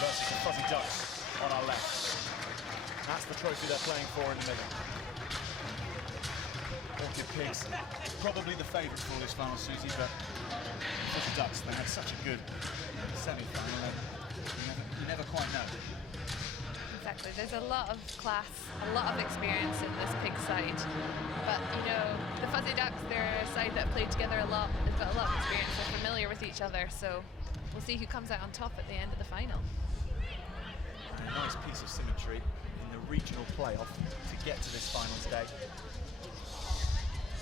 versus the Fuzzy Ducks on our left. That's the trophy they're playing for in the middle. Orchid Pigs, probably the favourites for this final, Susie, but Fuzzy Ducks, they had such a good semi-final, and you never quite know. Exactly. There's a lot of class, a lot of experience in this pig side. But, you know, the Fuzzy Ducks, they're a side that have played together a lot. They've got a lot of experience. They're familiar with each other. So we'll see who comes out on top at the end of the final. And a nice piece of symmetry in the regional playoff to get to this final stage.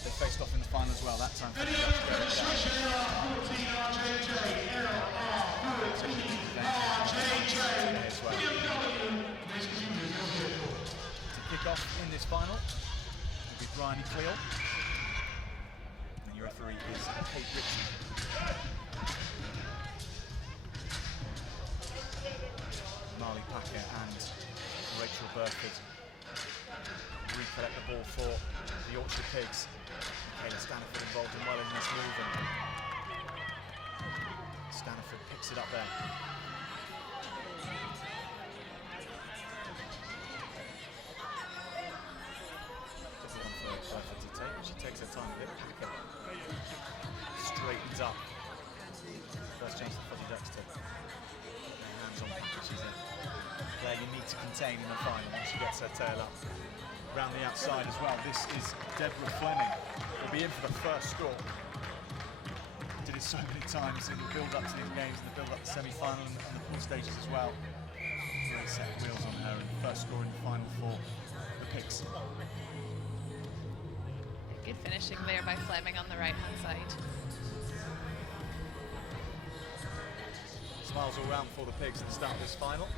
They faced off in the final as well, that time. Any other registration LR14 RJJ, LR14 RJJ, as well. BMW. Please continue with your vehicle. To kick off in this final will be Bryony Cleo. And your referee is Kate Ritchie. Marley Packer and Rachel Burford recollect the ball for the Orchard Pigs. Kayla Staniford involved well in this move, and Staniford picks it up there. Difficult one for Burford to take, but she takes her time with it. Packer straightens up. First chance for Fuzzy Ducks to get their hands on Packer. She's a player you need to contain in the final when she gets her tail up. Round the outside as well. This is Deborah Fleming. Will be in for the first score. Did it so many times in the build-up to these games, in the build-up to semi-final and the pool stages as well. Great set of wheels on her, and first score in the final for the Pigs. Good finishing there by Fleming on the right-hand side. Smiles all round for the Pigs at the start of this final.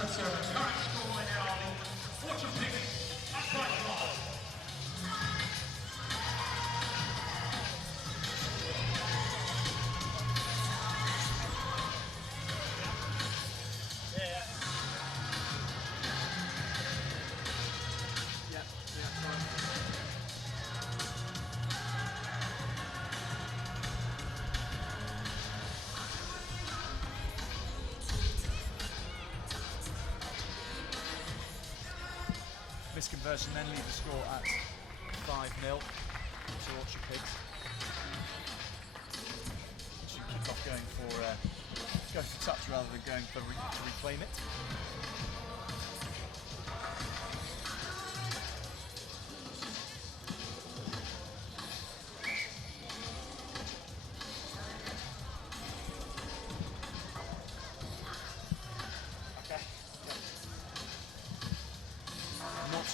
That's a current score right now. Orchard Pigs up by 5. This conversion then leaves the score at 5-0 to Orchard Pigs. Should kick off going for touch rather than going for to reclaim it.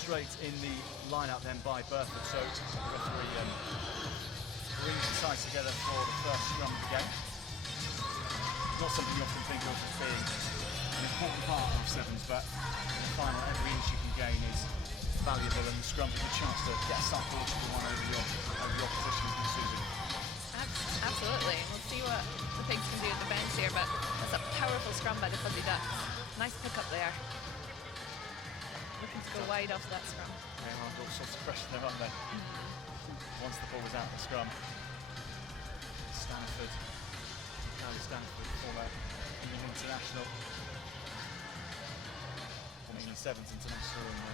Straight in the line-up then by Burford, so the referee brings the sides together for the first scrum of the game. Not something you often think of as being an important part of sevens, but in the final, every inch you can gain is valuable, and the scrum is a chance to get a psychological one over your opposition, Susan. Absolutely. We'll see what the Pigs can do at the bounce here, but that's a powerful scrum by the Fuzzy Ducks. Nice pick up there. Looking to go wide off that scrum. They are under all sorts of pressure there, aren't they? Once the ball was out the scrum. Staniford, Carly Staniford, former England international, former England Sevens international, and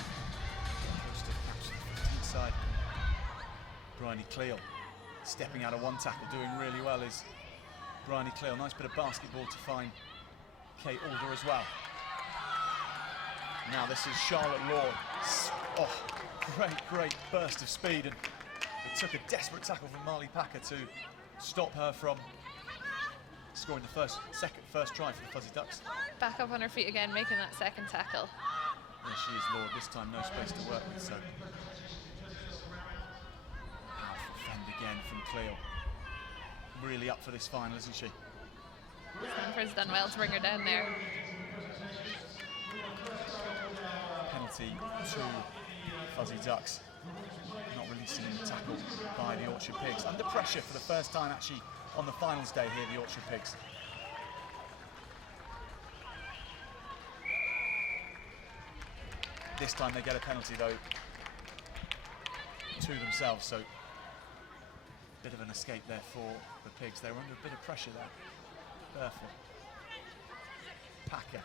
coached to catch the 15th side. Bryony Cleo stepping out of one tackle, doing really well is Bryony Cleo. Nice bit of basketball to find Kate Alder as well. Now this is Charlotte Lord. Oh, great burst of speed, and the took a desperate tackle from Marley Packer to stop her from scoring the first try for the Fuzzy Ducks. Back up on her feet again, making that second tackle. There she is, Lord. This time no space to work with, so powerful fend again from Cleo. Really up for this final, isn't she? Stanford's done well to bring her down there. Penalty to Fuzzy Ducks. Not releasing the tackle by the Orchard Pigs. Under pressure for the first time actually on the finals day here, the Orchard Pigs. This time they get a penalty though to themselves, so bit of an escape there for the Pigs. They were under a bit of pressure there. Burford. Packer.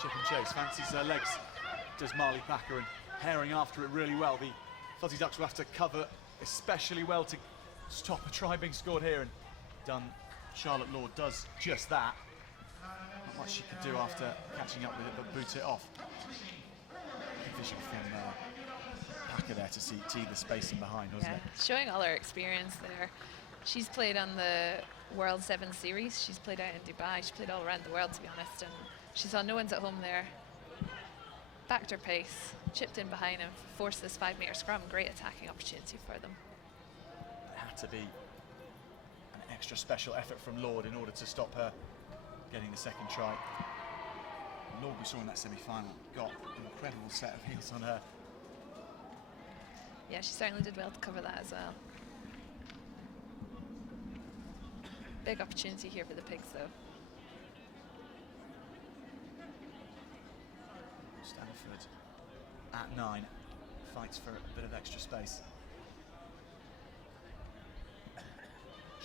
Chip and chase, fancies her legs, does Marley Packer, and herring after it really well. The Fuzzy Ducks will have to cover especially well to stop a try being scored here, and Charlotte Lord does just that. Not much she could do after catching up with it, but boot it off. Good vision from Packer there to see the spacing behind, wasn't it? Showing all her experience there. She's played on the World 7 Series. She's played out in Dubai. She's played all around the world, to be honest. And she saw no one's at home there. Backed her pace, chipped in behind and forced this 5-metre scrum. Great attacking opportunity for them. It had to be an extra special effort from Lord in order to stop her getting the second try. Lord, we saw in that semi-final, got an incredible set of heels on her. Yeah, she certainly did well to cover that as well. Big opportunity here for the Pigs, though. Stanford at 9, fights for a bit of extra space.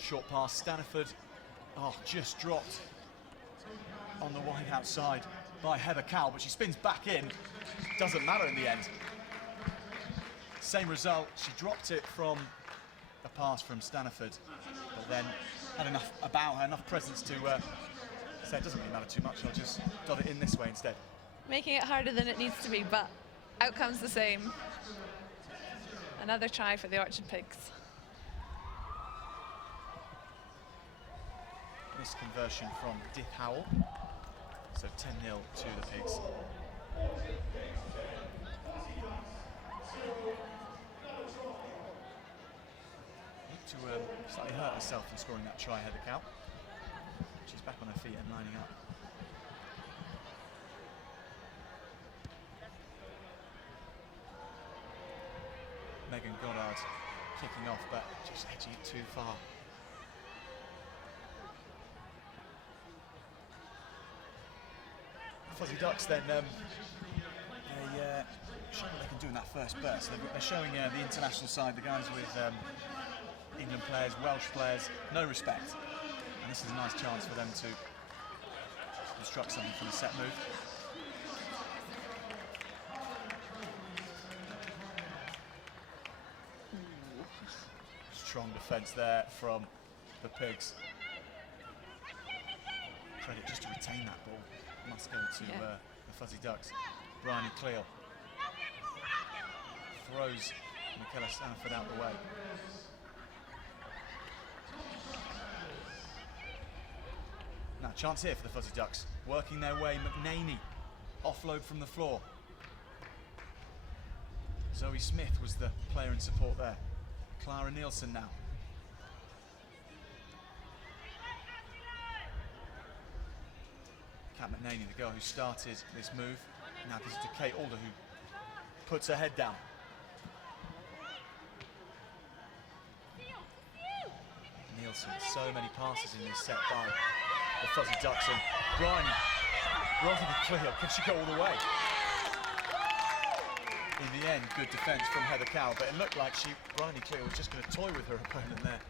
Short pass, Stanford, just dropped on the wide outside by Heather Cowell, but she spins back in. Doesn't matter in the end. Same result, she dropped it from a pass from Stanford, but then had enough about her, enough presence to say it doesn't really matter too much, I'll just dot it in this way instead. Making it harder than it needs to be, but outcome's the same. Another try for the Orchard Pigs. Missed conversion from Dith Howell, so 10-0 to the Pigs. Looked to slightly hurt herself in scoring that try, Heather Cow. She's back on her feet and lining up. Megan Goddard kicking off, but just edging it too far. Fuzzy Ducks then, they show what they can do in that first burst. They're showing the international side, the guys with England players, Welsh players, no respect. And this is a nice chance for them to construct something from the set move. Strong defence there from the Pigs. Credit just to retain that ball. Must go to the Fuzzy Ducks. Bryony Cleo throws Michaela Stanford out the way. Now, chance here for the Fuzzy Ducks. Working their way, McNaney. Offload from the floor. Zoe Smith was the player in support there. Clara Nielsen now. Kat McNaney, the girl who started this move. Now this is to Kate Alder, who puts her head down. Nielsen, so many passes in this set by the Fuzzy Ducks, and Bryony granted the clear. Can she go all the way? In the end, good defence from Heather Cowell, but it looked like Bryony Clear was just going to toy with her opponent there.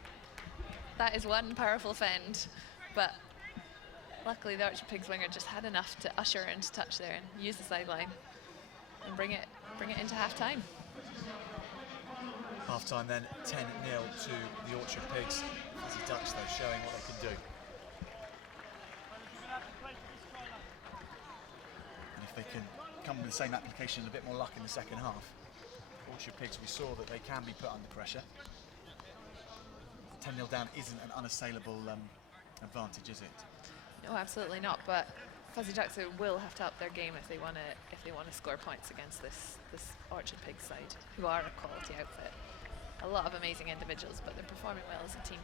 That is one powerful fend, but luckily the Orchard Pigs winger just had enough to usher her into touch there and use the sideline and bring it into half-time. Half-time then, 10-0 to the Orchard Pigs. Fuzzy Ducks though showing what they can do. And if they can come with the same application and a bit more luck in the second half, Orchard Pigs, we saw that they can be put under pressure. 10-0 down isn't an unassailable advantage, is it? No, absolutely not. But Fuzzy Ducks will have to up their game if they want to score points against this Orchard Pigs side, who are a quality outfit. A lot of amazing individuals, but they're performing well as a team.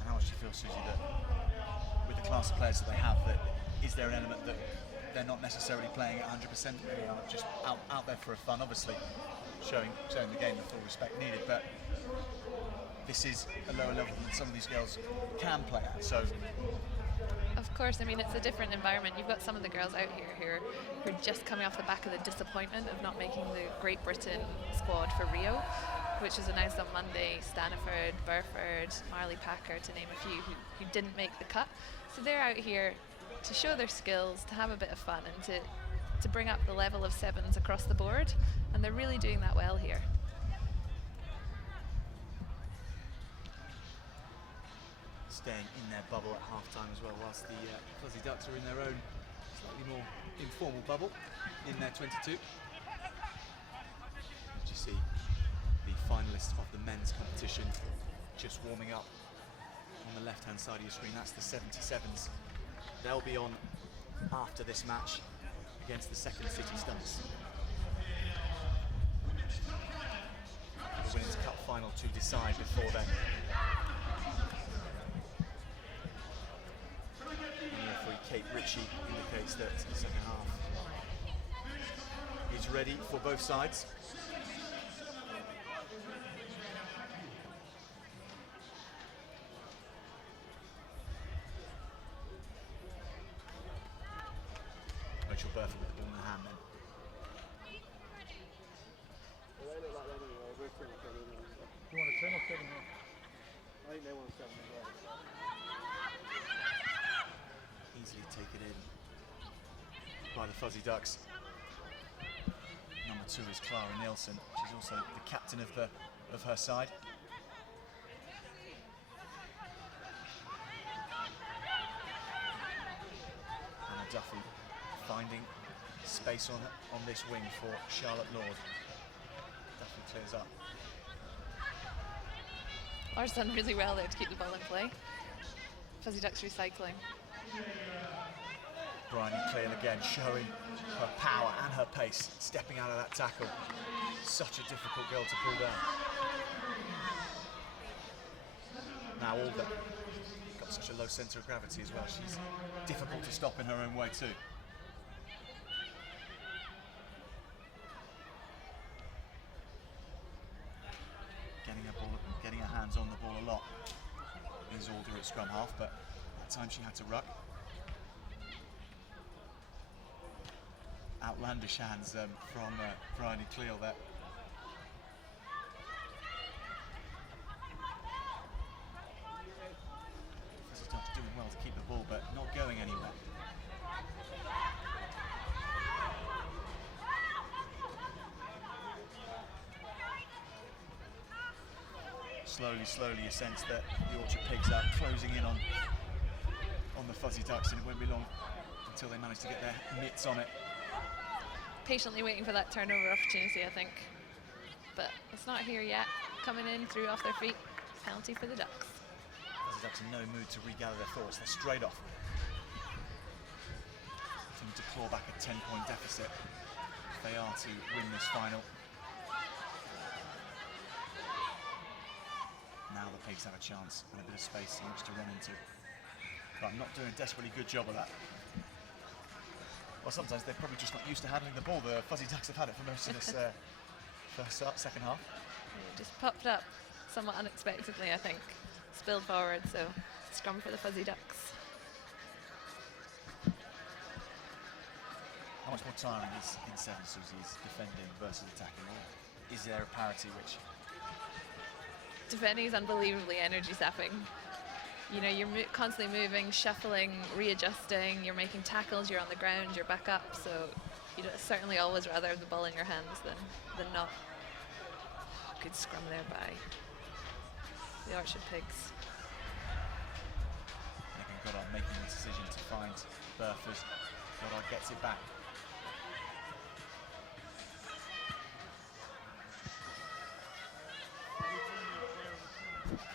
And how much do you feel, Susie, that with the class of players that they have, that is there an element that they're not necessarily playing at 100%, maybe are just out there for a fun, obviously showing the game the full respect needed, but this is a lower level than some of these girls can play at, so... Of course, I mean, it's a different environment. You've got some of the girls out here who are just coming off the back of the disappointment of not making the Great Britain squad for Rio, which was announced on Monday. Staniford, Burford, Marley Packer, to name a few, who didn't make the cut. So they're out here to show their skills, to have a bit of fun, and to bring up the level of sevens across the board, and they're really doing that well here. Staying in their bubble at half-time as well, whilst the Fuzzy Ducks are in their own slightly more informal bubble in their 22. You see the finalists of the men's competition just warming up on the left-hand side of your screen. That's the 77s. They'll be on after this match against the Second City Stunts. The Women's Cup final to decide before then. And the referee Kate Ritchie indicates that the second half is ready for both sides. Rachel Burford with the ball in the hand then. You want a 10 or 7 here? I think they want 7 as well. Easily taken in by the Fuzzy Ducks. Number 2 is Clara Nielsen. She's also the captain of her side. Anna Duffy finding space on this wing for Charlotte Lord. Duffy clears up. Laura's done really well there to keep the ball in play. Fuzzy Ducks recycling. Bryony Cleal again showing her power and her pace, stepping out of that tackle. Such a difficult girl to pull down. Now Alder, got such a low centre of gravity as well. She's difficult to stop in her own way too. Getting her hands on the ball a lot is Alder at scrum half, but that time she had to ruck. Outlandish hands from Bryony Cleal there. Fuzzy Ducks doing well to keep the ball, but not going anywhere. Slowly you sense that the Orchard Pigs are closing in on the Fuzzy Ducks, and it won't be long until they manage to get their mitts on it. Patiently waiting for that turnover opportunity, I think. But it's not here yet. Coming in, threw off their feet. Penalty for the Ducks. Fuzzy Ducks in no mood to regather their thoughts. They're straight off. Looking to claw back a 10-point deficit if they are to win this final. Now the Pigs have a chance and a bit of space in which to run into. But I'm not doing a desperately good job of that. Well, sometimes they're probably just not used to handling the ball. The Fuzzy Ducks have had it for most of this second half. It just popped up somewhat unexpectedly, I think. Spilled forward, so scrum for the Fuzzy Ducks. How much more tiring is in 7, Susie, is defending versus attacking? Or is there a parity which... Defending is unbelievably energy sapping. You know, you're constantly moving, shuffling, readjusting, you're making tackles, you're on the ground, you're back up, so you'd certainly always rather have the ball in your hands than not. Oh, good scrum there by the Orchard Pigs. Megan Goddard making the decision to find Burford. Goddard gets it back.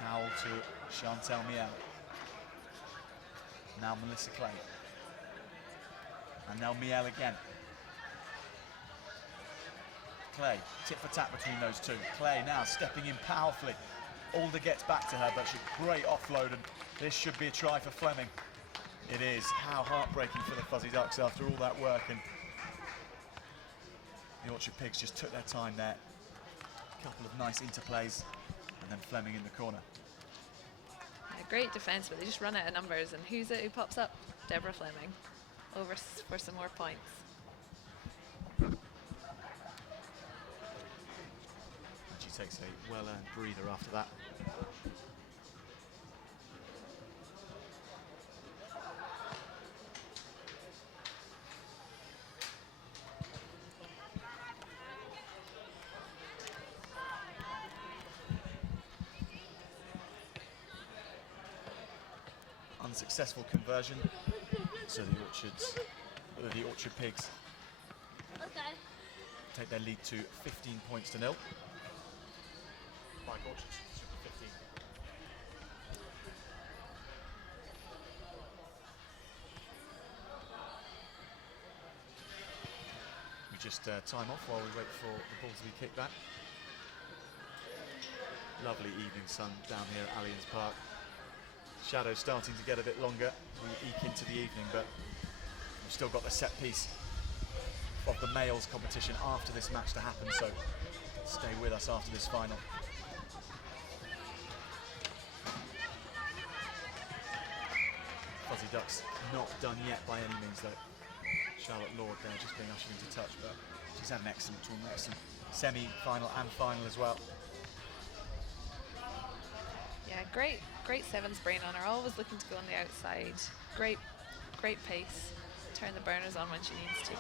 Howell to Chantel Miel. Now Melissa Clay. And now Miel again. Clay, tit for tat between those two. Clay now stepping in powerfully. Alder gets back to her, but she great offload, and this should be a try for Fleming. It is. How heartbreaking for the Fuzzy Ducks after all that work, and the Orchard Pigs just took their time there. A couple of nice interplays, and then Fleming in the corner. Great defence, but they just run out of numbers, and who's it who pops up? Deborah Fleming, over for some more points. She takes a well-earned breather after that. Unsuccessful conversion, so the Orchard Pigs take their lead to 15 points to 0. Mike Orchard, 15. We just time off while we wait for the ball to be kicked back. Lovely evening sun down here at Allianz Park. Shadows starting to get a bit longer as we eke into the evening, but we've still got the set piece of the males competition after this match to happen, so stay with us after this final. Fuzzy Ducks not done yet by any means though. Charlotte Lord there just being ushered into touch, but she's had an excellent tournament, excellent semi-final and final as well. Yeah, great sevens brain on her, always looking to go on the outside. Great pace. Turn the burners on when she needs to.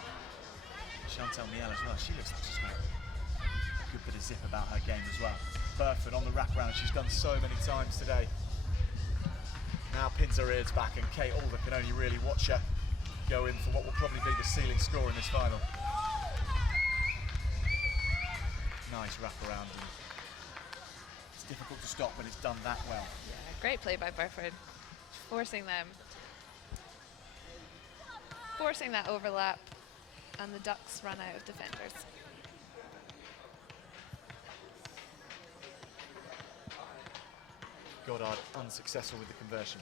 Chantel Miel as well, she looks like she's got a good bit of zip about her game as well. Burford on the wraparound, she's done so many times today. Now pins her ears back, and Kate Alder can only really watch her go in for what will probably be the ceiling score in this final. Nice wraparound, and it's difficult to stop, but it's done that well. Yeah, great play by Burford, forcing that overlap, and the Ducks run out of defenders. Goddard unsuccessful with the conversion.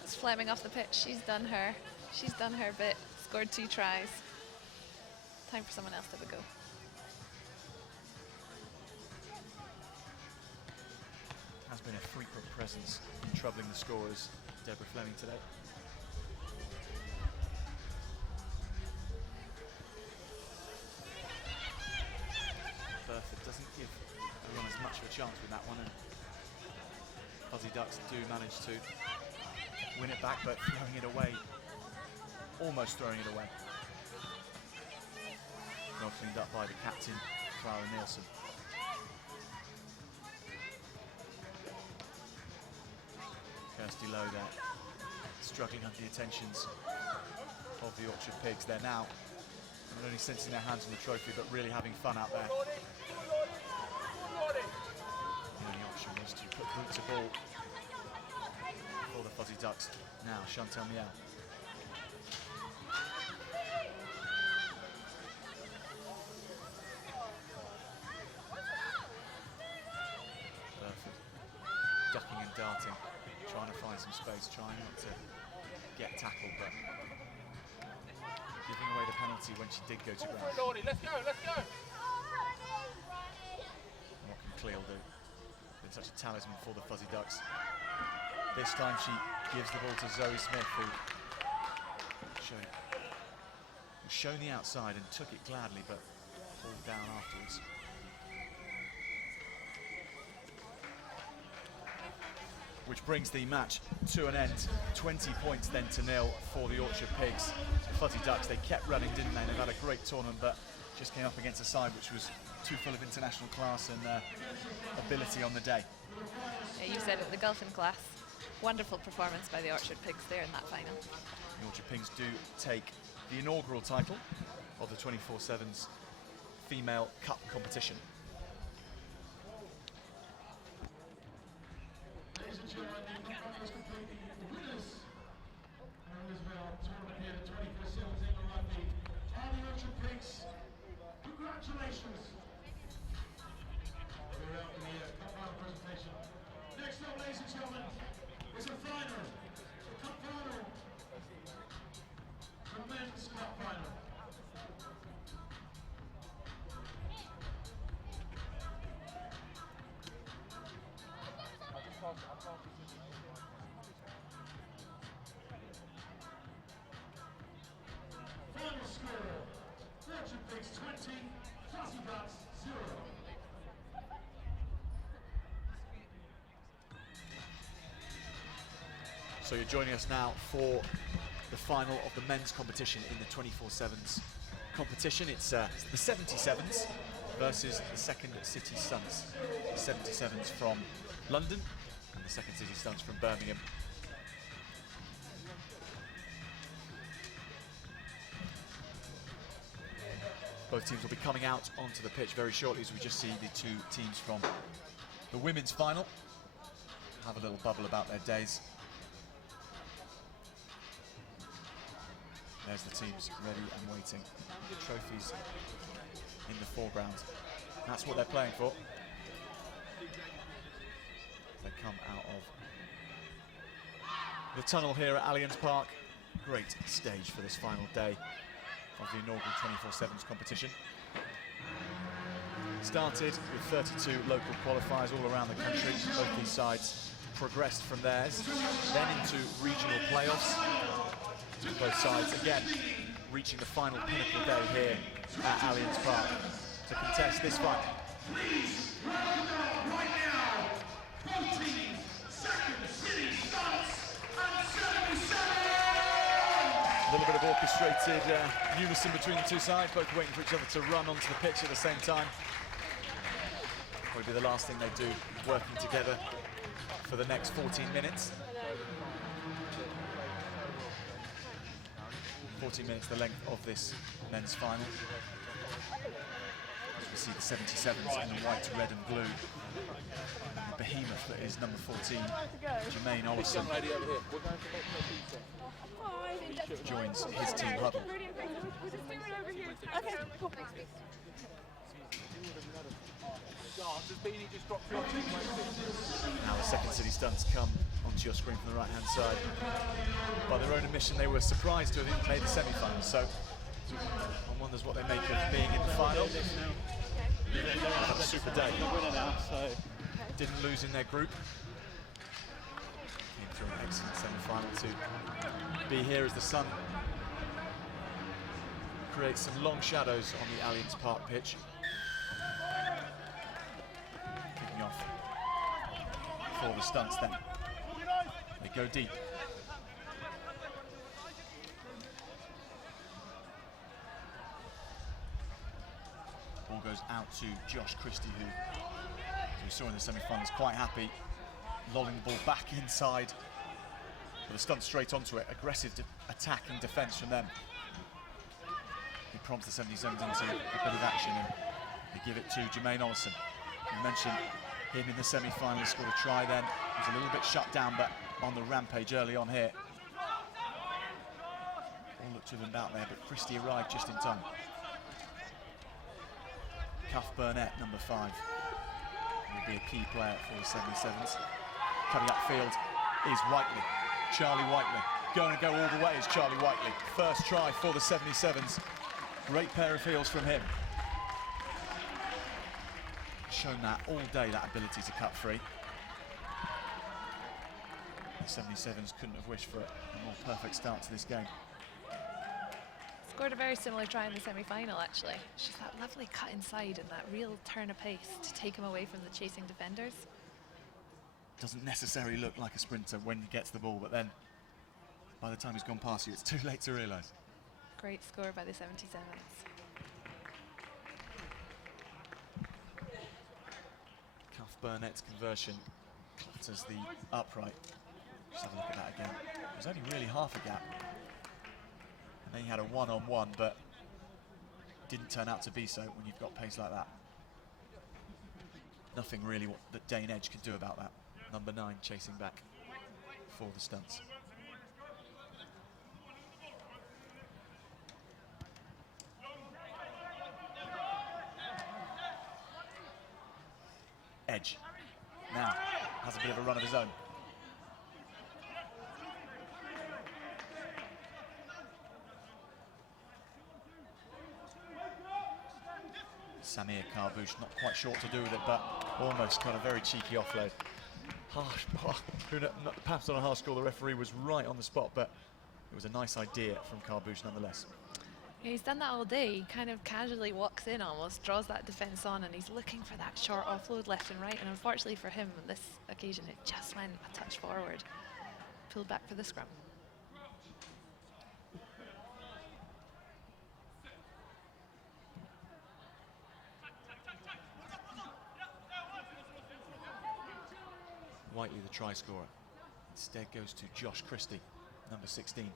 That's Fleming off the pitch. She's done her bit. Scored 2 tries. Time for someone else to have a go. Has been a frequent presence in troubling the scorers, Deborah Fleming today. Burford doesn't give everyone as much of a chance with that one, and Fuzzy Ducks do manage to win it back, but throwing it away, almost throwing it away. Well cleaned up by the captain, Clara Nielsen. Kirsty Lowe there, struggling under the attentions of the Orchard Pigs. They're now not only sensing their hands on the trophy, but really having fun out there. The only option was to put boot to ball for the Fuzzy Ducks. Now, Chantel Miel. Burford ducking and darting, trying to find some space, trying not to get tackled, but giving away the penalty when she did go to ground. Let's go, let's go. What can Cleo do? Been such a talisman for the Fuzzy Ducks. This time she gives the ball to Zoe Smith, who was shown the outside and took it gladly, but pulled down afterwards. Which brings the match to an end. 20 points then to 0 for the Orchard Pigs. The Fuzzy Ducks, they kept running, didn't they? They've had a great tournament, but just came up against a side which was too full of international class and ability on the day. Yeah, you said it, the golfing class. wonderful performance by the Orchard Pigs there in that final. The Orchard Pigs do take the inaugural title of the 24/7's female cup competition. Ladies and gentlemen, the final is complete. The winners of this tournament here at 24/7's England Rugby are the Orchard Pigs. Congratulations. We're out in the cup final presentation. Next up, ladies and gentlemen, is a final, the cup final, the men's cup final. Final score, Orchard Pigs 20, Fuzzy Ducks 0. So you're joining us now for the final of the men's competition in the 24/7's competition. It's the 77s versus the Second City Stunts. The 77s from London and the Second City Stunts from Birmingham. Both teams will be coming out onto the pitch very shortly as we just see the two teams from the women's final have a little bubble about their days. There's the teams ready and waiting. The trophies in the foreground. That's what they're playing for. They come out of the tunnel here at Allianz Park. Great stage for this final day of the inaugural 24/7's competition. Started with 32 local qualifiers all around the country. Both these sides progressed from theirs, then into regional playoffs. Both sides again reaching the final pinnacle day here at Allianz Park to contest this fight. Please welcome right now, both teams, Second City Stunts and 77! A little bit of orchestrated unison between the two sides, both waiting for each other to run onto the pitch at the same time. Probably the last thing they do, working together for the next 14 minutes. 14 minutes the length of this men's final. As we see the 77s in the white, red and blue. The behemoth that is number 14, Jermaine Ollison, joins his team huddle. Now the Second City Stunts come onto your screen from the right-hand side. By their own admission, they were surprised to have even made the semi-final, so one wonders what they make of being in the final. They've had a super day. Didn't lose in their group. Came through an excellent semi-final to be here as the sun creates some long shadows on the Allianz Park pitch. Kicking off for the Stunts then. They go deep. Ball goes out to Josh Christie, who we saw in the semi-finals, quite happy, lolling the ball back inside. But the Stunts straight onto it. Aggressive attacking defence from them. He prompts the 77s into a bit of action, and they give it to Jermaine Ollison. You mentioned him in the semi-final, he scored a try then. He was a little bit shut down, but on the rampage early on here. All looked to have been out there, but Christie arrived just in time. Cuff Burnett, number 5, will be a key player for the 77s. Coming upfield is Whiteley, Charlie Whiteley. Going to go all the way is Charlie Whiteley. First try for the 77s. Great pair of heels from him. Shown that all day, that ability to cut free. The 77s couldn't have wished for a more perfect start to this game. Scored a very similar try in the semi-final, actually. She's that lovely cut inside and that real turn of pace to take him away from the chasing defenders. Doesn't necessarily look like a sprinter when he gets the ball, but then by the time he's gone past you, it's too late to realise. Great score by the 77s. Cuff Burnett's conversion as the upright. Just have a look at that again. It was only really half a gap. And then he had a one-on-one, but didn't turn out to be so when you've got pace like that. Nothing really that Dane Edge could do about that. Number 9 chasing back for the stunts. Edge now has a bit of a run of his own. Samir Karbouche not quite sure what to do with it, but almost got a very cheeky offload. Harsh, perhaps on a harsh score, the referee was right on the spot, but it was a nice idea from Karbouche nonetheless. Yeah, he's done that all day. He kind of casually walks in almost, draws that defence on, and he's looking for that short offload left and right. And unfortunately for him, on this occasion, it just went a touch forward. Pulled back for the scrum. Whiteley, the try scorer. Instead goes to Josh Christie, number 16.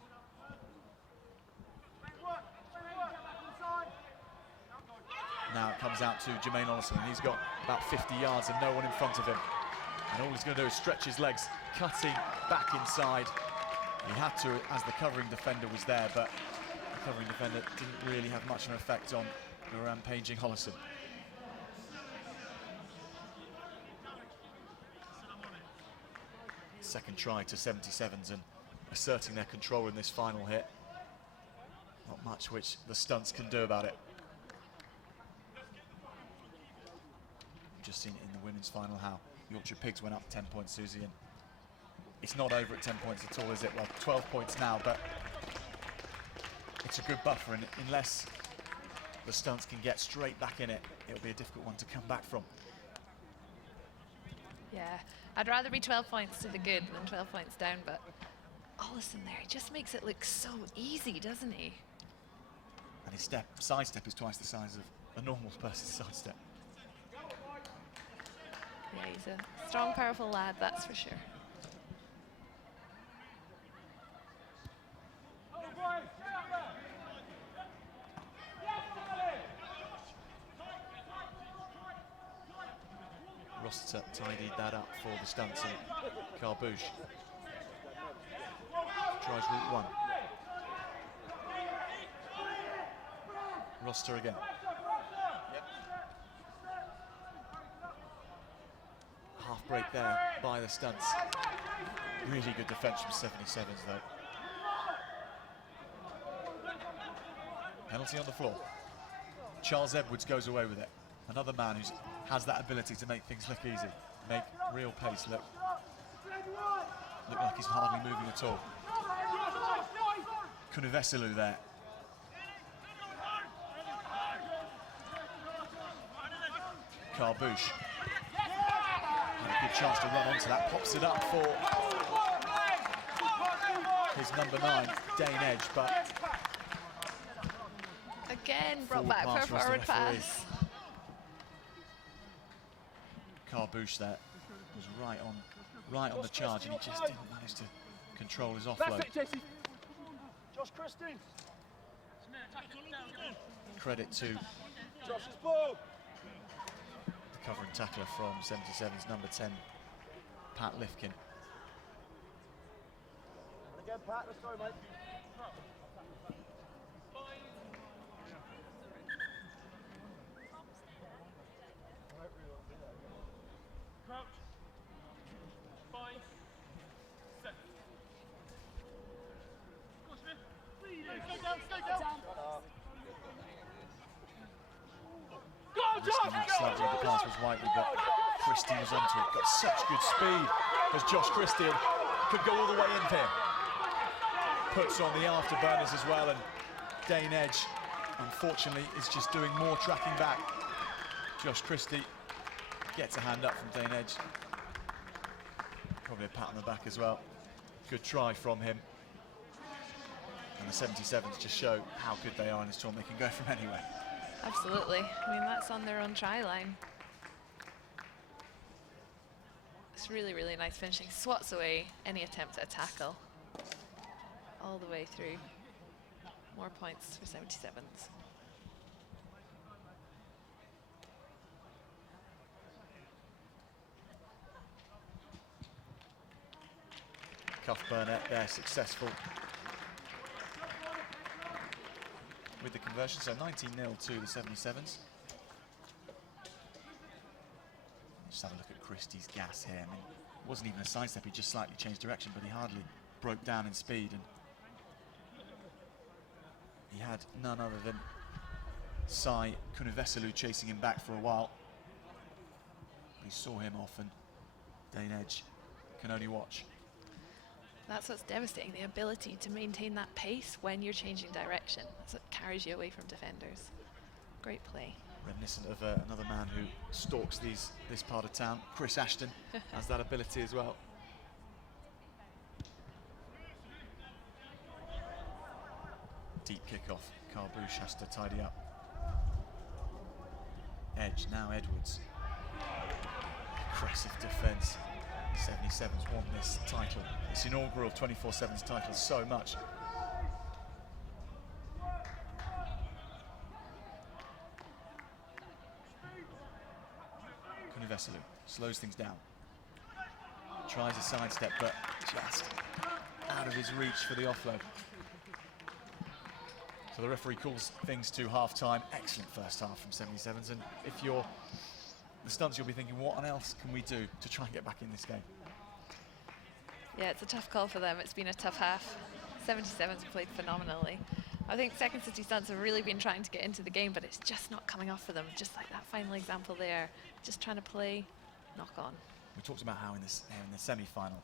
Now it comes out to Jermaine Ollison, and he's got about 50 yards and no one in front of him. And all he's going to do is stretch his legs, cutting back inside. He had to, as the covering defender was there, but the covering defender didn't really have much of an effect on the rampaging Ollison. Second try to 77s and asserting their control in this final hit. Not much which the stunts can do about it. We've just seen it in the women's final how Yorkshire Pigs went up 10 points, Susie, and it's not over at 10 points at all, is it? Well, 12 points now, but it's a good buffer, and unless the stunts can get straight back in it, it'll be a difficult one to come back from. Yeah, I'd rather be 12 points to the good than 12 points down, but Ollison there, he just makes it look so easy, doesn't he? And his side step is twice the size of a normal person's side step. Yeah, he's a strong, powerful lad, that's for sure. Rossiter tidied that up for the stunts, and Karbouche tries route 1. Rossiter again. Half break there by the stunts. Really good defence from 77s though. Penalty on the floor. Charles Edwards goes away with it. Another man who has that ability to make things look easy, make real pace look like he's hardly moving at all. Kunivesilu there. Karbouche. Had a good chance to run onto that, pops it up for his number 9, Dane Edge, but again brought back for a forward pass. Karbouche there was right on the charge, and he just didn't manage to control his offload. Josh Christie. Credit to Josh's ball. the covering tackler from 77's number 10, Pat Lifkin. Again, Pat, let's go, mate. Crouch. 5 seconds. Go, Smith. Stay down, stay down. Go, Josh! Slightly the pass was Whiteley, but Christie was onto it. Got such good speed as Josh Christie, and could go all the way in here. Puts on the afterburners as well, and Dane Edge, unfortunately, is just doing more tracking back. Josh Christie gets a hand up from Dane Edge. Probably a pat on the back as well. Good try from him. And the 77s just show how good they are in this tournament. They can go from anywhere. Absolutely. I mean, that's on their own try line. Just really, really nice finishing. Swats away any attempt at a tackle. All the way through. More points for 77s. Cuff Burnett there, successful with the conversion, so 19-0 to the 77s. Just have a look at Christie's gas here. I mean, it wasn't even a sidestep, he just slightly changed direction, but he hardly broke down in speed, and he had none other than Sai Kuniveselu chasing him back for a while. He saw him off, and Dane Edge can only watch. That's what's devastating, the ability to maintain that pace when you're changing direction. That's what carries you away from defenders. Great play. Reminiscent of another man who stalks this part of town, Chris Ashton, has that ability as well. Deep kickoff, Carbush has to tidy up. Edge, now Edwards. Aggressive defence. 77s won this title, this inaugural 24/7's title, so much. Kuniveselu slows things down. Tries a sidestep, but just out of his reach for the offload. So the referee calls things to half-time. Excellent first half from 77s, and if you're the Stunts, you'll be thinking, what on else can we do to try and get back in this game? Yeah, it's a tough call for them. It's been a tough half. 77s have played phenomenally. I think Second City Stunts have really been trying to get into the game, but it's just not coming off for them. Just like that final example there, just trying to play, knock on. We talked about how in the semi-final,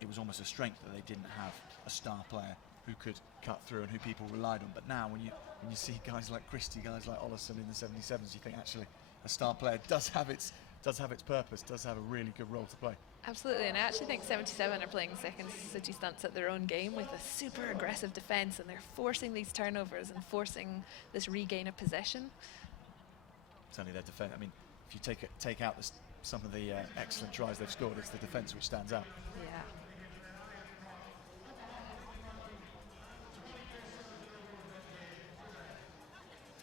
it was almost a strength that they didn't have a star player who could cut through and who people relied on. But now, when you see guys like Christie, guys like Ollison in the 77s, you think actually a star player does have its purpose, does have a really good role to play. Absolutely, and I actually think 77 are playing Second City Stunts at their own game with a super aggressive defence, and they're forcing these turnovers and forcing this regain of possession. Certainly their defence. I mean, if you take out some of the excellent tries they've scored, it's the defence which stands out. Yeah.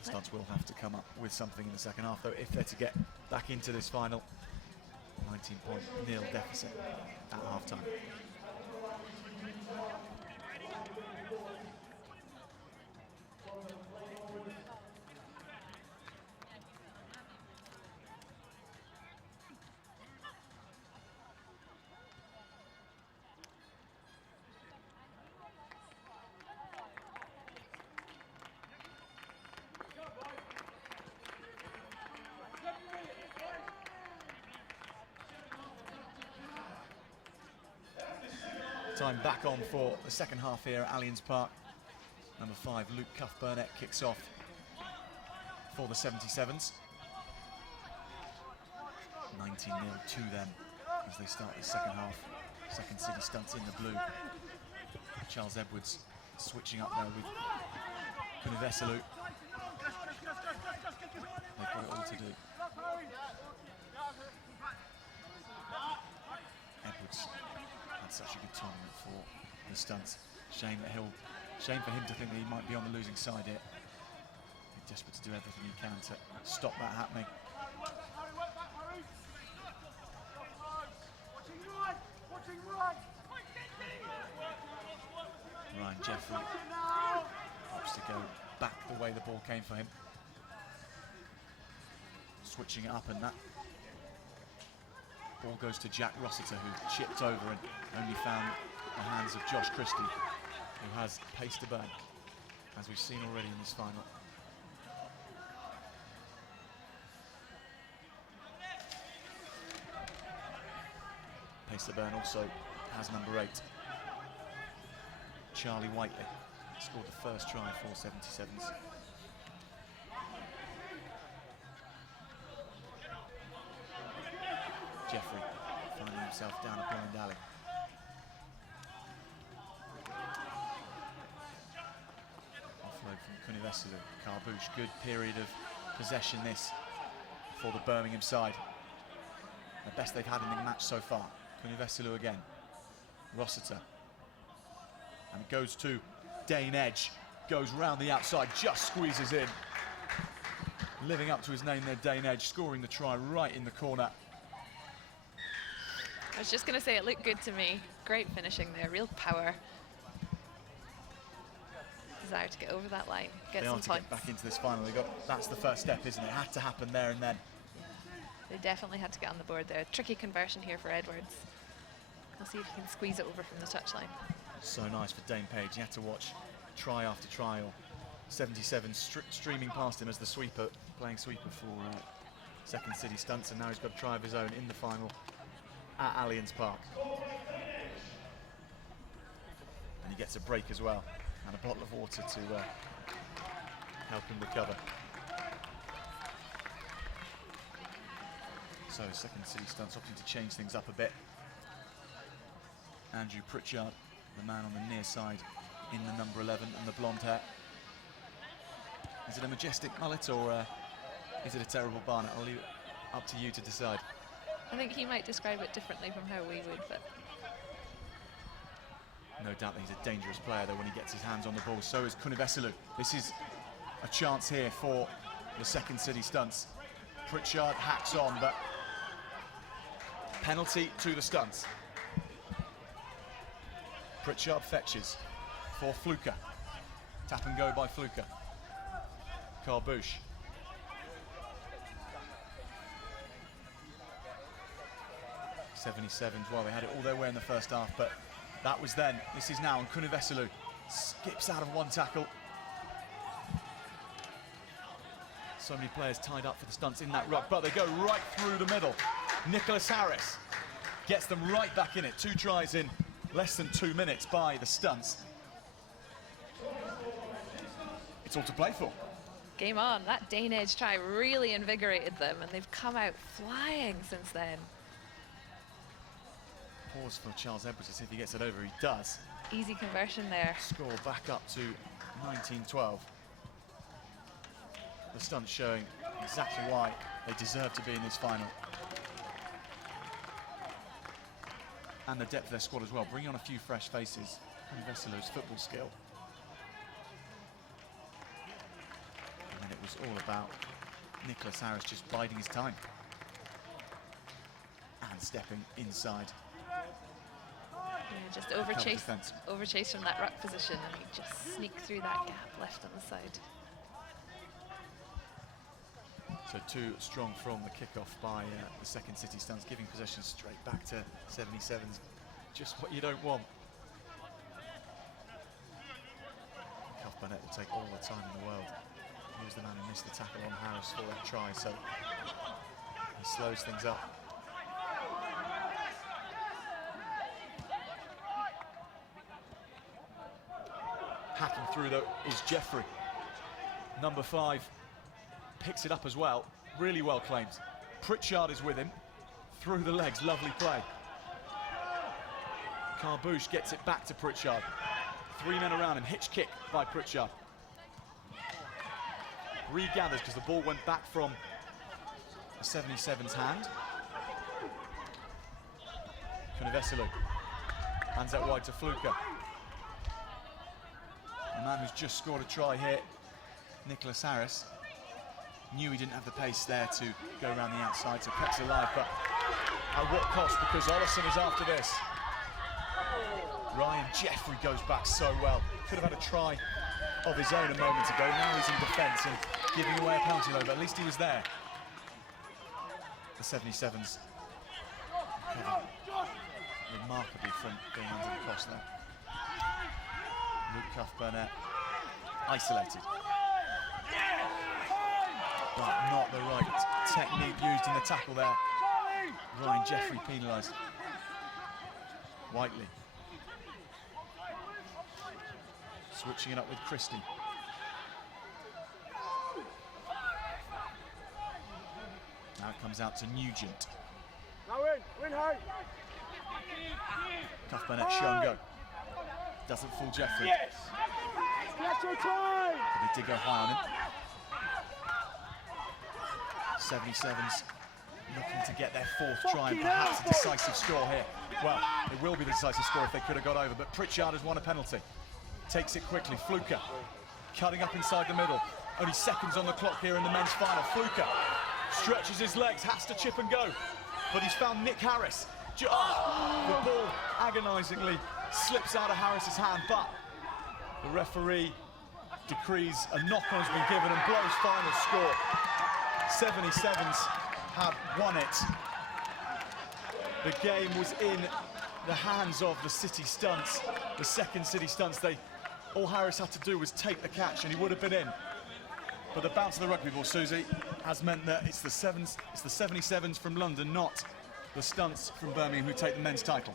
Stunts will have to come up with something in the second half, though, if they're to get back into this final 19-0 deficit at half-time. Time back on for the second half here at Allianz Park. Number 5, Luke Cuff Burnett kicks off for the 77s. 19-0 to them as they start the second half. Second City Stunts in the blue. Charles Edwards switching up there with Kuniveselu. They've got it all to do. Edwards had such a good tournament for the Stunts. Shame for him to think that he might be on the losing side here. He's desperate to do everything he can to stop that happening. Ryan Jeffrey opts to go back the way the ball came for him. Switching it up, and that ball goes to Jack Rossiter, who chipped over and only found the hands of Josh Christie, who has pace to burn, as we've seen already in this final. Pace to burn also has number 8, Charlie Whiteley, scored the first try for 77s. Jeffrey finding himself down a blind alley. Offload from Kuniveselu. Carbush, good period of possession this for the Birmingham side. The best they've had in the match so far. Kunivesilu again. Rossiter. And it goes to Dane Edge. Goes round the outside, just squeezes in. Living up to his name there, Dane Edge, scoring the try right in the corner. I was just going to say it looked good to me. Great finishing there, real power. Desire to get over that line, get some points. Get back into this final. That's the first step, isn't it? It had to happen there and then. They definitely had to get on the board there. Tricky conversion here for Edwards. We'll see if he can squeeze it over from the touchline. So nice for Dane Page. He had to watch try after try, or 77 streaming past him as the sweeper, playing sweeper for Second City Stunts, and now he's got a try of his own in the final at Allianz Park. And he gets a break as well, and a bottle of water to help him recover. So Second City Stunts opting to change things up a bit. Andrew Pritchard, the man on the near side in the number 11 and the blonde hair. Is it a majestic mullet, or is it a terrible barnet? I'll leave it up to you to decide. I think he might describe it differently from how we would, but no doubt that he's a dangerous player though when he gets his hands on the ball. So is Kunivesilu. This is a chance here for the Second City Stunts. Pritchard hacks on, but penalty to the Stunts. Pritchard fetches for Fluker. Tap and go by Fluker. Carbouche. '77s, well, they had it all their way in the first half, but that was then. This is now, and Kunivesilu skips out of one tackle. So many players tied up for the Stunts in that ruck, but they go right through the middle. Nicholas Harris gets them right back in it. 2 tries in less than 2 minutes by the Stunts. It's all to play for. game on. That Dane Edge try really invigorated them, and they've come out flying since then. Pause for Charles Edwards to see if he gets it over. He does. Easy conversion there. Score back up to 19-12. The Stunts showing exactly why they deserve to be in this final. And the depth of their squad as well, bringing on a few fresh faces. And Vesilo's football skill. And then it was all about Nicholas Harris just biding his time. And stepping inside. Yeah, just overchase from that ruck position, and he just sneaked through that gap left on the side. So too strong from the kickoff by the Second City Stunts, giving possession straight back to 77s. Just what you don't want. Cuff Burnett will take all the time in the world. He was the man who missed the tackle on Harris for that try, so he slows things up. Hacking through though is Jeffrey. Number 5 picks it up as well, really well claimed. Pritchard is with him, through the legs, lovely play. Carbouche gets it back to Pritchard. 3 men around him, hitch kick by Pritchard. Regathers because the ball went back from the 77's hand. Kunivesilu hands out wide to Fluker. The man who's just scored a try here, Nicholas Harris, knew he didn't have the pace there to go around the outside, so kept it alive, but at what cost? Because Ollison is after this. Ryan Jeffrey goes back so well. Could have had a try of his own a moment ago. Now he's in defence and giving away a penalty though, but at least he was there. The 77s covered remarkably from being under the cross there. Luke Cuff Burnett isolated. But not the right technique used in the tackle there. Ryan Jeffrey penalised. Whiteley. Switching it up with Christie. Now it comes out to Nugent. Cuff Burnett show go. Doesn't fool Jeffrey. Yes! But they did go high on him. 77s looking to get their fourth try and perhaps a decisive score here. Well, it will be the decisive score if they could have got over, but Pritchard has won a penalty. Takes it quickly. Fluker cutting up inside the middle. Only seconds on the clock here in the men's final. Fluker stretches his legs, has to chip and go, but he's found Nick Harris. The ball agonisingly slips out of Harris's hand, but the referee decrees a knock-on has been given and blows final score. 77s have won it. The game was in the hands of the City Stunts, the second City Stunts. All Harris had to do was take the catch and he would have been in. But the bounce of the rugby ball, Susie, has meant that it's the 77s from London, not the Stunts from Birmingham, who take the men's title.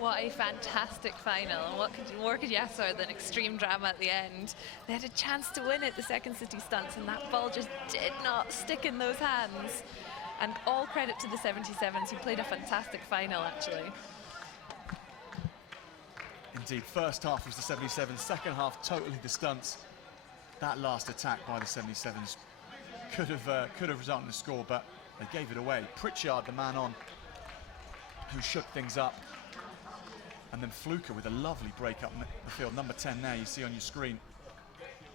What a fantastic final. What more could you ask for than extreme drama at the end? They had a chance to win it, the second City Stunts, and that ball just did not stick in those hands. And all credit to the 77s, who played a fantastic final, actually. Indeed, first half was the 77s, second half totally the Stunts. That last attack by the 77s could have resulted in a score, but they gave it away. Pritchard, the man on, who shook things up. And then Fluker with a lovely break up the field. Number 10 there, you see on your screen.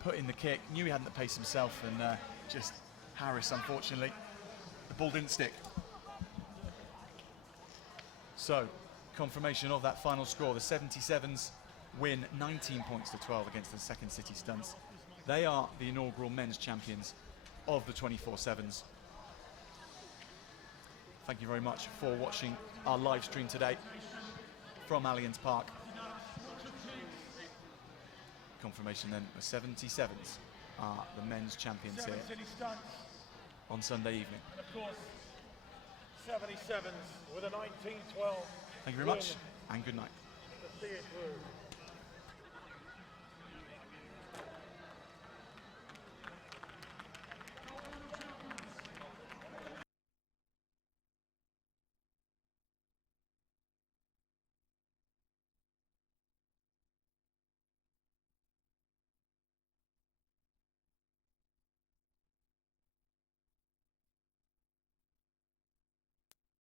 Put in the kick, knew he hadn't the pace himself, and just Harris, unfortunately, the ball didn't stick. So, confirmation of that final score. The 77s win 19 points to 12 against the second City Stunts. They are the inaugural men's champions of the 24/7s. Thank you very much for watching our live stream today from Allianz Park. Confirmation then, the 77s are the men's champions here on Sunday evening. And of course, 77s with a 19-12. Thank you very much, and good night. To see it through.